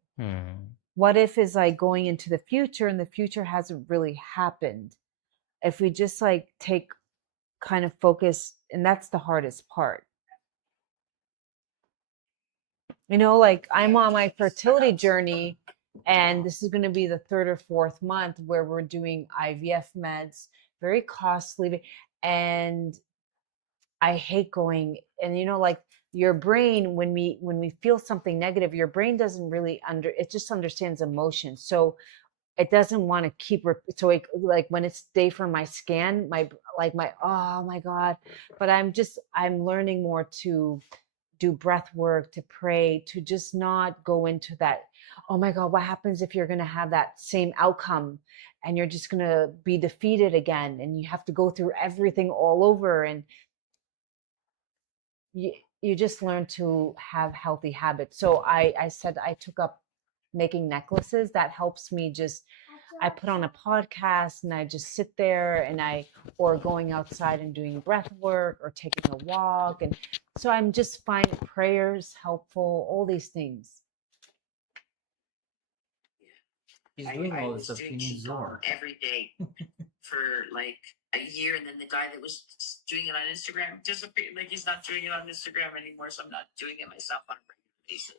What if is like going into the future and the future hasn't really happened, if we just like take kind of focus, and that's the hardest part. You know, like I'm on my fertility journey, and this is going to be the third or fourth month where we're doing IVF meds, very costly. And I hate going, and you know, like your brain, when we feel something negative, your brain doesn't really it just understands emotion. So it doesn't want to keep so like when it's day for my scan, oh my God. But I'm learning more to do breath work, to pray, to just not go into that, oh my God, what happens if you're going to have that same outcome and you're just going to be defeated again and you have to go through everything all over. And you just learn to have healthy habits. So I said I took up making necklaces. That helps me just, I put on a podcast and I just sit there and or going outside and doing breath work or taking a walk. And so I'm just finding prayers helpful, all these things. He's doing all this stuff. doing He needs ZOR. every day for like a year, and then the guy that was doing it on Instagram disappeared. Like he's not doing it on Instagram anymore, so I'm not doing it myself on a regular basis.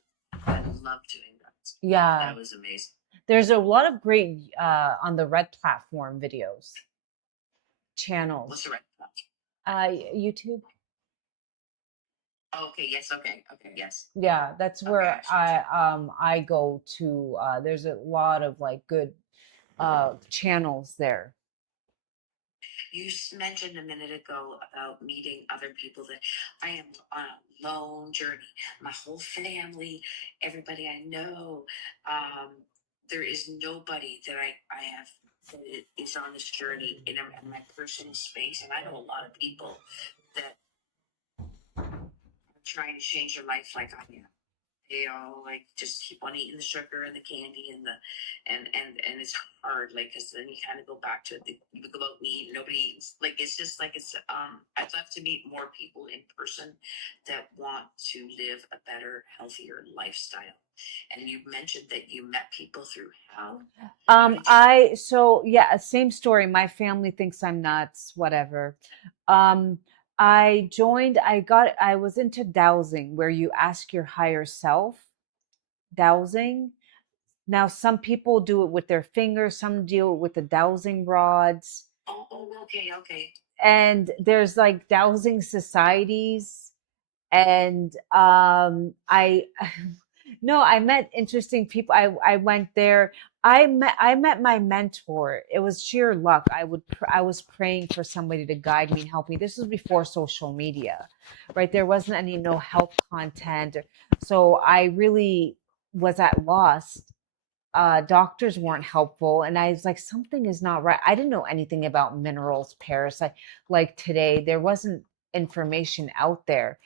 I love doing that. Yeah. That was amazing. There's a lot of great on the Red platform videos, channels. What's the Red platform? YouTube. Okay, yes, okay, yes. Yeah, that's where Okay. I go to. There's a lot of like good channels there. You mentioned a minute ago about meeting other people. That I am on a lone journey. My whole family, everybody I know, there is nobody that I have that is on this journey in my personal space. And I know a lot of people that are trying to change their life like I am. They all like just keep on eating the sugar and the candy and and it's hard, like, because then you kind of go back to you go out and eat, nobody eats, like it's just like it's I'd love to meet more people in person that want to live a better, healthier lifestyle. And you mentioned that you met people through how? So yeah, same story. My family thinks I'm nuts, whatever. I was into dowsing, where you ask your higher self, dowsing. Now, some people do it with their fingers, some do it with the dowsing rods. Oh, okay. And there's like dowsing societies. And I no, I met interesting people. I went there. I met my mentor. It was sheer luck. I was praying for somebody to guide me and help me. This was before social media, right? There wasn't any no help content. So I really was at loss. Doctors weren't helpful, and I was like, something is not right. I didn't know anything about minerals, parasite. Like today, there wasn't information out there.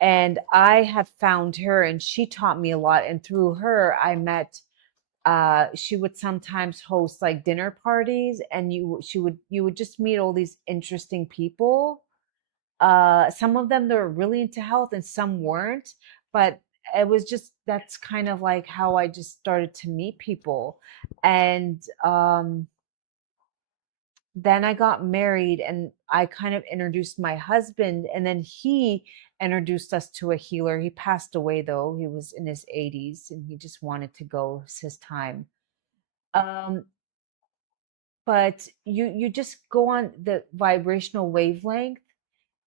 And I had found her and she taught me a lot. And through her, I met, she would sometimes host like dinner parties, and you would just meet all these interesting people. Some of them, they were really into health and some weren't, but it was just, that's kind of like how I just started to meet people. And, then I got married and I kind of introduced my husband, and then he introduced us to a healer. He passed away though. He was in his 80s and he just wanted to go his time. Um, but you just go on the vibrational wavelength,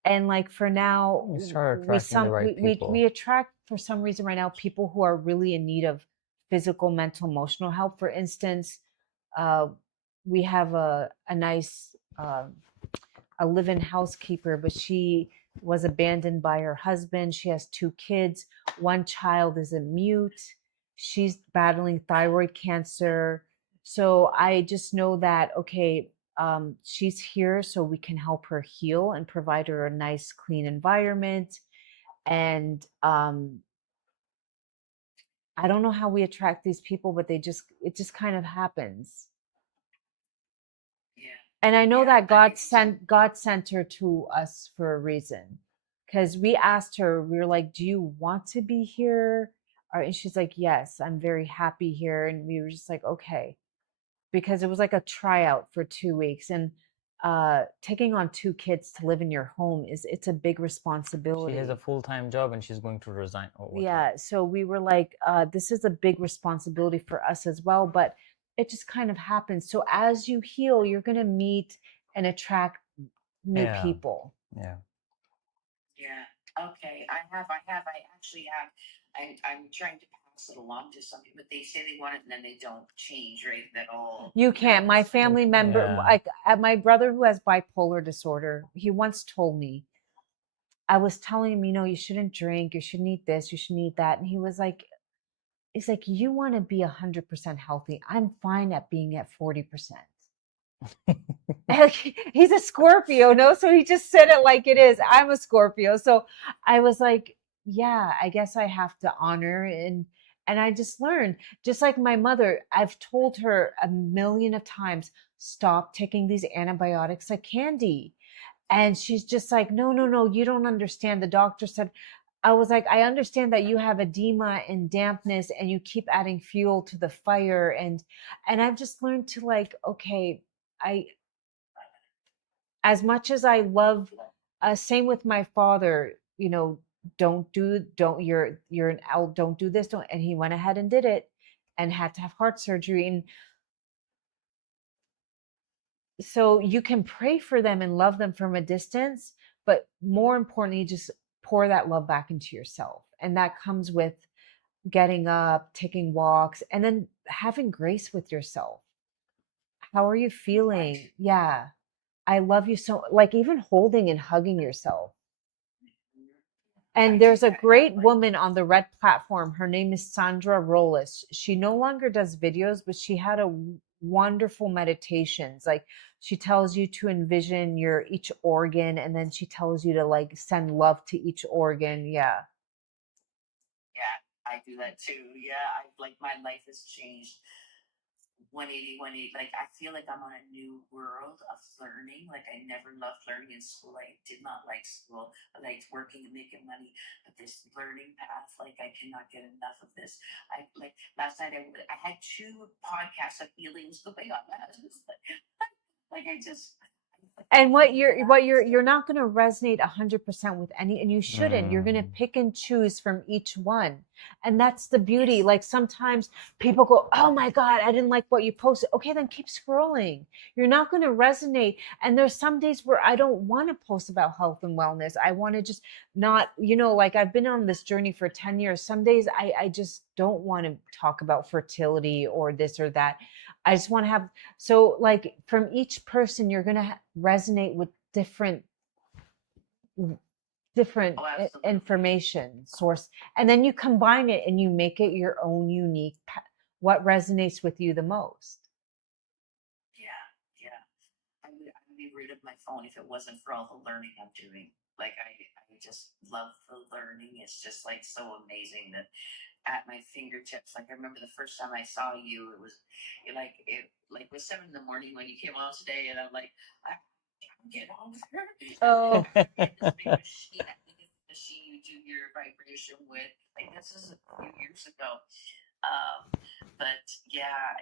and like for now, You start attracting the right people. we attract, for some reason right now, people who are really in need of physical, mental, emotional help. For instance, uh, we have a nice a live-in housekeeper, but she was abandoned by her husband. She has 2 kids. One child is a mute. She's battling thyroid cancer. So I just know that, okay, she's here so we can help her heal and provide her a nice, clean environment. And I don't know how we attract these people, but it just kind of happens. Yeah. And I know Yeah, that God sent her to us for a reason. Because we asked her, we were like, do you want to be here? And she's like, yes, I'm very happy here. And we were just like, okay. Because it was like a tryout for 2 weeks. And taking on 2 kids to live in your home it's a big She responsibility. has a full-time job and she's going to resign. Oh, what's up? Yeah, so we were like, this is a big responsibility for us as well, but it just kind of happens. So as you heal, you're going to meet and attract new Yeah. people. Yeah. Yeah. Okay. I actually have. I'm trying to pass it along to some people, but they say they want it and then they don't change, right? That all. You can't. My family member, Yeah. like my brother who has bipolar disorder, he once told me, I was telling him, you shouldn't drink, you shouldn't eat this, you shouldn't eat that. And he's like, you want to be 100% healthy. I'm fine at being at 40%. He's a Scorpio, no? So he just said it like it is. I'm a Scorpio. So I was like, yeah, I guess I have to honor and I just learned, just like my mother, I've told her a million of times, stop taking these antibiotics like candy. And she's just like, no, no, no, you don't understand. The doctor said, I was like, I understand that you have edema and dampness and you keep adding fuel to the fire. And I've just learned to like, okay, as much as I love, same with my father, don't you're an L, don't do this, don't, and he went ahead and did it and had to have heart surgery. And so you can pray for them and love them from a distance, but more importantly, just pour that love back into yourself. And that comes with getting up, taking walks, and then having grace with yourself. How are you feeling? Yeah. I love you so, like even holding and hugging yourself. And there's a great woman on the red platform. Her name is Sandra Rollis. She no longer does videos, but she had a wonderful meditations. Like she tells you to envision your each organ, and then she tells you to like send love to each organ. Yeah. Yeah, I do that too. Yeah, I like my life has changed 180. Like I feel like I'm on a new world of learning. Like I never loved learning in school. I did not like school. I liked working and making money. But this learning path, like I cannot get enough of this. I like last night I had 2 podcasts of feelings going on. I was just like I just And you're not going to resonate 100% with any, and you shouldn't. You're going to pick and choose from each one. And that's the beauty. Like sometimes people go, oh my God, I didn't like what you posted. Okay, then keep scrolling. You're not going to resonate. And there's some days where I don't want to post about health and wellness. I want to just not, like I've been on this journey for 10 years. Some days I just don't want to talk about fertility or this or that. I just want to have, so like from each person, you're going to resonate with different information source. And then you combine it and you make it your own unique, what resonates with you the most. Yeah. I would be rid of my phone if it wasn't for all the learning I'm doing. Like I just love the learning. It's just like so amazing that at my fingertips. Like I remember the first time I saw you, it was was 7 in the morning when you came on today, and I'm like, I can't get on with her. Oh. This big machine, I think it's the machine you do your vibration with. Like this is a few years ago. But yeah,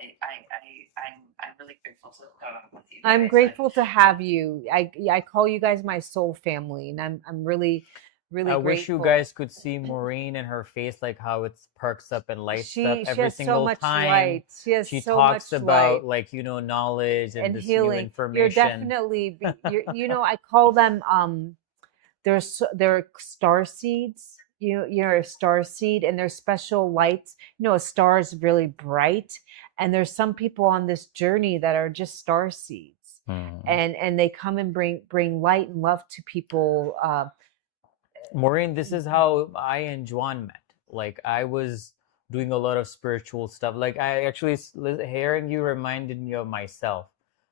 I'm really grateful to have gone on with you guys. I'm grateful to have you. I call you guys my soul family, and I'm really I grateful. wish you guys could see Maureen and her face, like how it perks up and lights up every single so much time. Light. She talks much about light. like knowledge and this healing. new information. You're definitely I call them they're star seeds. You're a star seed, and there's special lights. A star is really bright, and there's some people on this journey that are just star seeds, and they come and bring light and love to people. Maureen, this is how I and Juan met. Like I was doing a lot of spiritual stuff. Like I actually, hearing you reminded me of myself.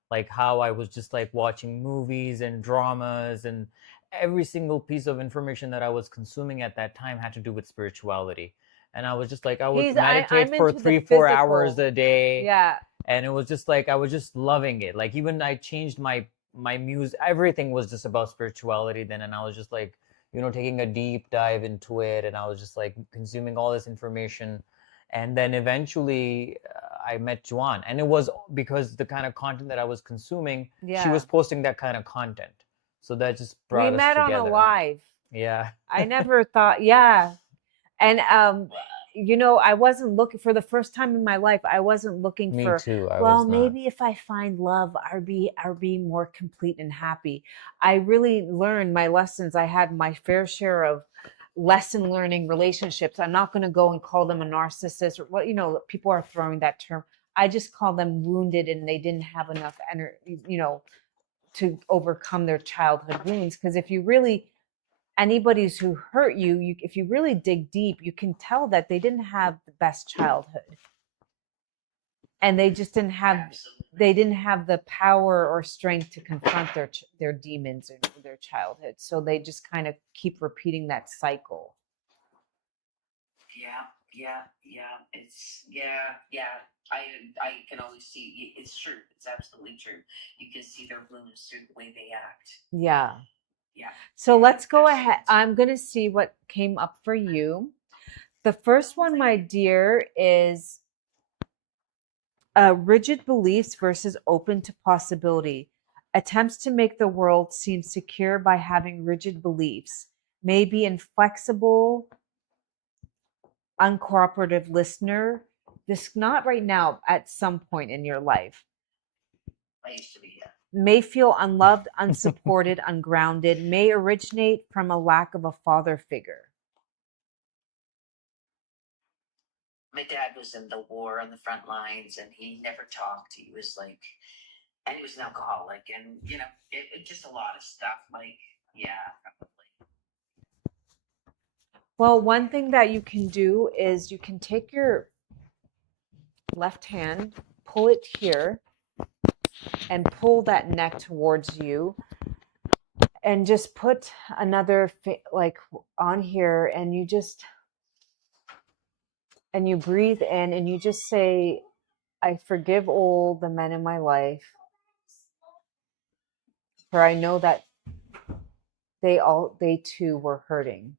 Like how I was just like watching movies and dramas, and every single piece of information that I was consuming at that time had to do with spirituality. And I was just like, I would meditate for 3-4 hours a day. Yeah. And it was just like, I was just loving it. Like even I changed my music. Everything was just about spirituality then. And I was just like, taking a deep dive into it. And I was just like consuming all this information. And then eventually I met Juan, and it was because the kind of content that I was consuming, she Yeah. was posting that kind of content, so that just We brought us met on a together. live. Yeah. I never thought, yeah. And you know, I wasn't looking for the first time in my life. I wasn't looking Me for, too. I well, was not. maybe if I find love, I'll be more complete and happy. I really learned my lessons. I had my fair share of lesson learning relationships. I'm not going to go and call them a narcissist or what, you know, people are throwing that term. I just call them wounded and they didn't have enough energy, you know, to overcome their childhood wounds. Because if you really, anybody who hurt you, if you really dig deep, you can tell that they didn't have the best childhood, and they just didn't have the power or strength to confront their demons or their childhood. So they just kind of keep repeating that cycle. I can always see it's true. It's absolutely true. You can see their wounds through the way they act. Yeah. Yeah. So let's go ahead. I'm going to see what came up for you. The first one, my dear, is rigid beliefs versus open to possibility. Attempts to make the world seem secure by having rigid beliefs. May be inflexible, uncooperative listener. This not right now, at some point in your life. I used to be, yeah. May feel unloved, unsupported, ungrounded. May originate from a lack of a father figure. My dad was in the war on the front lines, and he never talked. He was like, and he was an alcoholic, and you know, it just a lot of stuff. Like, yeah, probably. Well, one thing that you can do is you can take your left hand, pull it here, and pull that neck towards you, and just put another like on here, and you just and you breathe in, and you just say, I forgive all the men in my life, for I know that they too were hurting.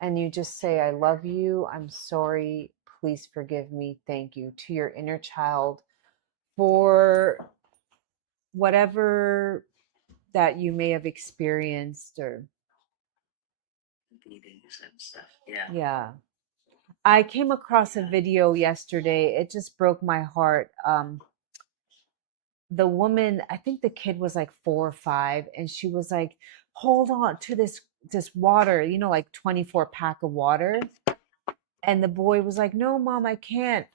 And you just say, I love you, I'm sorry, please forgive me, thank you, to your inner child for whatever that you may have experienced. Or Beatings and stuff. Yeah. yeah. I came across a video yesterday. It just broke my heart. The woman, I think the kid was like 4 or 5, and she was like, hold on to this water, you know, like 24 pack of water. And the boy was like, no, mom, I can't.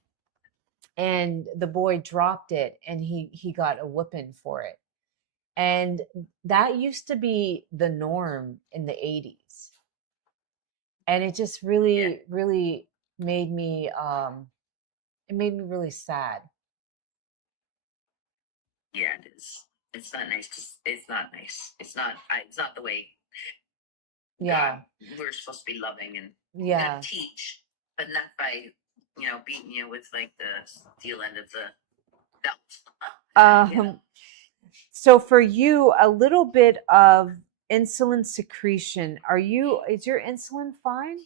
And the boy dropped it, and he got a whipping for it. And that used to be the norm in the 80s. And it just really, really made me, it made me really sad. Yeah, it is. It's not nice. It's not nice. It's not the way. Yeah. We're supposed to be loving and Yeah. teach, but not by, you know, beating you with like the steel end of the belt. You know? So for you, a little bit of insulin secretion. Is your insulin fine?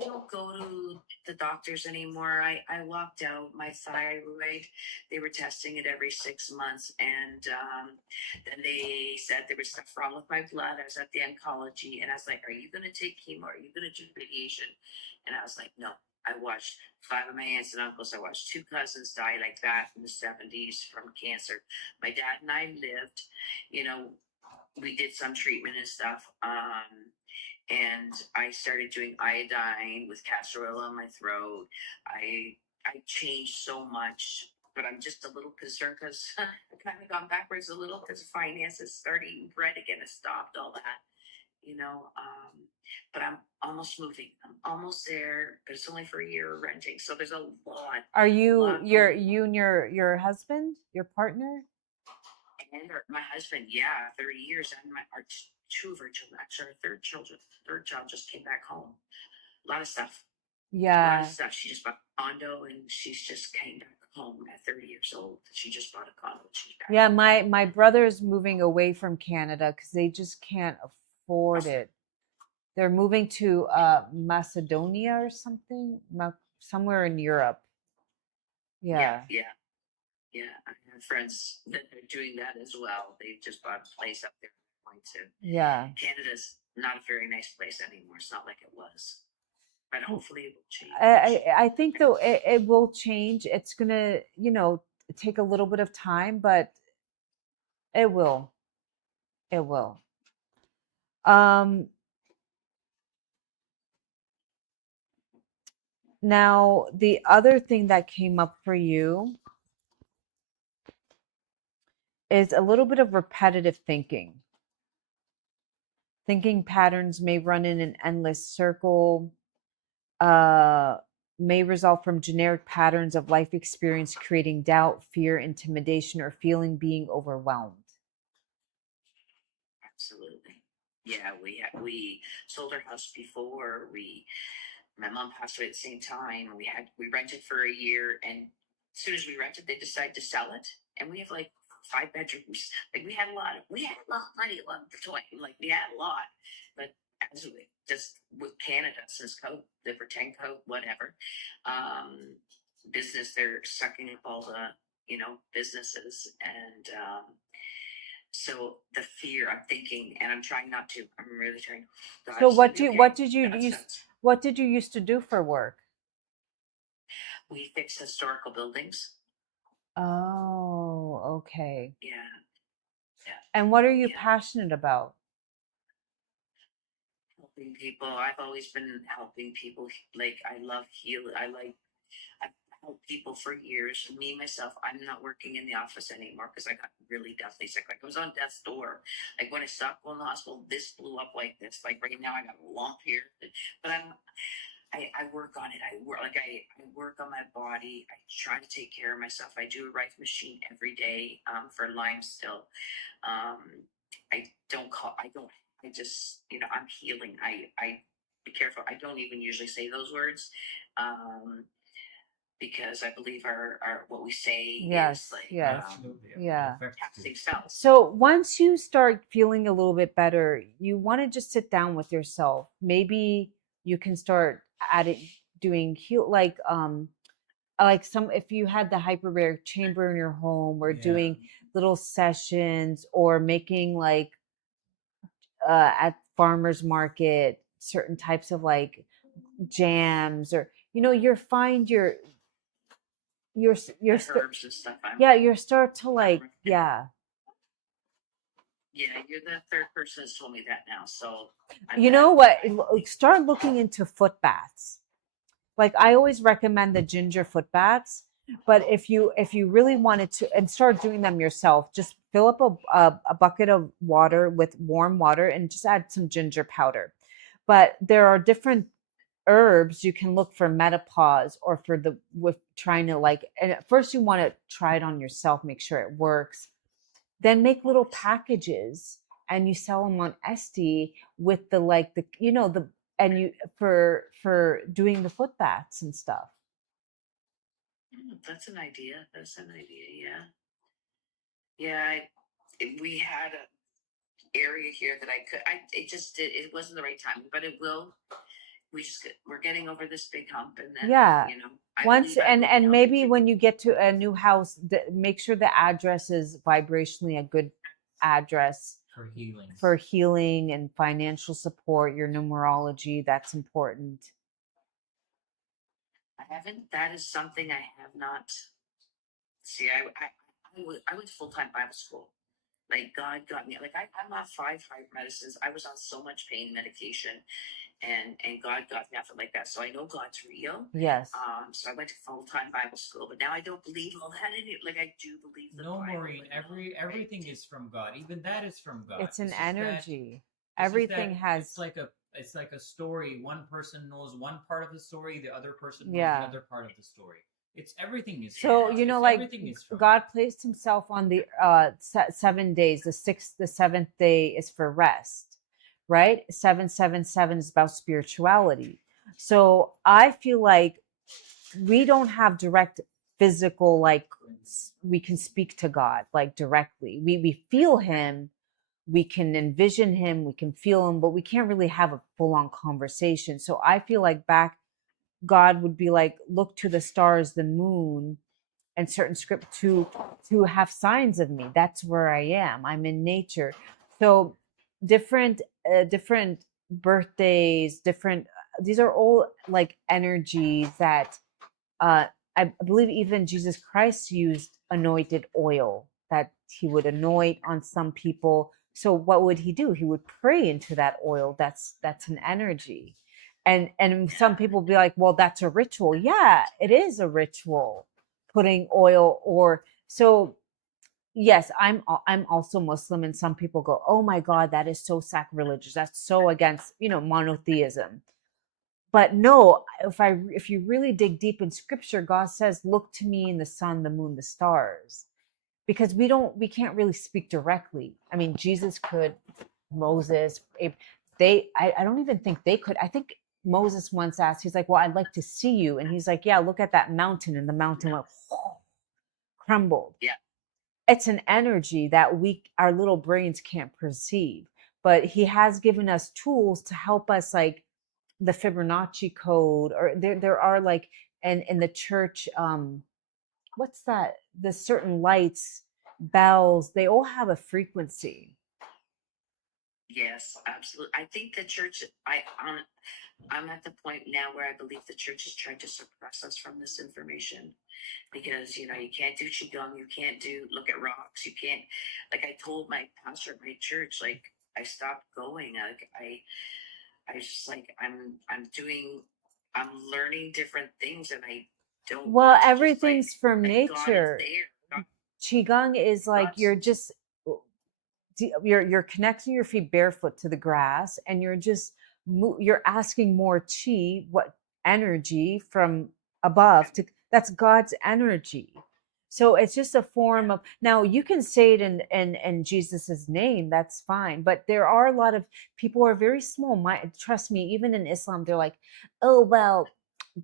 I don't go to the doctors anymore. I walked out my thyroid. They were testing it every 6 months, and then they said there was stuff wrong with my blood. I was at the oncology, and I was like, "Are you going to take chemo? Are you going to do radiation?" And I was like, "No." I watched 5 of my aunts and uncles. I watched 2 cousins die like that in the 70s from cancer. My dad and I lived. You know, we did some treatment and stuff. And I started doing iodine with castor oil on my throat. I changed so much, but I'm just a little concerned because I've kind of gone backwards a little because finances, starting bread again, has stopped all that, you know. But I'm almost moving. I'm almost there, but it's only for a year renting, so there's a lot. Are you and your husband, your partner? And my husband, yeah, 30 years, and our 2 of our children, actually our third child just came back home. A lot of stuff. Yeah. A lot of stuff. She just bought a condo, and she's just came back home at 30 years old. She just bought a condo. She's back. Yeah, my brother's moving away from Canada because they just can't afford it. They're moving to Macedonia or something. somewhere in Europe. Yeah. Yeah. I have friends that are doing that as well. They just bought a place up there. Going to Yeah. Canada's not a very nice place anymore. It's not like it was, but hopefully it will change. I think though it will change. It's gonna, take a little bit of time, but it will. It will. Now the other thing that came up for you is a little bit of repetitive thinking. Thinking patterns may run in an endless circle, may result from generic patterns of life experience, creating doubt, fear, intimidation, or feeling being overwhelmed. Absolutely. Yeah, we sold our house before. My mom passed away at the same time. We rented for a year, and as soon as we rented, they decided to sell it. And we have like 5 bedrooms. Like we had a lot of money, a lot of toy. Like we had a lot, but as we just with Canada since COVID, the pretend code, whatever, business they're sucking up all the businesses and. So the fear, I'm thinking, and I'm trying not to. I'm really trying. So What did you used to do for work? We fix historical buildings. Oh, okay. Yeah. And what are you passionate about? Helping people. I've always been helping people. Like I love healing. I've helped people for years. Me myself, I'm not working in the office anymore because I got really deathly sick. Like I was on death's door. Like when I stopped going to the hospital, this blew up like this. Like right now, I got a lump here. But I work on it. I work on my body. I try to take care of myself. I do a Rife machine every day for Lyme still. I just, I'm healing. I be careful. I don't even usually say those words. Because I believe our what we say is like casting spells. So once you start feeling a little bit better, you want to just sit down with yourself. Maybe you can start doing some if you had the hyperbaric chamber in your home, or doing little sessions, or making like at farmers market certain types of like jams, or you'll find your herbs and stuff. You start to like Yeah, you're the third person that's told me that now. So start looking into foot baths. Like I always recommend the ginger foot baths, but if you really wanted to and start doing them yourself, just fill up a bucket of water with warm water and just add some ginger powder. But there are different herbs you can look for menopause, or for with trying to and at first you want to try it on yourself, make sure it works, then make little packages and you sell them on Etsy with and you for doing the foot baths and stuff. That's an idea. Yeah. We had a area here that it wasn't the right time, but it will. We're getting over this big hump, and then once and maybe when you get to a new house, make sure the address is vibrationally a good address for healing and financial support. Your numerology, that's important. That is something I have not. See, I went to full-time Bible school. Like God got me. Like I'm on 5 medicines. I was on so much pain medication, and God got me off it like that. So I know God's real. Yes. So I went to full-time Bible school, but now I don't believe all that in it. Like I do believe the Bible. Maureen, everything is from God. Even that is from God. It's an energy. Everything has. It's like a story. One person knows one part of the story. The other person knows the other part of the story. It's everything is so God placed himself on the 7 days. The seventh day is for rest, right? 777 is about spirituality. So I feel like we don't have direct physical, like we can speak to God like directly. We feel him, we can envision him, we can feel him, but we can't really have a full-on conversation. So I feel like back God would be like, look to the stars, the moon, and certain script to have signs of me. That's where I am. I'm in nature. So different different birthdays, different, these are all like energies that uh I believe even Jesus Christ used anointed oil that he would anoint on some people. So what would he do? He would pray into that oil. That's an energy. And some people be like, well, that's a ritual. Yeah, it is a ritual, putting oil. Or so yes, I'm also Muslim, and some people go, oh my God, that is so sacrilegious, that's so against, monotheism. But no, if you really dig deep in scripture, God says, look to me in the sun, the moon, the stars. Because we can't really speak directly. I mean, Jesus could, Moses, I don't even think they could. I think Moses once asked, he's like, well, I'd like to see you. And he's like, yeah, look at that mountain. And the mountain went crumbled. Yeah. It's an energy that our little brains can't perceive. But he has given us tools to help us, like the Fibonacci code, or there are like, and in the church, what's that? The certain lights, bells, they all have a frequency. Yes, absolutely. I think the church, I'm at the point now where I believe the church is trying to suppress us from this information, because you can't do qigong, you can't look at rocks, you can't, like I told my pastor at my church, like I stopped going. Like I just like I'm learning different things, and I don't Well, want to everything's from God is nature. there. Qigong is like God's- you're just you're connecting your feet barefoot to the grass, and you're asking more chi, what energy from above, to that's God's energy. So it's just a form of, now you can say it in Jesus's name, that's fine. But there are a lot of people who are very small. Trust me, even in Islam, they're like, oh well,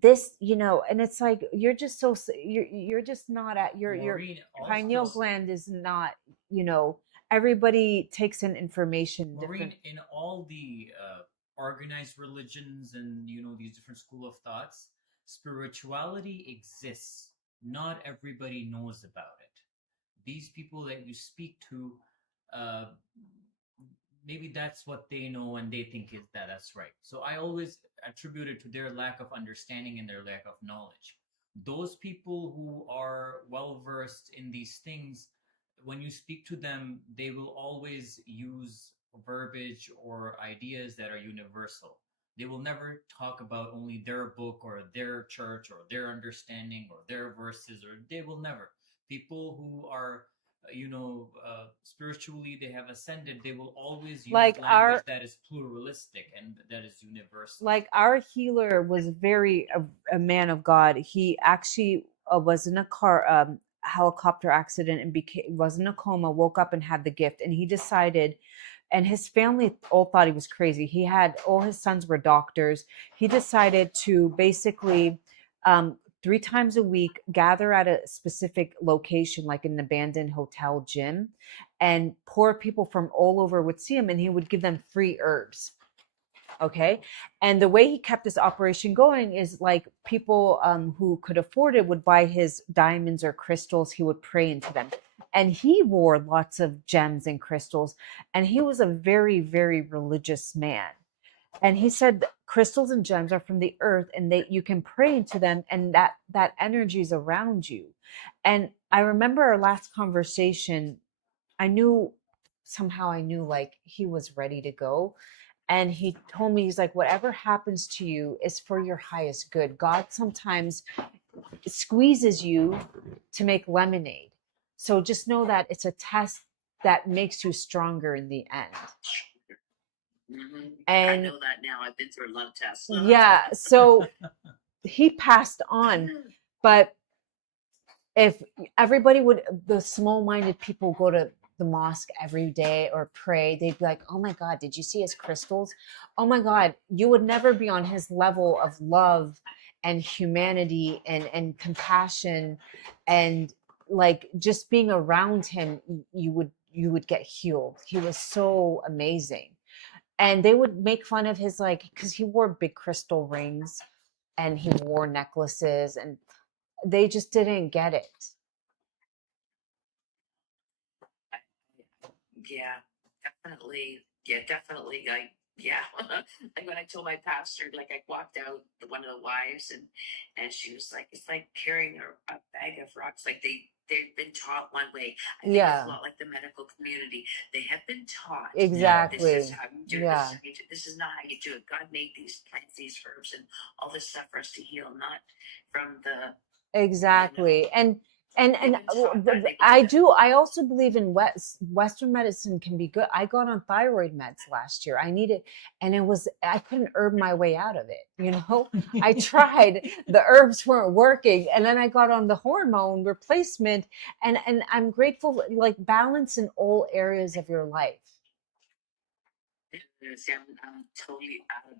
this, and it's like, you're just you're just not at your Maureen, pineal also, gland is not, everybody takes in information Maureen, different. in all the organized religions and these different school of thoughts, spirituality exists. Not everybody knows about it. These people that you speak to, uh, maybe that's what they know and they think is that's right. So I always attribute it to their lack of understanding and their lack of knowledge. Those people who are well versed in these things, when you speak to them, they will always use verbiage or ideas that are universal. They will never talk about only their book or their church or their understanding or their verses, or they will never. People who are spiritually they have ascended, they will always use Like language that is pluralistic and that is universal. like our healer was very a man of God. He actually was in a car helicopter accident and was in a coma, woke up and had the gift, and he decided, and his family all thought he was crazy. He had, all his sons were doctors. He decided to basically 3 times a week gather at a specific location, like an abandoned hotel gym, and poor people from all over would see him, and he would give them free herbs. Okay. And the way he kept this operation going is like people who could afford it would buy his diamonds or crystals. He would pray into them. And he wore lots of gems and crystals. And he was a very, very religious man. And he said crystals and gems are from the earth, and you can pray into them, and that energy is around you. And I remember our last conversation, I knew like he was ready to go. And he told me, he's like, whatever happens to you is for your highest good. God sometimes squeezes you to make lemonade. So just know that it's a test that makes you stronger in the end. Mm-hmm. And I know that now. I've been through a lot of tests. Yeah. So he passed on. But if everybody the small-minded people go to the mosque every day or pray, they'd be like, oh my God, did you see his crystals? Oh my God, you would never be on his level of love and humanity and compassion, and like just being around him, you would get healed. He was so amazing. And they would make fun of his, like, because he wore big crystal rings. and he wore necklaces, and they just didn't get it. Yeah, definitely. Yeah, definitely. Like, yeah. Like when I told my pastor, like I walked out one of the wives, and she was like, "It's like carrying a bag of rocks." Like they've been taught one way. I think it's a Yeah, lot like the medical community. They have been taught Yeah. this is exactly. how you do it. This is Yeah, how you do it. This is not how you do it. God made these plants, these herbs, and all this stuff for us to heal, not from the exactly. And they've been taught that. They believe that. I also believe in Western medicine can be good. I got on thyroid meds last year. I needed, and I couldn't herb my way out of it. I tried, the herbs weren't working. And then I got on the hormone replacement, and I'm grateful, like balance in all areas of your life. See, I'm totally out of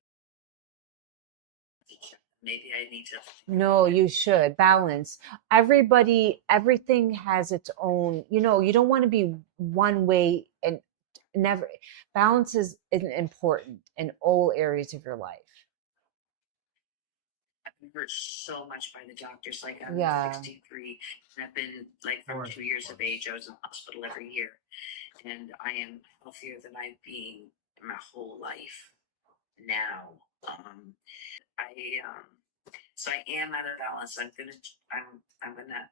the check. Maybe I need to. No, you should balance. Everything has its own, you don't want to be one way and never. Balance is important in all areas of your life. I've been hurt so much by the doctors. Like I'm Yeah. 63, and I've been like from course, 2 years of of age. I was in the hospital every year, and I am healthier than I've been my whole life now. So I am out of balance. I'm gonna.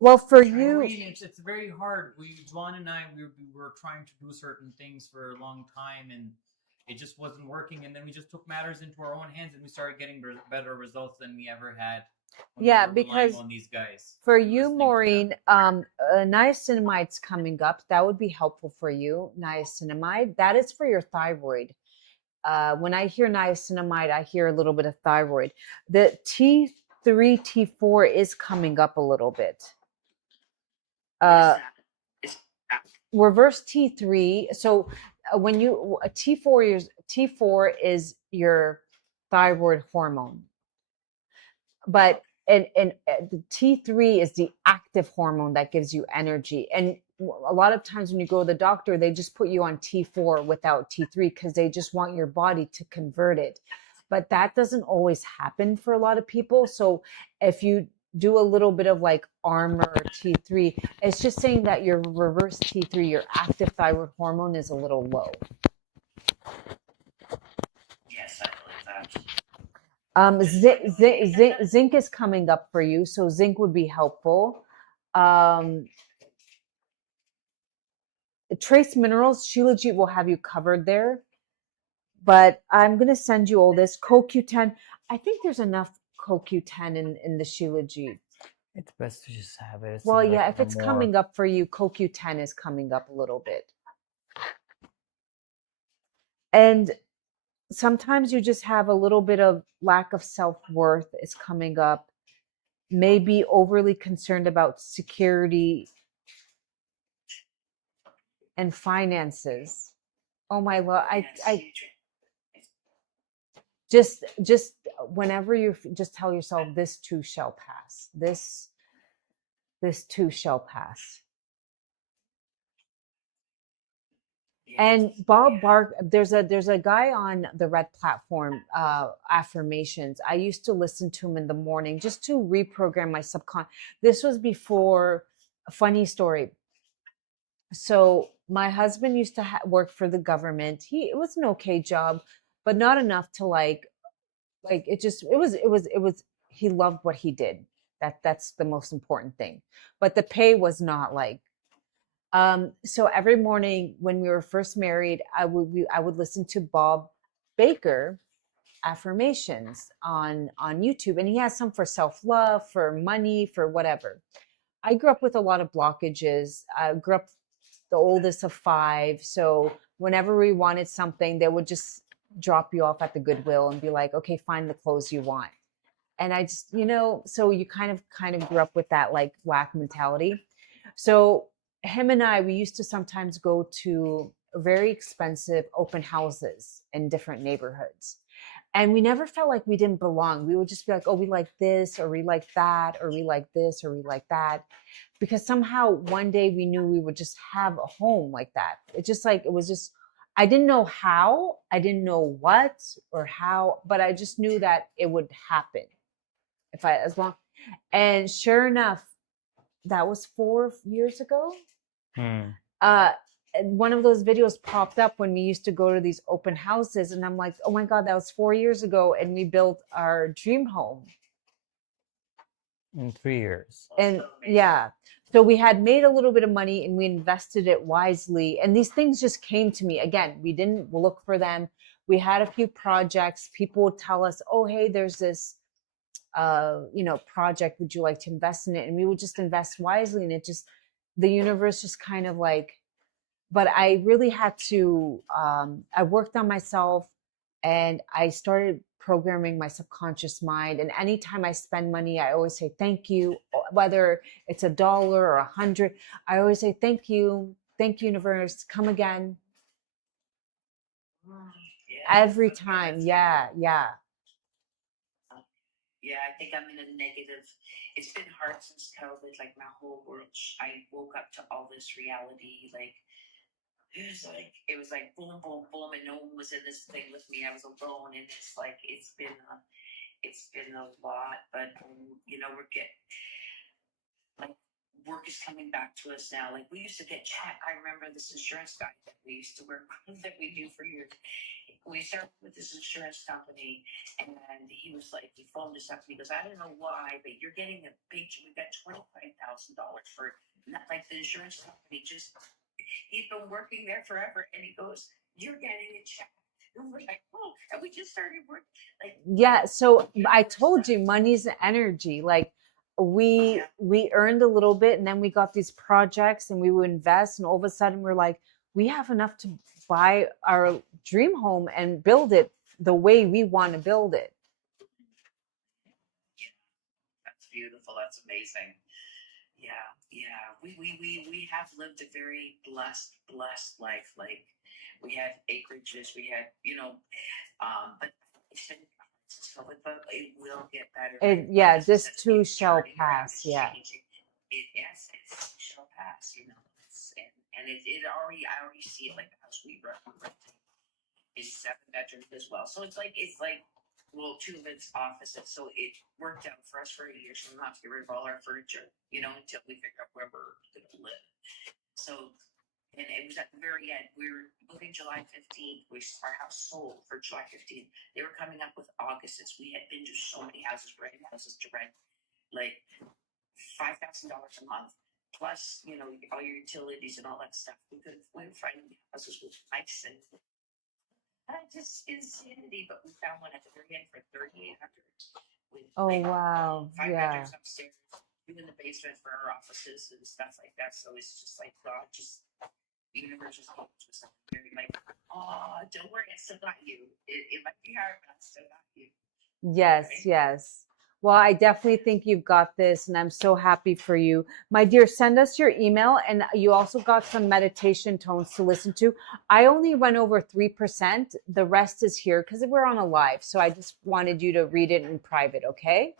Well, for Maureen, you, it's very hard. Juan and I, we were trying to do certain things for a long time, and it just wasn't working. And then we just took matters into our own hands, and we started getting better results than we ever had when yeah, we were relying because on these guys. for and you, listening to them. Maureen, niacinamide's coming up. That would be helpful for you. Niacinamide, that is for your thyroid. When I hear niacinamide, I hear a little bit of thyroid. The T3, T4 is coming up a little bit. What is that? Is that Reverse T3. So when you T4 is your thyroid hormone, but and the T3 is the active hormone that gives you energy. And a lot of times when you go to the doctor, they just put you on T4 without T3 because they just want your body to convert it. But that doesn't always happen for a lot of people. So if you do a little bit of like armor T3, it's just saying that your reverse T3, your active thyroid hormone, is a little low. yes, I believe that. Zinc is coming up for you, so zinc would be helpful. Trace minerals, Shilajit will have you covered there. But I'm going to send you all this. CoQ10, I think there's enough CoQ10 in the Shilajit. It's best to just have it. Well, like yeah, if a it's more- coming up for you, CoQ10 is coming up a little bit. And sometimes you just have a little bit of lack of self-worth is coming up. Maybe overly concerned about security and finances. Oh my Lord, I just whenever you just tell yourself, this too shall pass. This too shall pass. And Bob Bark, there's a guy on the Red platform, affirmations. I used to listen to him in the morning just to reprogram my subconscious. This was before, a funny story. So my husband used to work for the government. It was an okay job, but not enough to like it was he loved what he did. That's the most important thing. But the pay was not like so every morning when we were first married, I would listen to Bob Baker affirmations on YouTube, and he has some for self-love, for money, for whatever. I grew up with a lot of blockages. I grew up the oldest of 5, so whenever we wanted something, they would just drop you off at the Goodwill and be like, okay, find the clothes you want. And I just, so you kind of grew up with that like lack mentality. So him and we used to sometimes go to very expensive open houses in different neighborhoods. And we never felt like we didn't belong. We would just be like, oh, we like this, or we like that, or we like this, or we like that. Because somehow one day we knew we would just have a home like that. It was just, I didn't know how, I didn't know what or how, but I just knew that it would happen if I, as long, and sure enough, that was 4 years ago. Hmm. One of those videos popped up when we used to go to these open houses, and I'm like, oh my God, that was 4 years ago, and we built our dream home. In 3 years. And yeah, so we had made a little bit of money and we invested it wisely. And these things just came to me. Again, we didn't look for them. We had a few projects. People would tell us, oh, hey, there's this, project. Would you like to invest in it? And we would just invest wisely. And it just, the universe just kind of like, but I really had to, I worked on myself and I started programming my subconscious mind. And anytime I spend money, I always say thank you, whether it's $1 or 100. I always say thank you, universe, come again. Every time, yeah. Yeah, I think I'm in a negative. It's been hard since COVID. Like my whole world, I woke up to all this reality. Like it was like boom, boom, boom, and no one was in this thing with me. I was alone, and it's like it's been a lot. But we're getting like work is coming back to us now. Like we used to get chat. I remember this insurance guy that we used to work with that we do for years. We started with this insurance company, and he was like, he phoned us up and he goes, I don't know why, but you're getting a big. We got $25,000 for not like the insurance company. Just he's been working there forever, and he goes, you're getting a check. And we're like, oh, and we just started working. Like, yeah. So I told you, money's energy. Like we earned a little bit, and then we got these projects, and we would invest, and all of a sudden we're like, we have enough to buy our dream home and build it the way we want to build it. That's beautiful. That's amazing. Yeah. We have lived a very blessed life. Like we had acreages, we had, but it's been since COVID, but it will get better. Yeah, this too shall pass. Yeah. Yes, it shall pass. And I already see it. Like the house we rent is 7 bedrooms as well. So it's like well, 2 of it's offices. So it worked out for us for a year. So we don't have to get rid of all our furniture, until we figure out where we're going to live. So, and it was at the very end. We were moving July 15th. Our house sold for July 15th. They were coming up with August. We had been to so many houses, renting houses to rent, like $5,000 a month. Plus, all your utilities and all that stuff. We couldn't find houses with nice and just insanity. But we found one at the very end for $3,800. Oh wow! 5 Yeah. bedrooms upstairs, 2 in the basement for our offices and stuff like that. So it's just like God, the universe just came to us very like, oh, don't worry, I still got you. It might be hard, but I still got you. Yes, right? Yes. Well, I definitely think you've got this, and I'm so happy for you. My dear, send us your email, and you also got some meditation tones to listen to. I only went over 3%. The rest is here because we're on a live, so I just wanted you to read it in private, okay?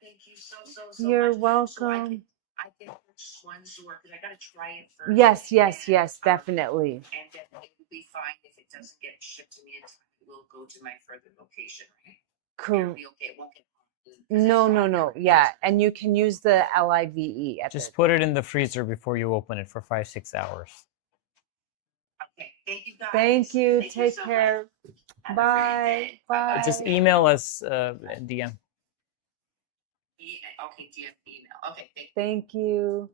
Thank you so You're much. welcome. I can purchase one ZOR because I got to try it first. Yes, definitely. And then it will be fine if it doesn't get shipped to me in time. It will go to my further location, right? Cool. It'll be okay. It won't get No. Yeah, and you can use the LIVE. Just put it in the freezer before you open it for 5-6 hours. Okay, thank you guys. Thank you. Take care. Bye. Bye. Just email us DM. Okay, DM email. Okay, thank you.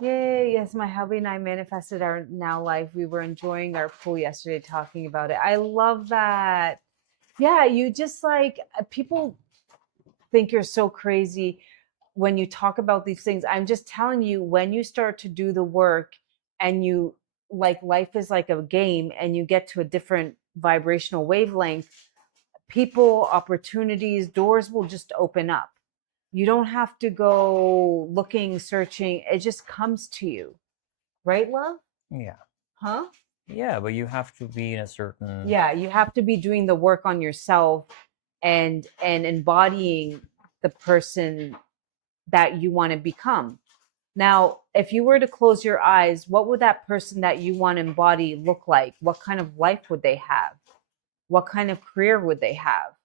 Yay. Yes, my hubby and I manifested our now life. We were enjoying our pool yesterday talking about it. I love that. Yeah, you just like, people think you're so crazy when you talk about these things. I'm just telling you, when you start to do the work and you like, life is like a game and you get to a different vibrational wavelength, people, opportunities, doors will just open up. You don't have to go looking, searching. It just comes to you. Right, love? Yeah. Huh? Yeah, but you have to be in a certain... Yeah, you have to be doing the work on yourself and embodying the person that you want to become. Now, if you were to close your eyes, what would that person that you want to embody look like? What kind of life would they have? What kind of career would they have?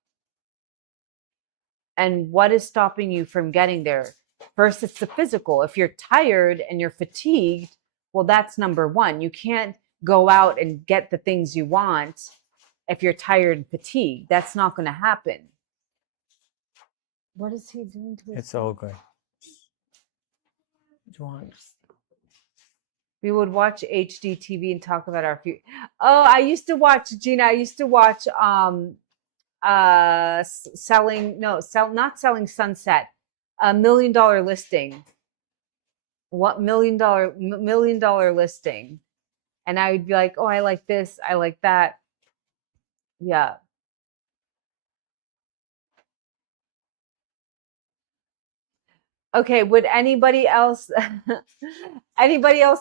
And what is stopping you from getting there? First, it's the physical. If you're tired and you're fatigued, well, that's number one. You can't go out and get the things you want if you're tired and fatigued. That's not going to happen. What is he doing to his It's all good. Juan, We would watch HD TV and talk about our future. Oh, I used to watch, Gina, I used to watch not selling sunset, $1 million listing. What $1 million listing? And I would be like, oh, I like this, I like that. Yeah. Okay, would anybody else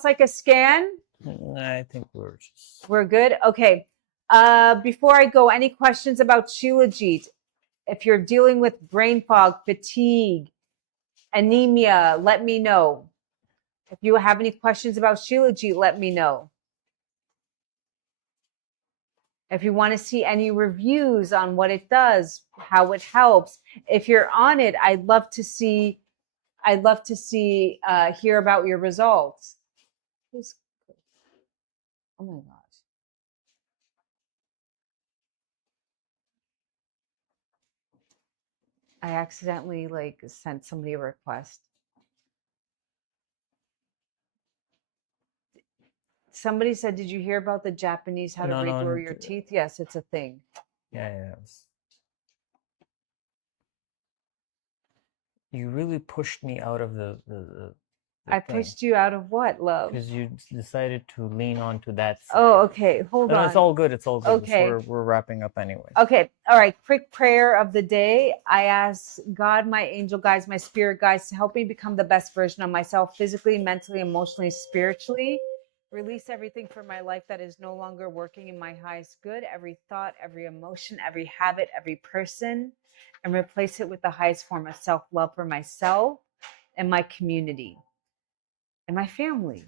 like a scan? I think We're good. Okay. Before I go, any questions about Shilajit? If you're dealing with brain fog, fatigue, anemia, let me know. If you have any questions about Shilajit, let me know. If you want to see any reviews on what it does, how it helps, if you're on it, I'd love to hear about your results. Oh my gosh. I accidentally sent somebody a request. Somebody said, did you hear about the Japanese how to regrow your teeth? Yes, it's a thing. Yeah. You really pushed me out of the I pushed you out of what, love? Because you decided to lean on to that side. Oh, okay. Hold on. No, it's all good. It's all good. Okay. We're wrapping up anyway. Okay. All right. Quick prayer of the day. I ask God, my angel guides, my spirit guides to help me become the best version of myself, physically, mentally, emotionally, spiritually. Release everything from my life that is no longer working in my highest good, every thought, every emotion, every habit, every person, and replace it with the highest form of self-love for myself and my community and my family.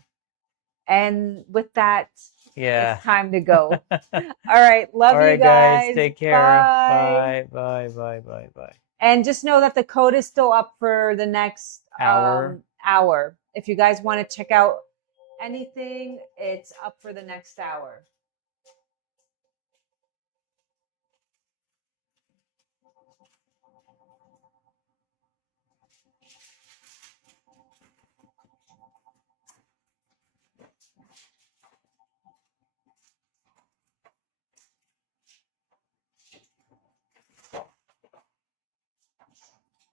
And with that, it's time to go. All right. Love you guys. Take care. Bye. Bye. And just know that the code is still up for the next hour. If you guys want to check out anything, it's up for the next hour.